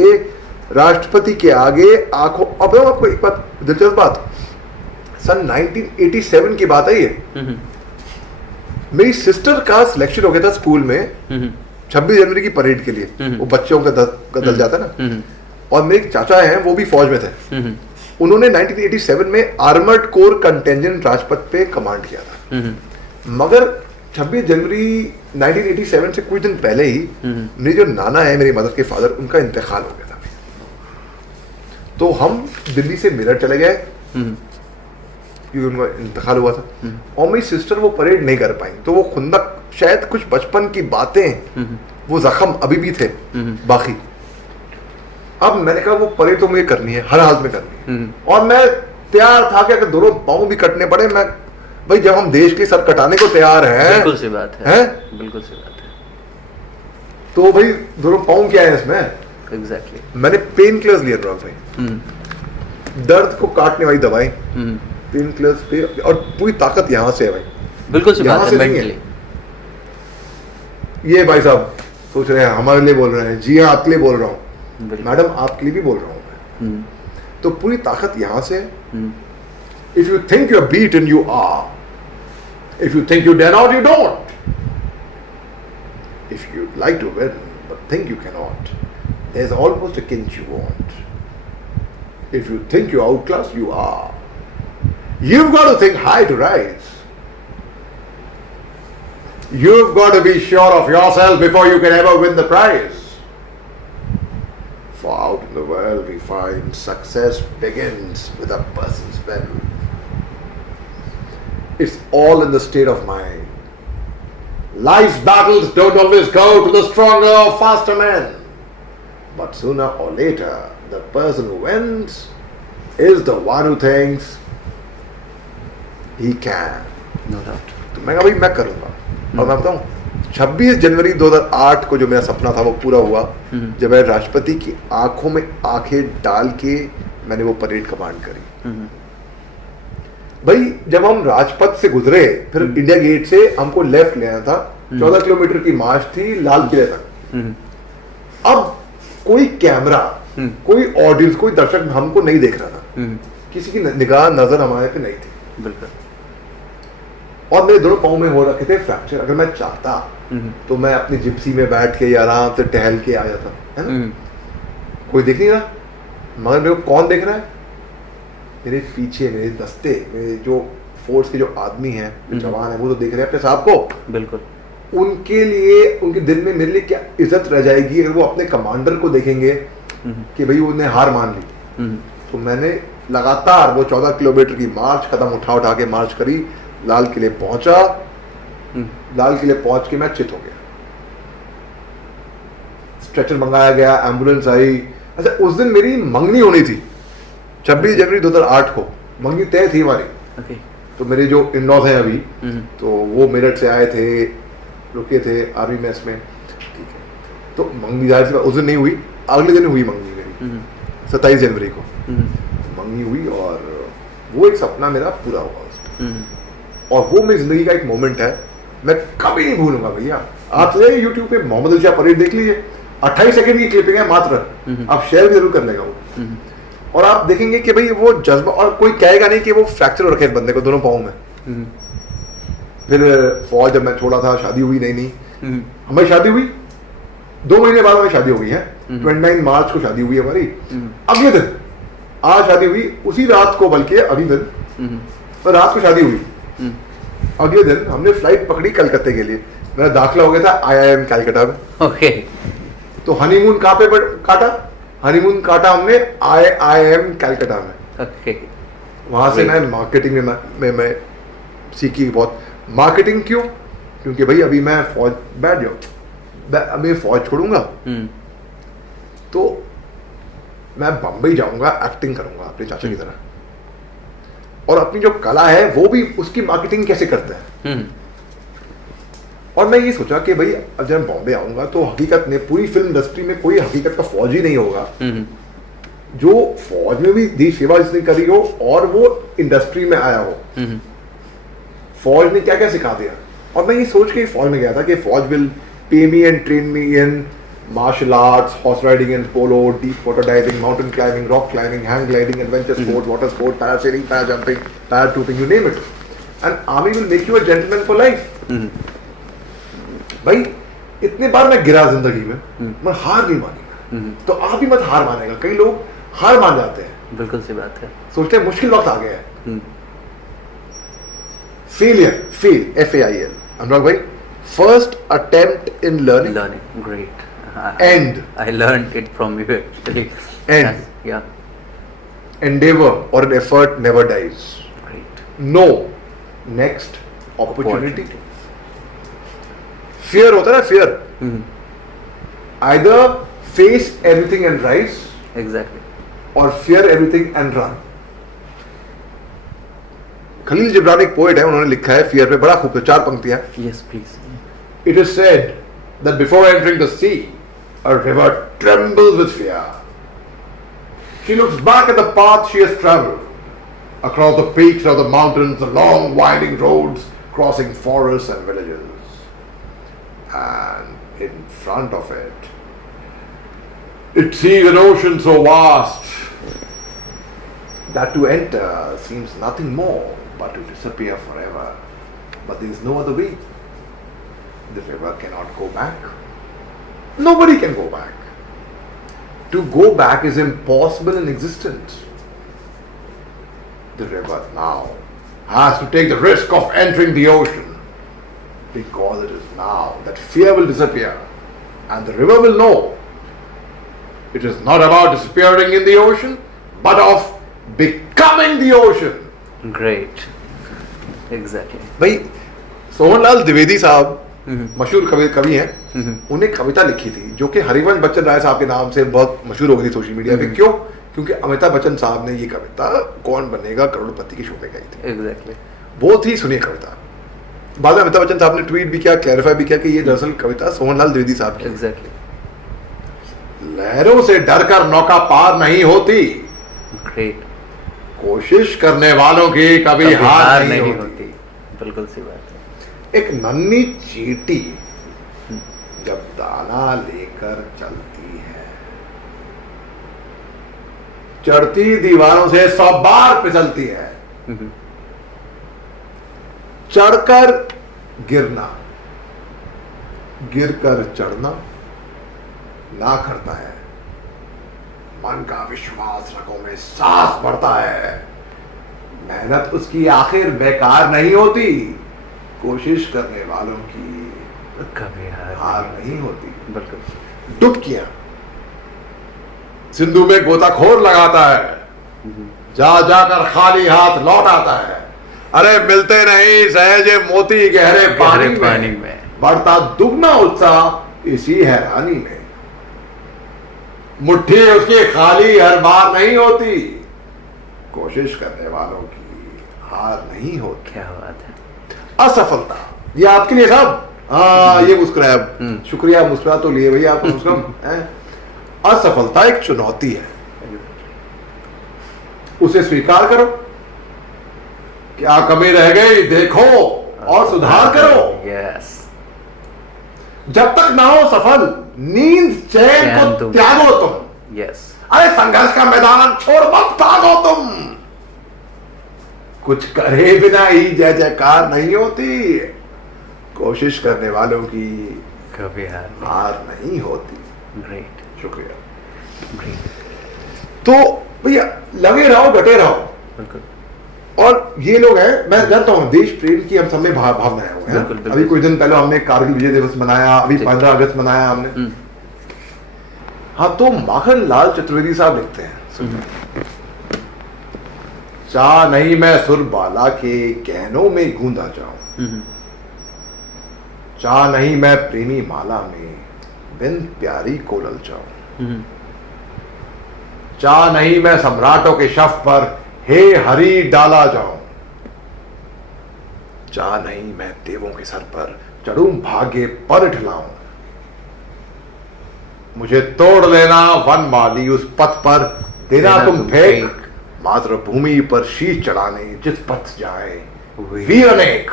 राष्ट्रपति के आगे आंखों, अब आपको एक बात दिलचस्प बात, सन 1987 की बात है ये। मेरी सिस्टर का सिलेक्शन हो गया था स्कूल में 26 जनवरी की परेड के लिए, वो बच्चों का दल जाता ना, और मेरे चाचा हैं वो भी फौज में थे। उन्होंने 1987 में आर्मर्ड कोर कंटेंजेंट राजपथ पे कमांड किया था। मगर 26 जनवरी 1987 से कुछ दिन पहले ही मेरे जो नाना है, मेरी मदर के फादर, उनका इंतकाल हो गया था। तो हम दिल्ली से मेरठ चले गए क्योंकि उनका इंतकाल हुआ था, और मेरी सिस्टर वो परेड नहीं कर पाई। तो वो खुंदक, शायद कुछ बचपन की बातें, वो जख्म अभी भी थे बाकी। अब मैंने कहा वो परेड तो मुझे करनी है, हर हालत में करनी है। और मैं तैयार था कि अगर दोनों पाँव भी कटने पड़े, मैं भाई जब हम देश के सर कटाने को तैयार हैं, बिल्कुल सी बात है, बिल्कुल सी बात है। तो भाई दोनों पाँव क्या है इसमें? एग्जैक्टली। मैंने पेन किलर्स लिए अनुराग भाई, दर्द को काटने वाली दवाई, पेन किलर्स पे, और पूरी ताकत यहाँ से है भाई, बिल्कुल सी बात है, मेंटली। ये भाई साहब सोच रहे हैं हमारे लिए बोल रहे हैं, जी हाँ आपके लिए बोल रहा हूँ मैडम, आपके लिए भी बोल रहा हूँ मैं। तो पूरी ताकत यहाँ से। If you think you're beaten, you are. If you think you dare not, you don't. If you like to win but think you cannot, there's almost a kinch you want. If you think you're outclassed, you are. You've got to think high to rise. You've got to be sure of yourself before you can ever win the prize. For out in the world we find success begins with a person's will. It's all in the state of mind. Life's battles don't always go to the stronger or faster man. But sooner or later, the person who wins is the one who thinks he can. No doubt. तो मैं कहा भाई मैं करूंगा. और मैं बताऊं 26 जनवरी 2008 को जो मेरा सपना था वो पूरा हुआ जब मैं राष्ट्रपति की आंखों में आंखें डाल के मैंने वो परेड कमांड करी. भाई जब हम राजपथ से गुजरे फिर इंडिया गेट से हमको लेफ्ट लेना था. 14 किलोमीटर की मार्च थी लाल किले तक. अब कोई कैमरा कोई ऑडियंस कोई दर्शक हमको नहीं देख रहा था. किसी की निगाह नजर हमारे पे नहीं थी. बिल्कुल. और मेरे दोनों पाँव में हो रखे थे फ्रैक्चर. अगर मैं चाहता तो मैं अपनी जिप्सी में बैठ के आराम से टहल के आ जाता है ना. कोई देख नहीं रहा मगर मेरे को कौन देख रहा है. मेरे पीछे मेरे दस्ते मेरे जो फोर्स के जो आदमी हैं जवान है वो तो देख रहे हैं अपने साहब को. बिल्कुल. उनके लिए उनके दिल में मेरे लिए क्या इज्जत रह जाएगी अगर वो अपने कमांडर को देखेंगे कि भाई उन्हें हार मान ली. तो मैंने लगातार वो 14 किलोमीटर की मार्च कदम उठा के मार्च करी. लाल किले पहुंचा. लाल किले पहुंच के मैं चित हो गया. स्ट्रेचर मंगाया गया एम्बुलेंस आई. अच्छा उस दिन मेरी मंगनी होनी थी 26 जनवरी 2008 को. मंगनी तय थी हमारी. ओके. तो मेरे जो इन-लॉज हैं अभी तो वो मेरठ से आए थे रुके थे आर्मी मेस में. ठीक है. तो मंगनी जाहिर सी बात उस दिन नहीं हुई. अगले दिन हुई मंगनी मेरी 27 जनवरी को मंगनी हुई. और वो एक सपना मेरा पूरा हुआ उस दिन. और वो मेरी जिंदगी का एक मोमेंट है मैं कभी नहीं भूलूंगा भैया. आप चले यूट्यूब पे मोहम्मद अली शाह परेड देख लीजिए. 28 सेकंड की क्लिपिंग है मात्र. आप शेयर भी जरूर कर लेगा वो. और आप देखेंगे कि भाई वो जज्बा. और कोई कहेगा नहीं कि वो फ्रैक्चर हो रखे इस बंदे को दोनों पाँव में. फिर फौज जब मैं छोड़ा था शादी हुई नहीं. हमारी शादी हुई 2 महीने बाद हमारी शादी हो गई है. 29 मार्च को शादी हुई हमारी. अगले दिन आज शादी हुई उसी रात को बल्कि अगले दिन रात को शादी हुई. अगले दिन हमने फ्लाइट पकड़ी कलकत्ते के लिए. मेरा दाखिला हो गया था IIM कलकत्ता में. ओके. तो हनीमून कहाँ पे काटा. हनीमून काटा हमने IIM कलकत्ता में. ओके. वहां से मैं मार्केटिंग में मैं सीखी बहुत. मार्केटिंग क्यों. क्योंकि भाई अभी मैं फौज बैठ जाऊँ अभी फौज छोड़ूंगा तो मैं बम्बई जाऊंगा एक्टिंग करूंगा अपने चाचा की तरह. और अपनी जो कला है वो भी उसकी मार्केटिंग कैसे करते हैं. और मैं ये सोचा कि भाई अब जब मैं बॉम्बे आऊंगा तो हकीकत में पूरी फिल्म इंडस्ट्री में कोई हकीकत का फौजी नहीं होगा जो फौज में भी देश सेवा जिसने करी हो और वो इंडस्ट्री में आया हो. फौज ने क्या क्या सिखा दिया. और मैं ये सोच के फौज में गया था कि फौज will pay me and train me in martial arts, horse riding and polo, deep water diving, mountain climbing, rock climbing, hang gliding, adventure sport, water sport, parasailing, parajumping, paratrooting, you name it. And army will make you a gentleman for life. भाई इतने बार मैं गिरा जिंदगी में मैं हार नहीं मानेगा. तो आप भी मत हार मानेगा. कई लोग हार मान जाते हैं. बिल्कुल सी बात है. सोचते हैं मुश्किल वक्त आ गया है. Fail FAIL. अनुराग भाई first attempt in learning. Great. End. I learned it from you actually. End. Yeah. Endeavor or an effort never dies. Right. No. Next opportunity. Fear होता है ना fear. Either face everything and rise. Exactly. or fear everything and run. Khalil Jibran एक poet है. उन्होंने लिखा है fear पे बड़ा खूब 4 पंक्तियां. Yes, please. It is said that before entering the sea, a river trembles with fear. She looks back at the path she has traveled, across the peaks of the mountains, the long winding roads, crossing forests and villages. And in front of it, it sees an ocean so vast that to enter seems nothing more but to disappear forever. But there is no other way. The river cannot go back. Nobody can go back. To go back is impossible in existence. The river now has to take the risk of entering the ocean, because it is now that fear will disappear, and the river will know it is not about disappearing in the ocean, but of becoming the ocean. Great. Exactly. भाई सोहनलाल द्विवेदी साहब मशहूर कवि हैं, उन्हें कविता लिखी थी जो कि हरिवंश बच्चन राय साहब के नाम से बहुत मशहूर हो गई थी सोशल मीडिया पे। क्यों? क्योंकि अमिताभ बच्चन साहब ने ये कविता कौन बनेगा करोड़पति के शो पे गाई थी। एग्जैक्टली। बहुत ही सुनी कविता। बाद में अमिताभ बच्चन साहब ने ट्वीट भी किया, क्लैरिफाई भी किया कि ये दरअसल कविता सोहनलाल द्विवेदी साहब की। एग्जैक्टली। लहरों से डरकर नौका पार नहीं होती, ग्रेट। कोशिश करने वालों की कभी हार नहीं होती। बिल्कुल सी बात है। एक नन्ही चींटी जब दाना लेकर चलती है, चढ़ती दीवारों से 100 बार फिसलती है, चढ़कर गिरना, गिरकर चढ़ना ना करता है, मन का विश्वास रगों में सांस बढ़ता है, मेहनत उसकी आखिर बेकार नहीं होती, कोशिश करने वालों की कभी हार नहीं होती। बिल्कुल। डुबकियां सिंधु में गोताखोर लगाता है, जा जाकर खाली हाथ लौट आता है, अरे मिलते नहीं सहजे मोती गहरे पानी में, बढ़ता दुगना उत्साह इसी हैरानी में, मुट्ठी उसकी खाली हर बार नहीं होती, कोशिश करने वालों की हार नहीं होती। क्या बात है। असफलता ये आपके लिए साहब, हाँ ये मुस्कुराया, शुक्रिया, मुस्कुरा तो लिए भैया आपको मुस्कुरा। असफलता एक चुनौती है, उसे स्वीकार करो, क्या कमी रह गई देखो और सुधार करो। यस। जब तक ना हो सफल, नींद चैन को त्यागो तुम। यस। अरे संघर्ष का मैदान छोड़ मत भागो तुम, कुछ करे बिना ही जय जयकार नहीं होती, कोशिश करने वालों की कभी हार नहीं होती। ग्रेट। शुक्रिया। ग्रेट। तो भैया लगे रहो, डटे रहो। बिल्कुल। और ये लोग हैं, मैं जानता हूँ देश प्रेम की हम सब में भावनाएं हुए हैं। बिल्कुल। अभी कुछ दिन पहले हमने कारगिल विजय दिवस मनाया, अभी 15 अगस्त मनाया हमने। हाँ, तो माखन लाल चतुर्वेदी साहब लिखते हैं, चाह नहीं मैं सुर बाला के गहनों में गूंदा जाऊं, चाह नहीं मैं प्रेमी माला में बिन प्यारी को ललचाऊं, चाह नहीं मैं सम्राटों के शफ पर हे हरि डाला जाऊं, चाह नहीं मैं देवों के सर पर चढ़ूं भाग्य पर ढलाऊं, मुझे तोड़ लेना वन माली उस पथ पर देना तुम फेंक, मातृभूमि पर शीश चढ़ाने जिस पथ जाए वीर अनेक।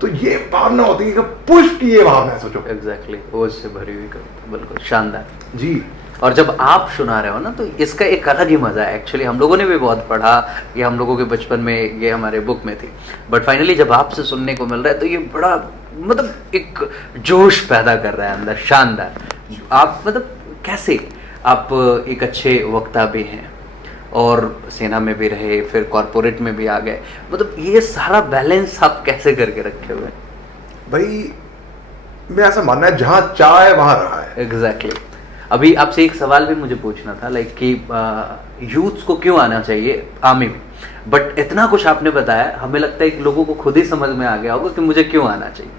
तो ये भावना होती है कि पुष्प की ये भावना है, सोचो। एग्जैक्टली। ओज से भरी हुई कविता, बिल्कुल शानदार जी। और जब आप सुना रहे हो ना, तो इसका एक अलग ही मजा है। एक्चुअली हम लोगों ने भी बहुत पढ़ा, ये हम लोगों के बचपन में ये हमारे बुक में थी, बट फाइनली जब आपसे सुनने को मिल रहा है तो ये बड़ा मतलब एक जोश पैदा कर रहा है अंदर। शानदार। आप मतलब कैसे, आप एक अच्छे वक्ता भी हैं और सेना में भी रहे, फिर कॉर्पोरेट में भी आ गए, मतलब ये सारा बैलेंस आप कैसे करके रखे हुए? भाई मैं ऐसा मानना है, जहां चाह है वहां रहा है। एग्जैक्टली। अभी आपसे एक सवाल भी मुझे पूछना था, लाइक कि यूथ्स को क्यों आना चाहिए आर्मी में, बट इतना कुछ आपने बताया, हमें लगता है कि लोगों को खुद ही समझ में आ गया होगा कि मुझे क्यों आना चाहिए,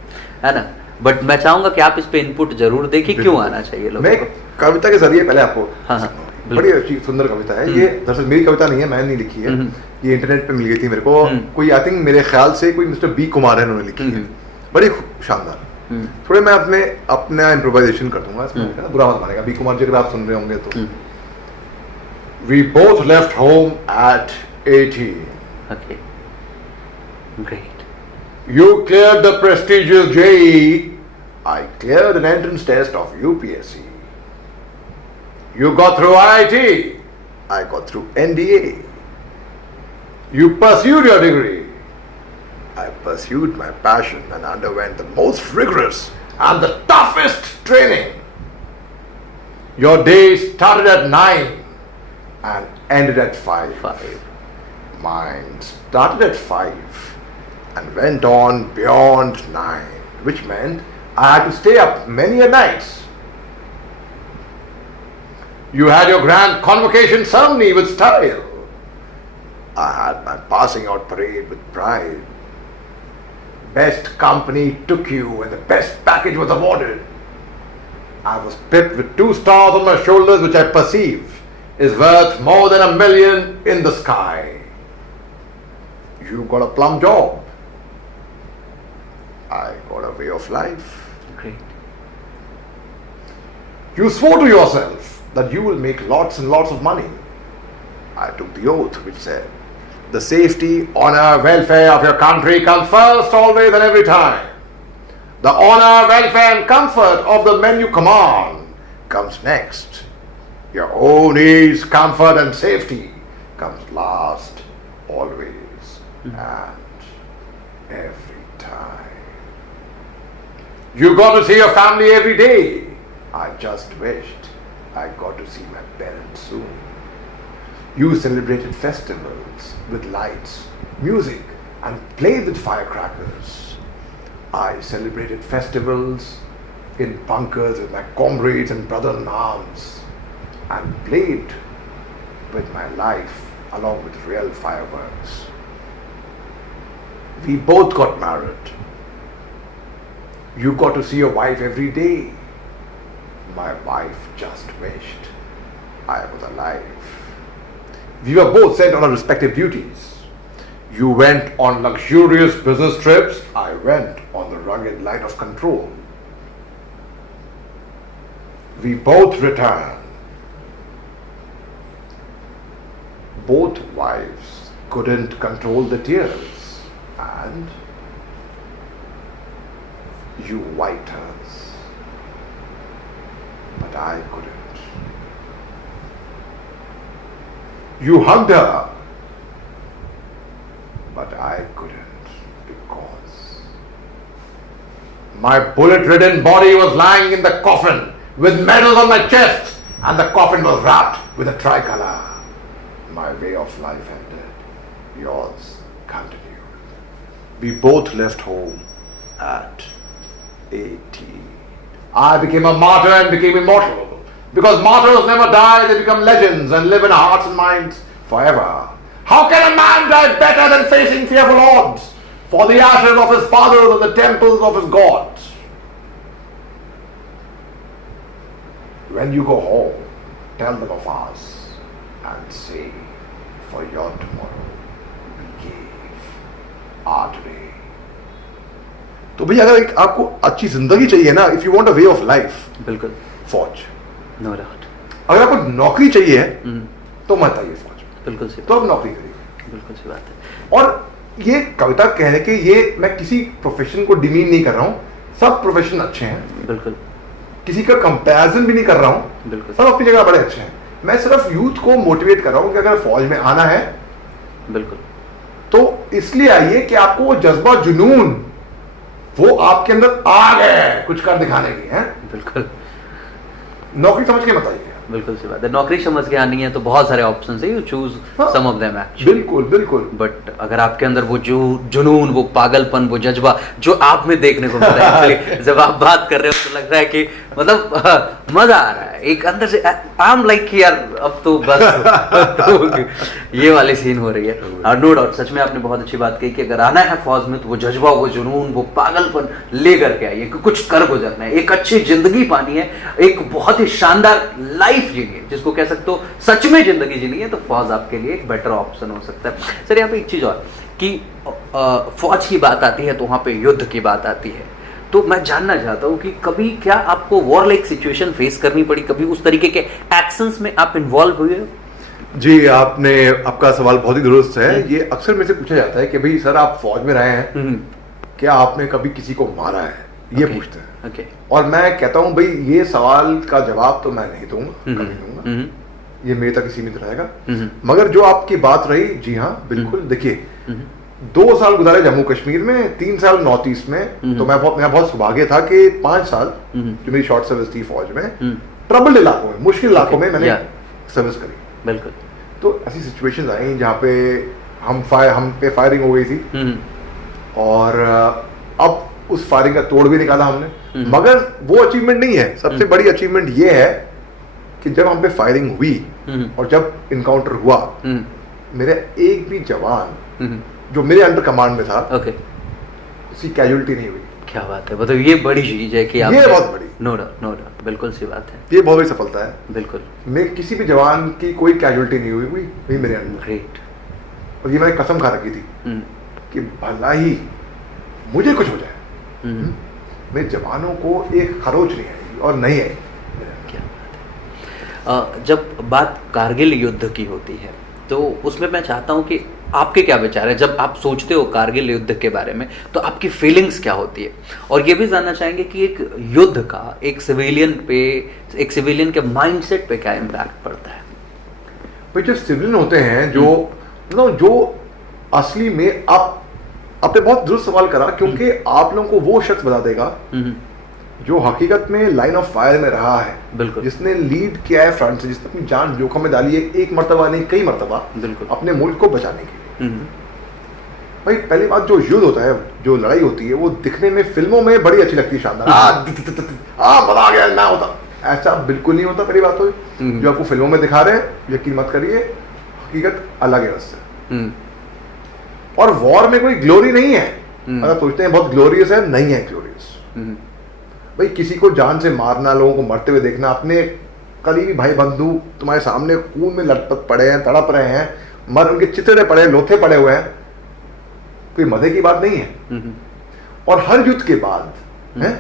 है ना? बट मैं चाहूंगा कि आप इस पे इनपुट जरूर दें कि क्यों आना चाहिए लोगों को। कविता के जरिए पहले आपको, हाँ, बड़ी अच्छी सुंदर कविता है ये। दरअसल मेरी कविता नहीं है, मैंने नहीं लिखी है, ये इंटरनेट पे मिल गई थी मेरे को। कोई आई थिंक मेरे ख्याल से कोई मिस्टर बी कुमार है, उन्होंने लिखी है, बड़ी शानदार। थोड़े मैं अपना इम्प्रोवाइजेशन कर दूंगा इसमें, है ना? बुरा मत मानेगा। बी कुमार जी अगर आप सुन रहे होंगे तो। We both left home at 18. Okay. Great. You cleared the prestigious JEE. I cleared an entrance test of UPSC. You got through IIT. I got through NDA. You pursued your degree. I pursued my passion and underwent the most rigorous and the toughest training. Your day started at 9 and ended at 5. Mine started at 5 and went on beyond 9, which meant I had to stay up many a nights. You had your grand convocation ceremony with style. I had my passing out parade with pride. Best company took you and the best package was awarded. I was pipped with 2 stars on my shoulders, which I perceive is worth more than $1 million in the sky. You got a plum job. I got a way of life. Great. You swore to yourself that you will make lots and lots of money. I took the oath which said, the safety, honor, welfare of your country comes first, always and every time. The honor, welfare and comfort of the men you command comes next. Your own ease, comfort and safety comes last, always and every time. You got to see your family every day. I just wished I got to see my parents soon. You celebrated festivals with lights, music, and played with firecrackers. I celebrated festivals in bunkers with my comrades and brothers in arms, and played with my life along with real fireworks. We both got married. You got to see your wife every day. My wife just wished I was alive. We were both sent on our respective duties. You went on luxurious business trips. I went on the rugged line of control. We both returned. Both wives couldn't control the tears, and you wiped hers. But I couldn't. You hugged her, but I couldn't, because my bullet-ridden body was lying in the coffin with medals on my chest, and the coffin was wrapped with a tricolor. My way of life ended. Yours continued. We both left home at 18. I became a martyr and became immortal. Because martyrs never die, they become legends and live in our hearts and minds forever. How can a man die better than facing fearful odds for the ashes of his fathers and the temples of his gods? When you go home, tell them of us and say, for your tomorrow we gave our today. तो भैया अगर एक आपको अच्छी जिंदगी चाहिए ना, if you want a way of life, बिल्कुल फौज. No doubt. अगर आपको नौकरी चाहिए तो मत आइए फौज. बिल्कुल सी तो आप नौकरी करिए. बिल्कुल सी बात है. और ये कविता कहने के, ये मैं किसी प्रोफेशन को डिमीन नहीं कर रहा हूँ. सब प्रोफेशन अच्छे हैं. बिल्कुल. किसी का कंपैरिजन भी नहीं कर रहा हूँ. बिल्कुल. सब अपनी जगह बड़े अच्छे हैं. मैं सिर्फ यूथ को मोटिवेट कर रहा हूँ कि अगर फौज में आना है, बिल्कुल, तो इसलिए आइए कि आपको वो जज्बा, जुनून, वो आपके अंदर आ गए कुछ कर दिखाने की है. बिल्कुल. नौकरी समझ के मत आइए. बिल्कुल सी बात है. नौकरी समझ के आनी है तो बहुत सारे ऑप्शन है, you choose some of them actually. बिल्कुल बिल्कुल. बट अगर आपके अंदर वो जो जुनून, वो पागलपन, वो जज्बा जो आप में देखने को मिल रहा है एक्चुअली, जब आप बात कर रहे हो तो लग रहा है कि मतलब मजा आ रहा है एक अंदर से. आई एम लाइक यार अब तो बस तो ये वाली सीन हो रही है. और नो डाउट सच में आपने बहुत अच्छी बात कही कि अगर आना है फौज में तो वो जज्बा, वो जुनून, वो पागलपन ले करके आइए कि कुछ कर गुजरना है, एक अच्छी जिंदगी पानी है, एक बहुत ही शानदार लाइफ जीनी है, जिसको कह सकते हो सच में जिंदगी जीनी है, तो फौज आपके लिए एक बेटर ऑप्शन हो सकता है. सर यहाँ पे एक चीज और कि फौज की बात आती है तो वहां पे युद्ध की बात आती है, तो मैं जानना चाहता हूँ कि कभी क्या आपको वॉर लाइक सिचुएशन फेस करनी पड़ी, कभी उस तरीके के एक्शंस में आप इन्वॉल्व हुए हो? जी, आपका सवाल बहुत ही दुरुस्त है. ये अक्सर मेरे से पूछा जाता है कि भाई सर आप फौज में रहे हैं, क्या आपने कभी किसी को मारा है, ये पूछते हैं. और मैं कहता हूँ भाई ये सवाल का जवाब तो मैं नहीं दूंगा, कभी दूंगा, ये मेरे तक सीमित रहेगा. मगर जो आपकी बात रही, जी हाँ बिल्कुल. देखिए 2 साल गुजारे जम्मू कश्मीर में, 3 साल नॉर्थ ईस्ट में, तो मेरा बहुत सौभाग्य था कि 5 साल जो मेरी शॉर्ट सर्विस थी फौज में, ट्रबल्ड इलाकों में, मुश्किल इलाकों में मैंने सर्विस करी. बिल्कुल. तो ऐसी सिचुएशंस आई जहाँ पे हम पे फायरिंग हो गई थी, और अब उस फायरिंग का तोड़ भी निकाला हमने. मगर वो अचीवमेंट नहीं है. सबसे बड़ी अचीवमेंट ये है कि जब हम पे फायरिंग हुई और जब इनकाउंटर हुआ मेरा एक भी जवान जो मेरे अंडर कमांड में था ओके, उसकी कैजुअलिटी नहीं हुई। क्या बात है, मतलब ये बड़ी चीज है कि आप, ये बहुत बड़ी, नो डाउट नो डाउट, बिल्कुल सी बात है, ये बहुत बड़ी सफलता है। बिल्कुल मैं किसी भी जवान की कोई कैजुअलिटी नहीं हुई हुई मेरे अंदर। ग्रेट। और ये मैंने कसम खा रखी थी कि भला ही मुझे कुछ हो जाए, मेरे जवानों को एक खरोच नहीं आएगी, और नहीं आई। क्या बात है। जब बात कारगिल युद्ध की होती है तो उसमें मैं चाहता हूँ कि आपके क्या विचार है जब आप सोचते हो कारगिल युद्ध के बारे में, तो आपकी फीलिंग्स क्या होती है, और ये भी जानना चाहेंगे कि एक युद्ध का एक सिविलियन के माइंडसेट पे क्या इम्पैक्ट पड़ता है। भाई जो सिविलियन होते हैं, जो मतलब जो असली में आप आपने बहुत दुरुस्त सवाल करा, क्योंकि आप लोगों को वो शख्स बता देगा जो हकीकत में लाइन ऑफ फायर में रहा है, बिल्कुल, जिसने लीड किया है फ्रंट से, जिसने अपनी जान जोखिम में डाली है, एक मर्तबा नहीं कई मर्तबा, बिल्कुल, अपने मुल्क को बचाने के लिए। भाई पहली बात, जो युद्ध होता है, जो लड़ाई होती है, वो दिखने में फिल्मों में बड़ी अच्छी लगती है, शानदार, मजा आ गया ना होता, ऐसा बिल्कुल नहीं होता। पहली बात तो जो आपको फिल्मों में दिखा रहे हैं, यकीन मत करिए, हकीकत अलग है उससे। और वॉर में कोई ग्लोरी नहीं है, अगर सोचते हैं बहुत ग्लोरियस है, नहीं है ग्लोरियस। भाई किसी को जान से मारना, लोगों को मरते हुए देखना, अपने करीबी भाई बंधु तुम्हारे सामने खून में लटपट पड़े हैं, तड़प रहे हैं, मर उनके चितड़े पड़े, लोथे पड़े हुए हैं, कोई मजे की बात नहीं है। और हर युद्ध के बाद है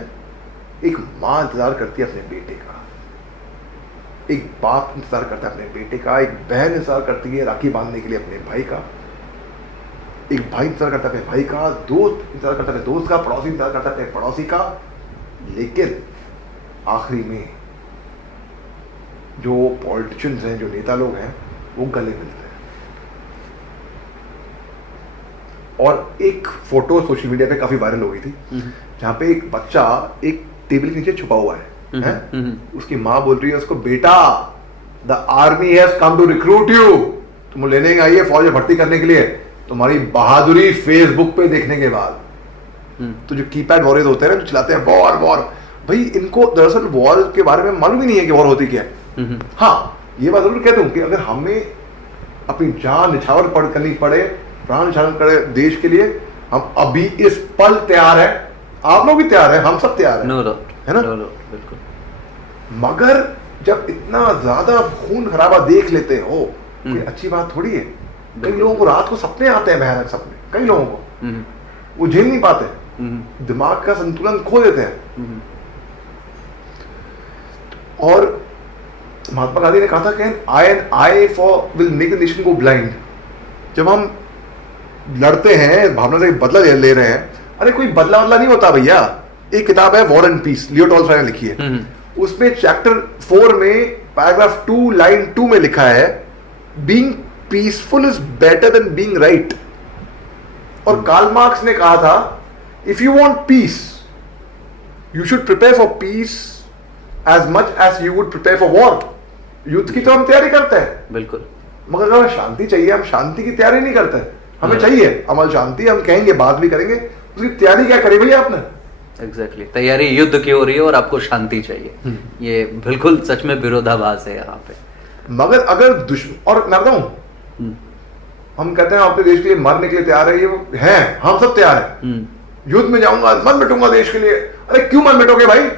एक माँ इंतजार करती है अपने बेटे का, एक बाप इंतजार करता है अपने बेटे का, एक बहन इंतजार करती है राखी बांधने के लिए अपने भाई का, एक भाई इंतजार करता है अपने भाई का, दोस्त इंतजार करता है अपने दोस्त का, पड़ोसी इंतजार करता है अपने पड़ोसी का। लेकिन आखिरी में जो पॉलिटिशियंस हैं, जो नेता लोग हैं, वो गले मिलते हैं। और एक फोटो सोशल मीडिया पे काफी वायरल हो गई थी, जहां पे एक बच्चा एक टेबल के नीचे छुपा हुआ है, उसकी माँ बोल रही है उसको, बेटा the army has come to recruit you, तुम लेने आई है फौज में भर्ती करने के लिए, तुम्हारी बहादुरी फेसबुक पे देखने के बाद। तो जो कीपैड वॉरियर्स होते हैं ना, जो चलाते हैं वॉर वॉर, भाई इनको दरअसल वॉर के बारे में मालूम ही नहीं है कि वॉर होती क्या है। हाँ, ये बात जरूर कह दूं कि अगर हमें अपनी जान निछावर करनी पड़े, प्राण निछावर करे देश के लिए, हम अभी इस पल तैयार है, आप लोग भी तैयार है, हम सब तैयार है, है ना? बिल्कुल। मगर जब इतना ज्यादा खून खराबा देख लेते हो, कोई अच्छी बात थोड़ी है। कई लोगों को रात को सपने आते हैं, भयानक सपने, कई लोगों को वो झेल नहीं पाते, दिमाग का संतुलन खो देते हैं। और महात्मा गांधी ने कहा था कि an eye for will make the nation go blind. जब हम लड़ते हैं भावना से बदला ले रहे हैं, अरे कोई बदला नहीं होता भैया। एक किताब है War and Peace, Leo Tolstoy ने लिखी है, उसमें चैप्टर 4 में पैराग्राफ 2 लाइन 2 में लिखा है, being peaceful is better than being right. और कार्ल मार्क्स ने कहा था, if you want peace you should prepare for peace as much as you would prepare for war. युद्ध की तो हम तैयारी करते हैं, बिल्कुल, मगर अगर शांति चाहिए, हम शांति की तैयारी नहीं करते। हमें चाहिए अमल शांति, हम कहेंगे बात भी करेंगे, उसकी तैयारी क्या करी भैया आपने? एग्जैक्टली, तैयारी युद्ध की हो रही है और आपको शांति चाहिए। ये बिल्कुल सच में विरोधाभास है यहाँ पे। मगर अगर दुश्मन, और मैं बताऊं, हम कहते हैं अपने देश के लिए मरने के लिए तैयार है, ये हैं, हम सब तैयार हैं, युद्ध में जाऊंगा, मर मिटूंगा देश के लिए। अरे क्यों मर मिटोगे भाई?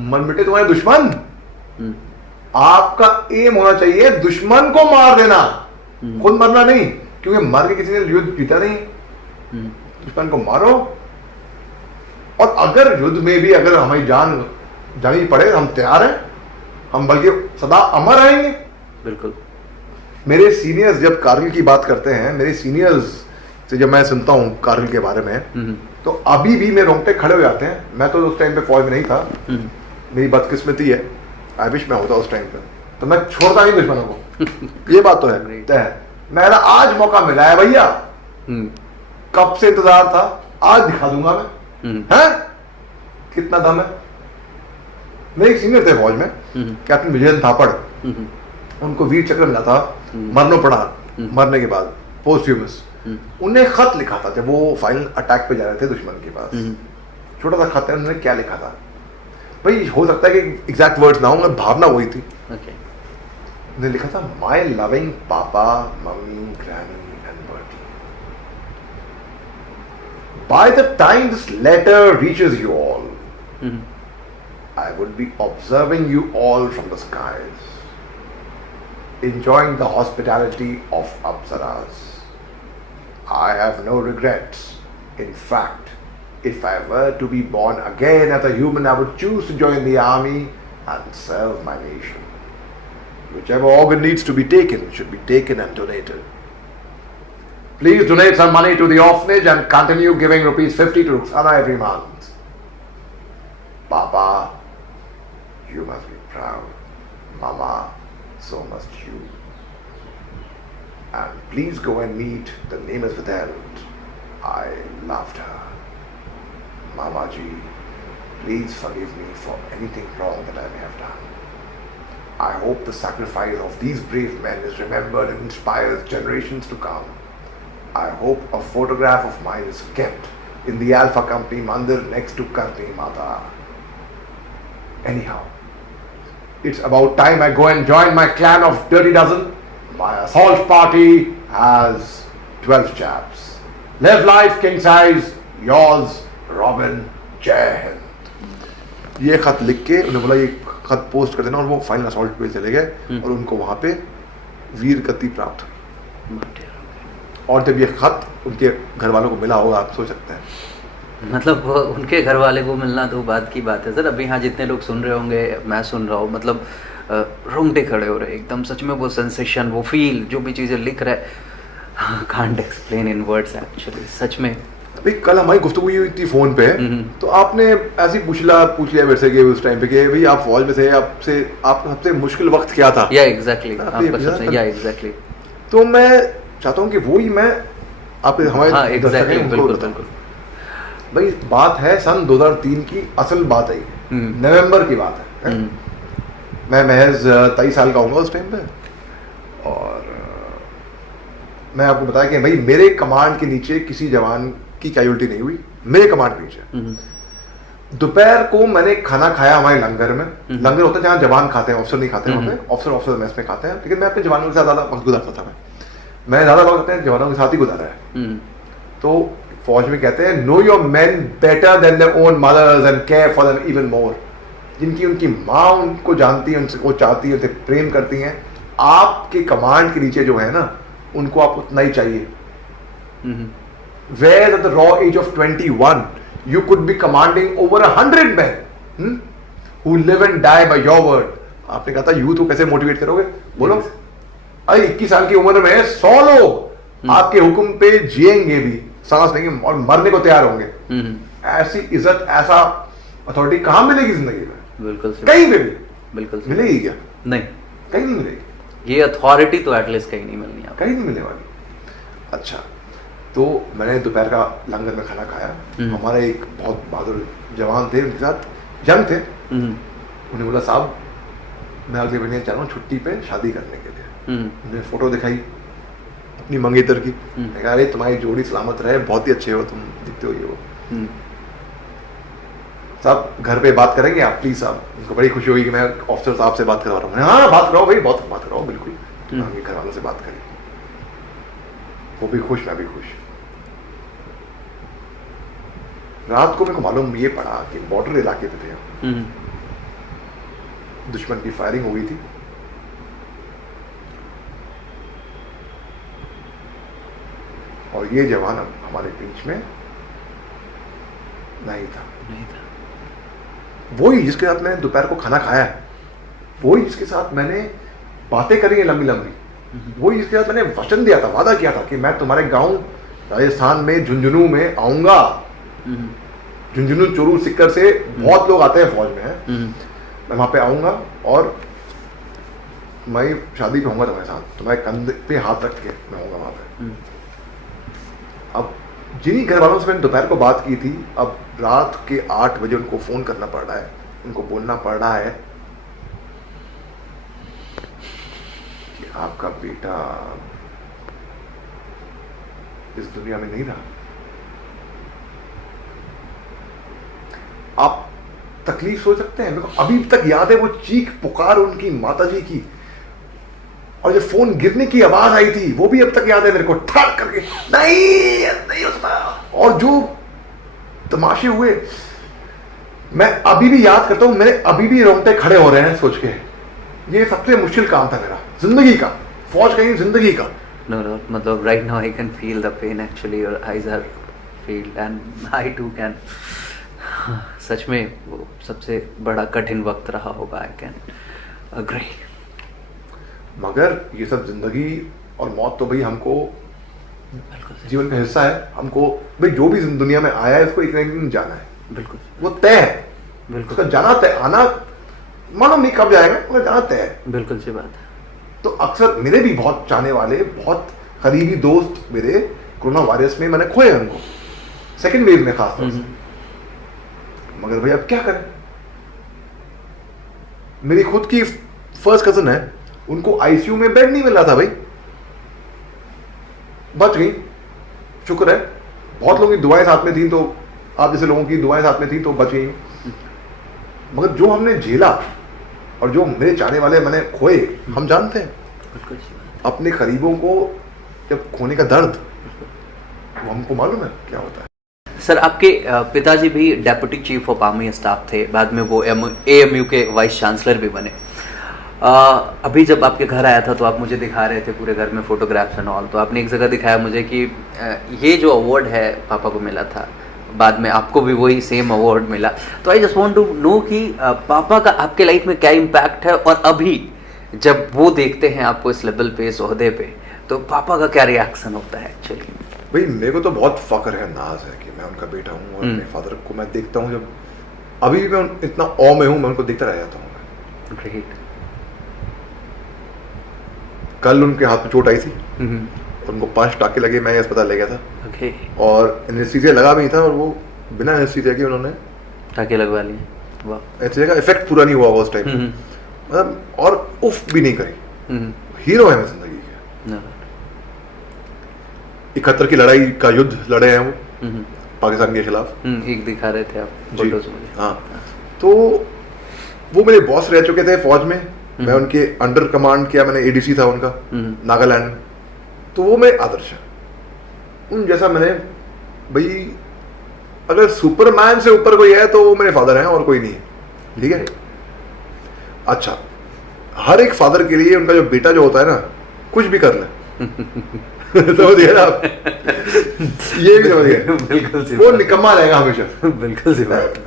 मर मिटे तुम्हारे दुश्मन। आपका एम होना चाहिए दुश्मन को मार देना, खुद मरना नहीं, क्योंकि मर के किसी ने युद्ध जीता नहीं। दुश्मन को मारो, और अगर युद्ध में भी अगर हमारी जान जानी पड़े, हम तैयार हैं, हम बल्कि सदा अमर रहेंगे। बिल्कुल। मेरे सीनियर्स जब कारगिल की बात करते हैं, मेरे सीनियर्स से जब मैं सुनता हूं कारगिल के बारे में, तो अभी भी मेरे रोंगटे खड़े हो जाते हैं। मैं तो उस टाइम पे फौज में नहीं था, मेरी बदकिस्मती है, आई विश मैं होता उस टाइम पे, तो मैं छोड़ता नहीं दुश्मनों को। ये बात तो है, तय है। मेरा आज मौका मिला है भैया, कब से इंतजार था, आज दिखा दूंगा मैं। हैं? कितना दम है। मेरे एक सीनियर थे फौज में, कैप्टन विजयन थापड़, उनको वीर चक्र मिला था, मरनो पड़ा, मरने के बाद पोस्ट्यूमस। उन्हें खत लिखा था जब वो फाइनल अटैक पे जा रहे थे दुश्मन के पास, छोटा सा खत है, उन्होंने क्या लिखा था भाई, हो सकता है कि एग्जैक्ट वर्ड्स ना हो, भावना वही थी। ने लिखा था my loving papa mummy granny and Bertie. By the time this letter reaches you all, I would be observing you all from the skies, enjoying the hospitality of Apsaras. I have no regrets. In fact, if I were to be born again as a human, I would choose to join the army and serve my nation. Whichever organ needs to be taken should be taken and donated. Please donate some money to the orphanage and continue giving ₹50 to Ruxana every month. Papa, you must be proud. Mama, so must you. And please go and meet the name is withheld. I loved her. Mama ji, please forgive me for anything wrong that I may have done. I hope the sacrifice of these brave men is remembered and inspires generations to come. I hope a photograph of mine is kept in the Alpha Company Mandir next to Karni Mata. Anyhow, it's about time I go and join my clan of Dirty Dozen. My assault party has 12 chaps. Live life king size. Yours, Robin. जय हिंद. ये खत लिख के उन्होंने बोला ये खत post कर देना, और वो फाइनल असॉल्ट पे चले गए और उनको वहां पे वीर गति प्राप्त हुई. और जब ये खत उनके घर वालों को मिला होगा, आप सोच सकते हैं. मतलब उनके घर वाले को मिलना तो बात की बात है सर. अभी यहाँ जितने लोग सुन रहे होंगे, मैं सुन रहा हूँ, मतलब रोंगटे खड़े हो रहे एकदम. सच में वो सेंसेशन, वो फील, जो भी चीज़ें लिख रहे हैं, can't explain in words actually. सच में अभी कल हमारी गुफ्तगू हुई थी फोन पे, तो आपने ऐसे ही पूछ लिया मेरे से कि उस टाइम पे कि भाई आप फौज में थे, आपका सबसे मुश्किल वक्त क्या था. या एग्जैक्टली, या एग्जैक्टली. तो मैं चाहता हूँ कि वो ही मैं आप हमारे बिल्कुल. भाई बात है सन 2003 की, असल बात है, नवंबर की बात है. मैं महज 23 साल का हूँगा उस टाइम पे, और मैं आपको बताया कि भाई मेरे कमांड के नीचे किसी जवान की कैजुअल्टी नहीं हुई. मेरे कमांड के नीचे दोपहर को मैंने खाना खाया हमारे लंगर में. लंगर होता है जहाँ जवान खाते हैं, ऑफिसर नहीं खाते हैं. वहाँ पे ऑफिसर मेस में खाते हैं. लेकिन मैं अपने जवानों के साथ ज़्यादा वक्त गुजारता था. मैं ज़्यादा वक्त अपने जवानों के साथ ही गुजारा है. तो फौज में कहते हैं know your main better than their own mothers and care for them even more. जिनकी उनकी माँ उनको जानती है, उनसे वो चाहती है, उनसे प्रेम करती हैं, आपके कमांड के नीचे जो है ना, उनको आप उतना ही चाहिए. Whereas at the raw age of 21, you could be commanding over 100 men who live and die by your word. आपने कहा था यूथ को कैसे मोटिवेट करोगे, बोलो. अरे 21 साल की उम्र में 100 लोग आपके हुक्म पे जिएंगे भी, सांस लेंगे और मरने को तैयार होंगे. ऐसी इज्जत, ऐसा अथॉरिटी कहाँ मिलेगी जिंदगी में? बिल्कुल कहीं पे भी बिल्कुल मिलेगी क्या? नहीं, कहीं नहीं मिलेगी. ये अथॉरिटी तो एटलीस्ट कहीं नहीं मिलनी है, कहीं नहीं मिलने वाली. अच्छा, तो मैंने दोपहर का लंगर में खाना खाया. हमारे एक बहुत बहादुर जवान थे, उनके साथ जंग थे. उन्हें बोला साहब मैं अगले महीने जा रहा हूँ छुट्टी पे शादी करने के लिए. उन्हें फोटो दिखाई अपनी मंगेतर की. मैं कहा अरे तुम्हारी जोड़ी सलामत रहे, बहुत ही अच्छे हो तुम, दिखते हो ये वो. साहब घर पे बात करेंगे आप प्लीज साहब. उनको बड़ी खुशी हुई कि मैं ऑफिसर साहब से बात करवा रहा हूँ. हाँ बात कराओ भाई, बहुत बात कराओ, बिल्कुल. उनके घर वालों से बात करी, वो भी खुश, मैं भी खुश. रात को मेरे को मालूम ये पड़ा कि बॉर्डर इलाके पे थे हम. दुश्मन की फायरिंग हो गई थी. और ये जवान अब हमारे बीच में नहीं था. वही जिसके साथ मैंने दोपहर को खाना खाया है, वही जिसके साथ मैंने बातें करी हैं लंबी लंबी, वही जिसके साथ मैंने वचन दिया था, वादा किया था कि मैं तुम्हारे गांव राजस्थान में झुंझुनू में आऊंगा. झुंझुनू चोरू सिक्कर से बहुत लोग आते हैं फौज में, मैं वहां पे आऊंगा और मैं शादी पे होऊंगा तुम्हारे साथ, तुम्हारे कंधे पे हाथ रख के मैं होऊंगा वहां पे. अब जिन्हीं घर वालों से मैंने दोपहर को बात की थी, अब रात के 8 बजे उनको फोन करना पड़ रहा है, उनको बोलना पड़ रहा है कि आपका बेटा इस दुनिया में नहीं रहा. आप तकलीफ सोच सकते हैं. मेरे को अभी तक याद है वो चीख पुकार उनकी माताजी की. और जो फोन गिरने की आवाज आई थी वो भी अब तक याद है मेरे को, ठाक करके नहीं हो सकता। और जो तमाशे हुए मैं अभी भी याद करता हूं, मेरे अभी भी रोंगटे खड़े हो रहे हैं सोच के। ये सबसे मुश्किल काम था मेरा जिंदगी का, फौज कहीं जिंदगी का। No, मतलब right now I can feel the pain actually, your eyes are filled and I too can। सच में वो सबसे बड़ा कठिन वक्त रहा होगा, I can agree। मगर ये सब जिंदगी और मौत तो भाई हमको जीवन का हिस्सा है। हमको भाई जो भी दुनिया में आया है उसको एक ना एक दिन जाना है, बिल्कुल वो तय है। बिल्कुल उसका जाना तय, आना मालूम नहीं कब जाएगा, मगर जाना तय है। बिल्कुल सी बात है। तो अक्सर मेरे भी बहुत चाहने वाले, बहुत करीबी दोस्त मेरे कोरोना वायरस में मैंने खोए उनको, सेकेंड वेव में खास तौर से। मगर भाई अब क्या करें। मेरी खुद की फर्स्ट कजन है, उनको आईसीयू में बेड नहीं मिल रहा था भाई, बच गई, शुक्र है। बहुत लोगों की दुआएं साथ में थी, तो आप जैसे लोगों की दुआएं साथ में थी तो बच गई। मगर जो हमने झेला और जो मेरे चाहने वाले मैंने खोए, हम जानते हैं अपने करीबों को जब खोने का दर्द, वो हमको मालूम है क्या होता है। सर आपके पिताजी भी deputy chief of army staff थे, बाद में वो AMU के वाइस चांसलर भी बने। अभी जब आपके घर आया था तो आप मुझे दिखा रहे थे पूरे घर में फोटोग्राफ्स एंड ऑल, तो आपने एक जगह दिखाया मुझे कि ये जो अवार्ड है पापा को मिला था, बाद में आपको भी वही सेम अवार्ड मिला। तो I just want to know कि पापा का आपके लाइफ में क्या इम्पैक्ट है, और अभी जब वो देखते हैं आपको इस लेवल पे, इस ओहदे पे, तो पापा का क्या रिएक्शन होता है एक्चुअली? भाई मेरे को तो बहुत फक्र है, नाज है कि मैं उनका बेटा हूँ और अपने फादर को मैं देखता हूँ, जब अभी भी मैं इतना ऑ में हूँ, मैं उनको देखता रह जाता हूँ। ग्रेट। कल उनके हाथ में चोट आई थी, उनको 5 टाके लगे, मैं अस्पताल ले गया था। ओके। और एनेस्थीसिया लगा भी नहीं था, और वो बिना एनेस्थीसिया के उन्होंने टाके लगवा लिए। वाह। एनेस्थीसिया का इफेक्ट पूरा नहीं हुआ उस टाइम, मतलब, और उफ भी नहीं करी। हीरो है मैं जिंदगी के। 71 की लड़ाई का युद्ध लड़े हैं वो पाकिस्तान के खिलाफ। एक दिखा रहे थे आप फोटोज मुझे। हाँ, तो वो मेरे बॉस रह चुके थे फौज में, मैं उनके अंडर कमांड किया, मैंने ADC था उनका नागालैंड में। तो वो मेरे आदर्श है, उन जैसा मैंने भाई, अगर सुपरमैन से ऊपर कोई है तो वो मेरे फादर हैं और कोई नहीं है, ठीक है। अच्छा, हर एक फादर के लिए उनका जो बेटा जो होता है ना, कुछ भी कर ले समझिए ना आप, ये भी समझिए, बिल्कुल वो निकम्मा रहेगा हमेशा। बिल्कुल सी बात।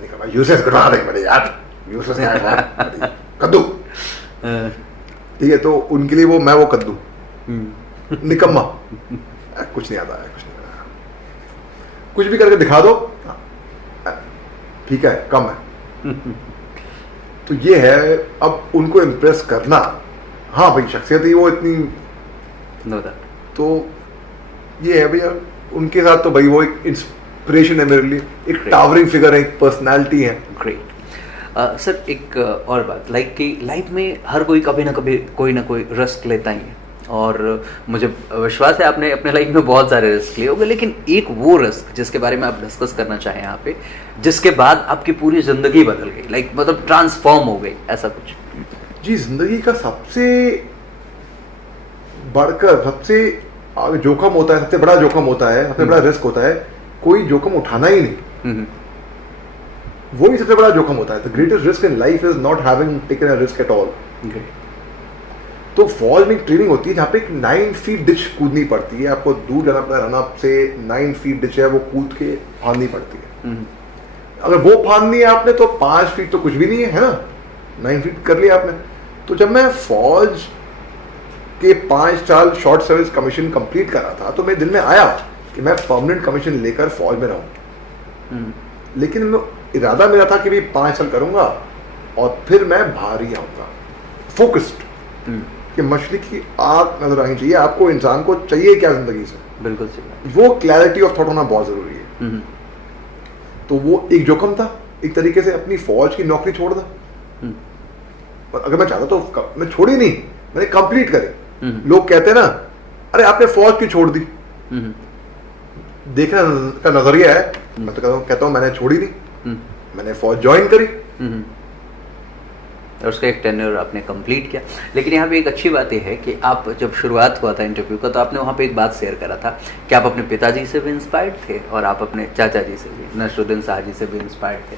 निकम्मा यूसेस करवा देंगे मेरे यार, यूसेस नहीं आएगा कद्दू, ठीक है। तो उनके लिए मैं वो कद्दू निकम्मा, कुछ नहीं आता है, कुछ नहीं आता, कुछ भी करके दिखा दो, ठीक है, कम है। तो ये है, अब उनको इम्प्रेस करना, हाँ भाई शख्सियत ही वो इतनी, तो ये है भैया, उनके साथ तो भाई वो एक इंस्पिरेशन है मेरे लिए, एक टावरिंग फिगर है, एक पर्सनालिटी है। ग्रेट। सर एक और बात, लाइक कि लाइफ में हर कोई कभी ना कभी कोई ना कोई रिस्क लेता ही है, और मुझे विश्वास है आपने अपने लाइफ में बहुत सारे रिस्क लिए होंगे, लेकिन एक वो रिस्क जिसके बारे में आप डिस्कस करना चाहें यहाँ पे, जिसके बाद आपकी पूरी जिंदगी बदल गई, लाइक मतलब ट्रांसफॉर्म हो गई, ऐसा कुछ? जी, जिंदगी का सबसे बढ़कर, सबसे जोखम होता है, सबसे बड़ा जोखम होता है, सबसे बड़ा रिस्क होता है कोई जोखम उठाना ही नहीं, वही सबसे बड़ा जोखम होता है। The greatest risk in life is not having taken a risk at all. तो फौज में एक ट्रेनिंग होती है जहाँ पे एक 9 फीट डिच कूदनी पड़ती है, आपको दूर जाना पड़ता है, रन अप से 9 फीट डिच है वो कूद के फांदनी पड़ती है। अगर वो फांदनी है आपने तो 5 फीट तो कुछ भी नहीं है ना, 9 फीट कर लिया आपने। तो जब मैं फौज के 5 साल शॉर्ट सर्विस कमीशन कंप्लीट कर रहा था, तो मेरे दिल में आया कि मैं परमानेंट कमीशन लेकर फौज में रहूं, लेकिन इरादा मेरा था कि भी 5 साल करूंगा और फिर मैं बाहर ही आऊंगा, फोकस्ड, कि मछली की आग नजर आनी चाहिए आपको, इंसान को चाहिए क्या जिंदगी से, बिल्कुल सही, वो क्लैरिटी ऑफ थॉट होना बहुत जरूरी है। तो वो एक जोखम था, एक तरीके से अपनी फौज की नौकरी छोड़ दा, पर अगर मैं चाहता तो मैं छोड़ी नहीं, मैंने कंप्लीट करी। लोग कहते हैं ना, अरे आपने फौज क्यों छोड़ दी, देखने का नजरिया है। मैं तो कहता हूँ मैंने छोड़ी नहीं, मैंने फौज ज्वाइन करी, और उसका एक टेन्योर आपने कंप्लीट किया। लेकिन यहाँ पे एक अच्छी बात यह है कि आप जब शुरुआत हुआ था इंटरव्यू का, तो आपने वहाँ पे एक बात शेयर करा था कि आप अपने पिताजी से भी इंस्पायर्ड थे और आप अपने चाचा जी से भी, नसरुद्दीन शाह जी से भी इंस्पायर्ड थे।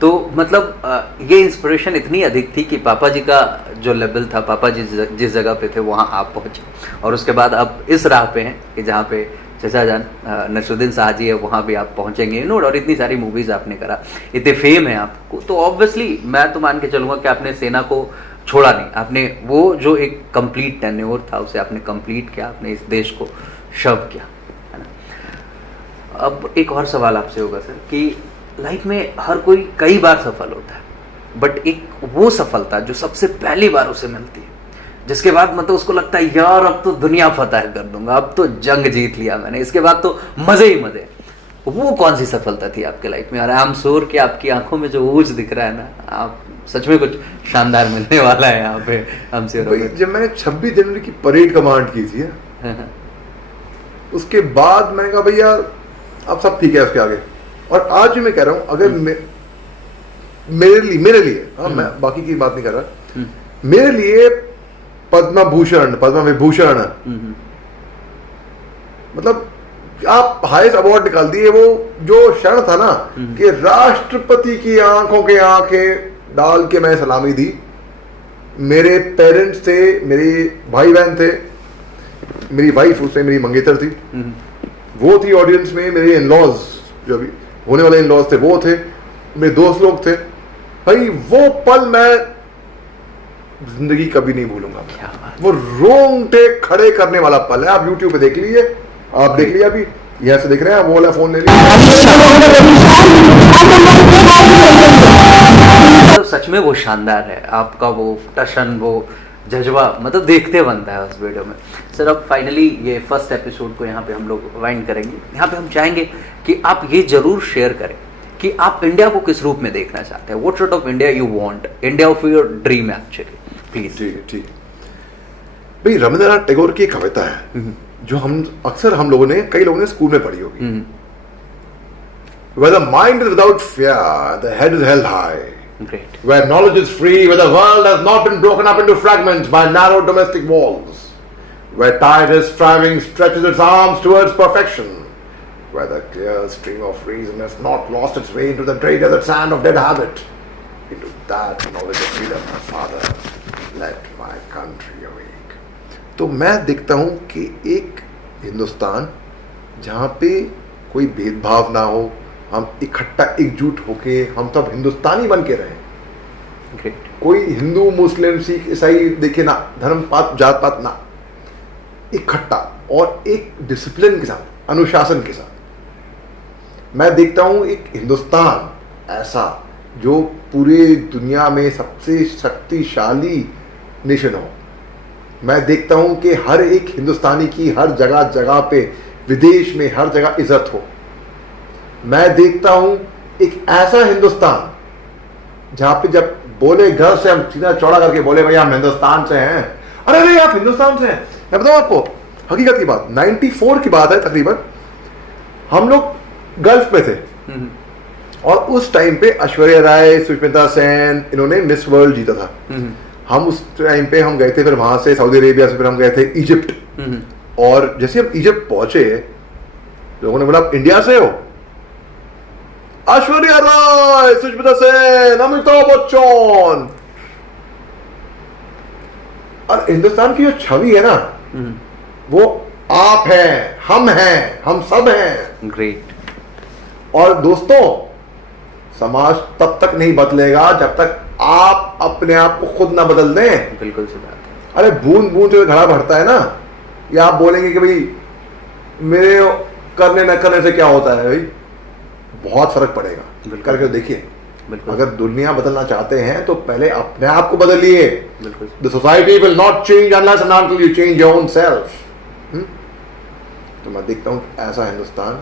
तो मतलब ये इंस्पिरेशन इतनी अधिक थी कि पापा जी का जो लेवल था, पापा जी जिस जगह पे थे वहाँ आप पहुँचे, और उसके बाद आप इस राह पे हैं कि जहाँ पे चचा जान नसरुद्दीन शाह जी है वहाँ भी आप पहुँचेंगे नोट, और इतनी सारी मूवीज़ आपने करा, इतने फेम है आपको, तो ऑब्वियसली मैं तो मान के चलूँगा कि आपने सेना को छोड़ा नहीं, आपने वो जो एक कंप्लीट टेन्योर था उसे आपने कंप्लीट किया, आपने इस देश को सर्व किया, है ना। अब एक और सवाल आपसे होगा सर कि लाइफ में हर कोई कई बार सफल होता है, बट एक वो सफलता जो सबसे पहली बार उसे मिलती है, जिसके बाद मतलब उसको लगता है यार अब तो दुनिया फतह कर दूंगा, अब तो जंग जीत लिया मैंने, इसके बाद तो मजे ही मजे, वो कौन सी सफलता थी आपके लाइफ में? और आई एम श्योर कि आपकी आंखों में जो ऊर्ज दिख रहा है ना, आप सच में कुछ शानदार मिलने वाला है यहाँ पे हमसे। जब मैंने 26 जनवरी की परेड कमांड की थी उसके बाद मैंने कहा भैया अब सब ठीक है उसके आगे, और आज भी मैं कह रहा हूँ अगर मेरे लिए मैं बाकी की बात नहीं कर रहा, मेरे लिए पद्म भूषण, पद्म विभूषण, मतलब आप हाईएस्ट अवार्ड निकाल दिए, वो जो क्षण था ना कि राष्ट्रपति की आंखों के आंखें डाल के मैं सलामी दी, मेरे पेरेंट्स थे, मेरे भाई बहन थे, मेरी वाइफ उससे मेरी मंगेतर थी, वो थी ऑडियंस में, मेरे इन-लॉज जो अभी होने वाले इन-लॉज थे वो थे, मेरे दोस्त लोग थे भाई, वो पल मैं जिंदगी कभी नहीं भूलूंगा। वो रोंगटे खड़े करने वाला पल है, आप YouTube पे देख लीजिए, आप देख लिया अभी यहाँ से देख रहे हैं, वो वाला फोन ले लिया, तो सच में वो शानदार है आपका वो टशन, वो जज्बा, मतलब देखते बनता है उस वीडियो में। सर अब फाइनली ये फर्स्ट एपिसोड को यहाँ पे हम लोग वाइंड करेंगे, यहाँ पे हम चाहेंगे कि आप ये जरूर शेयर करें कि आप इंडिया को किस रूप में देखना चाहते हैं, what sort of India you want, India of your dream actually, please. ठीक भाई, रविंद्रनाथ टैगोर की एक कविता है जो हम अक्सर हम लोगों ने, कई लोगों ने स्कूल में पढ़ी होगी, Where the mind is without fear, the head is held high. Great. Where knowledge is free, where the world has not been broken up into fragments by narrow domestic walls. Where tireless striving stretches its arms towards perfection. Where the clear stream of reason has not lost its way into the grey desert sand of dead habit. Into that knowledge of freedom, my father, let my country awake. तो मैं देखता हूँ कि एक हिंदुस्तान जहाँ पे कोई भेदभाव ना हो, हम इकट्ठा एकजुट होके हम सब हिंदुस्तानी बन के रहें। कोई हिंदू मुस्लिम सिख ईसाई देखे ना, धर्म पात जात पात ना, इकट्ठा और एक डिसिप्लिन के साथ, अनुशासन के साथ। मैं देखता हूं एक हिंदुस्तान ऐसा जो पूरे दुनिया में सबसे शक्तिशाली नेशन हो। मैं देखता हूं कि हर एक हिंदुस्तानी की हर जगह जगह पे, विदेश में हर जगह इज्जत हो। मैं देखता हूं एक ऐसा हिंदुस्तान जहां पे जब बोले घर से हम सीधा चौड़ा करके बोले भैया हम हिंदुस्तान से हैं, अरे भाई आप हिंदुस्तान से हैं। मैं बताऊं आपको हकीकत की बात, 94 की बात है तकरीबन, हम लोग गल्फ में थे और उस टाइम पे ऐश्वर्या राय, सुष्मिता सेन, इन्होंने मिस वर्ल्ड जीता था। हम उस टाइम पे हम गए थे, फिर वहां से सऊदी अरेबिया से फिर हम गए थे इजिप्ट, और जैसे हम इजिप्ट पहुंचे लोगों ने बोला आप इंडिया से हो? ऐश्वर्या राय, सुष्मिता सेन, अमिताभ बच्चन। और हिंदुस्तान की जो छवि है ना, वो आप हैं, हम सब हैं। ग्रेट। और दोस्तों, समाज तब तक नहीं बदलेगा जब तक आप अपने आप को खुद ना बदल दें। बिल्कुल सही बात है। अरे बूंद बूंद से घड़ा भरता है ना, या आप बोलेंगे कि भाई मेरे करने न करने से क्या होता है, भाई बहुत फर्क पड़ेगा। करके देखिए, अगर दुनिया बदलना चाहते हैं तो पहले अपने आप को बदलिए। The society will not change unless and until you change your own self. तो मैं देखता हूं ऐसा हिंदुस्तान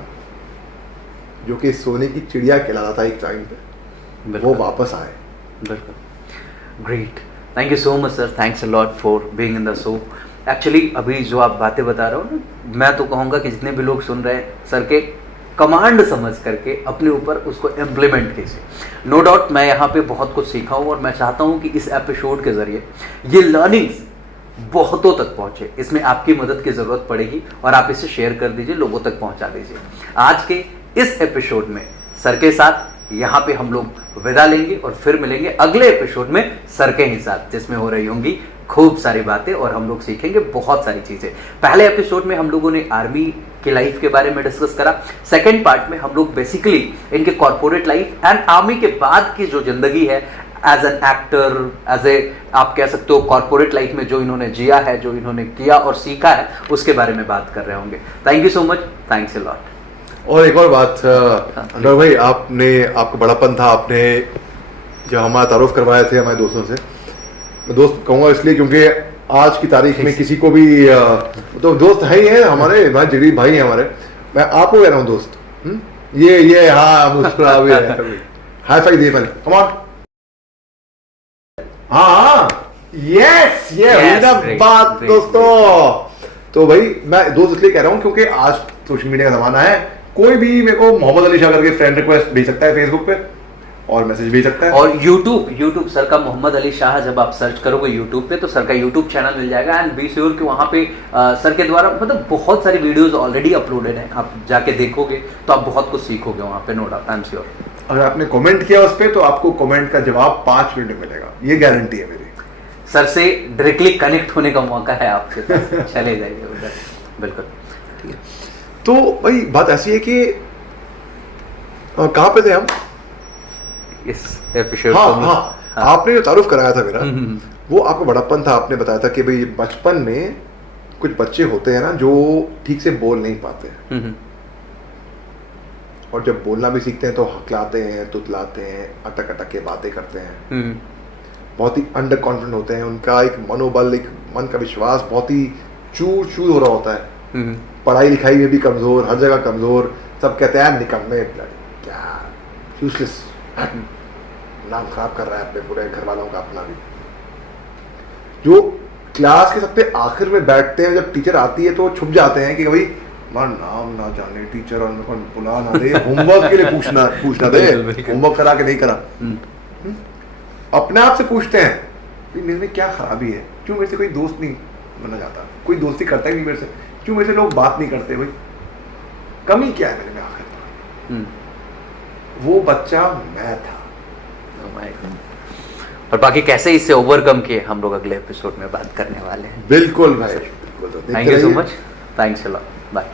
जो कि सोने की चिड़िया कहलाता था एक टाइम पे, वो वापस आए। बिल्कुल। Great, thank you so much sir, thanks a lot for being in the show. Actually अभी जो आप बातें बता रहे हो ना, मैं तो कहूँगा कि जितने भी लोग सुन रहे हैं सर के कमांड समझ करके अपने ऊपर उसको इम्प्लीमेंट कीजिए। नो डाउट मैं यहाँ पे बहुत कुछ सीखा हूँ और मैं चाहता हूँ कि इस एपिसोड के जरिए ये लर्निंग्स बहुतों तक पहुंचे। इसमें आपकी मदद की जरूरत पड़ेगी और आप इसे शेयर कर दीजिए, लोगों तक पहुंचा दीजिए। आज के इस एपिसोड में सर के साथ यहाँ पे हम लोग विदा लेंगे और फिर मिलेंगे अगले एपिसोड में सर के ही साथ, जिसमें हो रही होंगी खूब सारी बातें और हम लोग सीखेंगे बहुत सारी चीजें। पहले एपिसोड में हम लोगों ने आर्मी की लाइफ के बारे में डिस्कस करा। सेकेंड पार्ट में हम लोग बेसिकली इनके कॉर्पोरेट लाइफ एंड आर्मी के बाद की जो जिंदगी है as an actor, as a आप कह सकते हो कॉर्पोरेट लाइफ में जो इन्होंने जिया है, जो इन्होंने किया और सीखा है, उसके बारे में बात कर रहे होंगे। Thank you so much, thanks a lot. और एक और बात अनुराग भाई, आपका बड़ापन था, आपने जब हमारा तारुफ करवाए थे हमारे दोस्तों से, मैं दोस्त कहूँगा इसलिए क्योंकि आज की तारीख में किसी को भी तो दोस्त है ही है हमारे जिगरी भाई हैं हमारे, मैं आपको कह रहा हूँ दोस्त। ये हाँ मुस्कुरा भी है, हाई फाई दिए मैंने, कम ऑन। हाँ यस ये बात दोस्तों। तो भाई मैं दोस्त इसलिए कह रहा हूँ क्योंकि आज सोशल मीडिया का जमाना है, कोई भी मेरे को मोहम्मद अली शाह करके फ्रेंड रिक्वेस्ट भेज सकता है फेसबुक पे और मैसेज भेज सकता है। और यूट्यूब सर का मोहम्मद अली शाह जब आप सर्च करोगे यूट्यूब पे तो सर का यूट्यूब चैनल मिल जाएगा। एंड बी श्योर कि वहाँ पे सर के द्वारा मतलब बहुत सारी वीडियोस ऑलरेडी अपलोडेड हैं, आप जाके देखोगे तो आप बहुत कुछ सीखोगे वहाँ पे, no doubt, I am sure. अगर आपने कमेंट किया उस पर तो आपको कमेंट का जवाब 5 मिनट में मिलेगा, ये गारंटी है मेरी। सर से डायरेक्टली कनेक्ट होने का मौका है आपके पास, चले जाइए उधर। बिल्कुल ठीक है। तो भाई बात ऐसी है कि कहाँ पे थे हम इस एपिसोड हाँ, आपने जो तारुफ कराया था मेरा, वो आपका बड़प्पन था। आपने बताया था कि भाई बचपन में कुछ बच्चे होते हैं ना जो ठीक से बोल नहीं पाते, और जब बोलना भी सीखते हैं तो हकलाते हैं, तुतलाते हैं, अटक अटक के बातें करते हैं, बहुत ही अंडर कॉन्फिडेंट होते हैं, उनका एक मनोबल, एक मन का विश्वास बहुत ही चूर चूर हो रहा होता है, पढ़ाई लिखाई में भी कमजोर, हर जगह कमजोर, सब कहते हैं निकम्मे, क्या यूजलेस, नाम खराब कर रहा है अपने पूरे घर वालों का, अपना भी। जो क्लास के सबसे आखिर में बैठते हैं, जब टीचर आती है तो छुप जाते हैं कि भाई हमारा नाम ना जाने टीचर और मेरे को बुला ना दे, होमवर्क के लिए पूछना दे, होमवर्क करा के नहीं करा, अपने आप से पूछते हैं कि मेरे में क्या खराबी है, क्यों मेरे से कोई दोस्त नहीं बना जाता, कोई दोस्ती करता ही नहीं मेरे से, क्यों मेरे से लोग बात नहीं करते, भाई कमी क्या है मेरे में आखिर। वो बच्चा मैं था। और बाकी कैसे इससे ओवरकम किए हम लोग अगले एपिसोड में बात करने वाले हैं। बिल्कुल भाई, बिल्कुल। Thank you so much, thanks a lot, bye.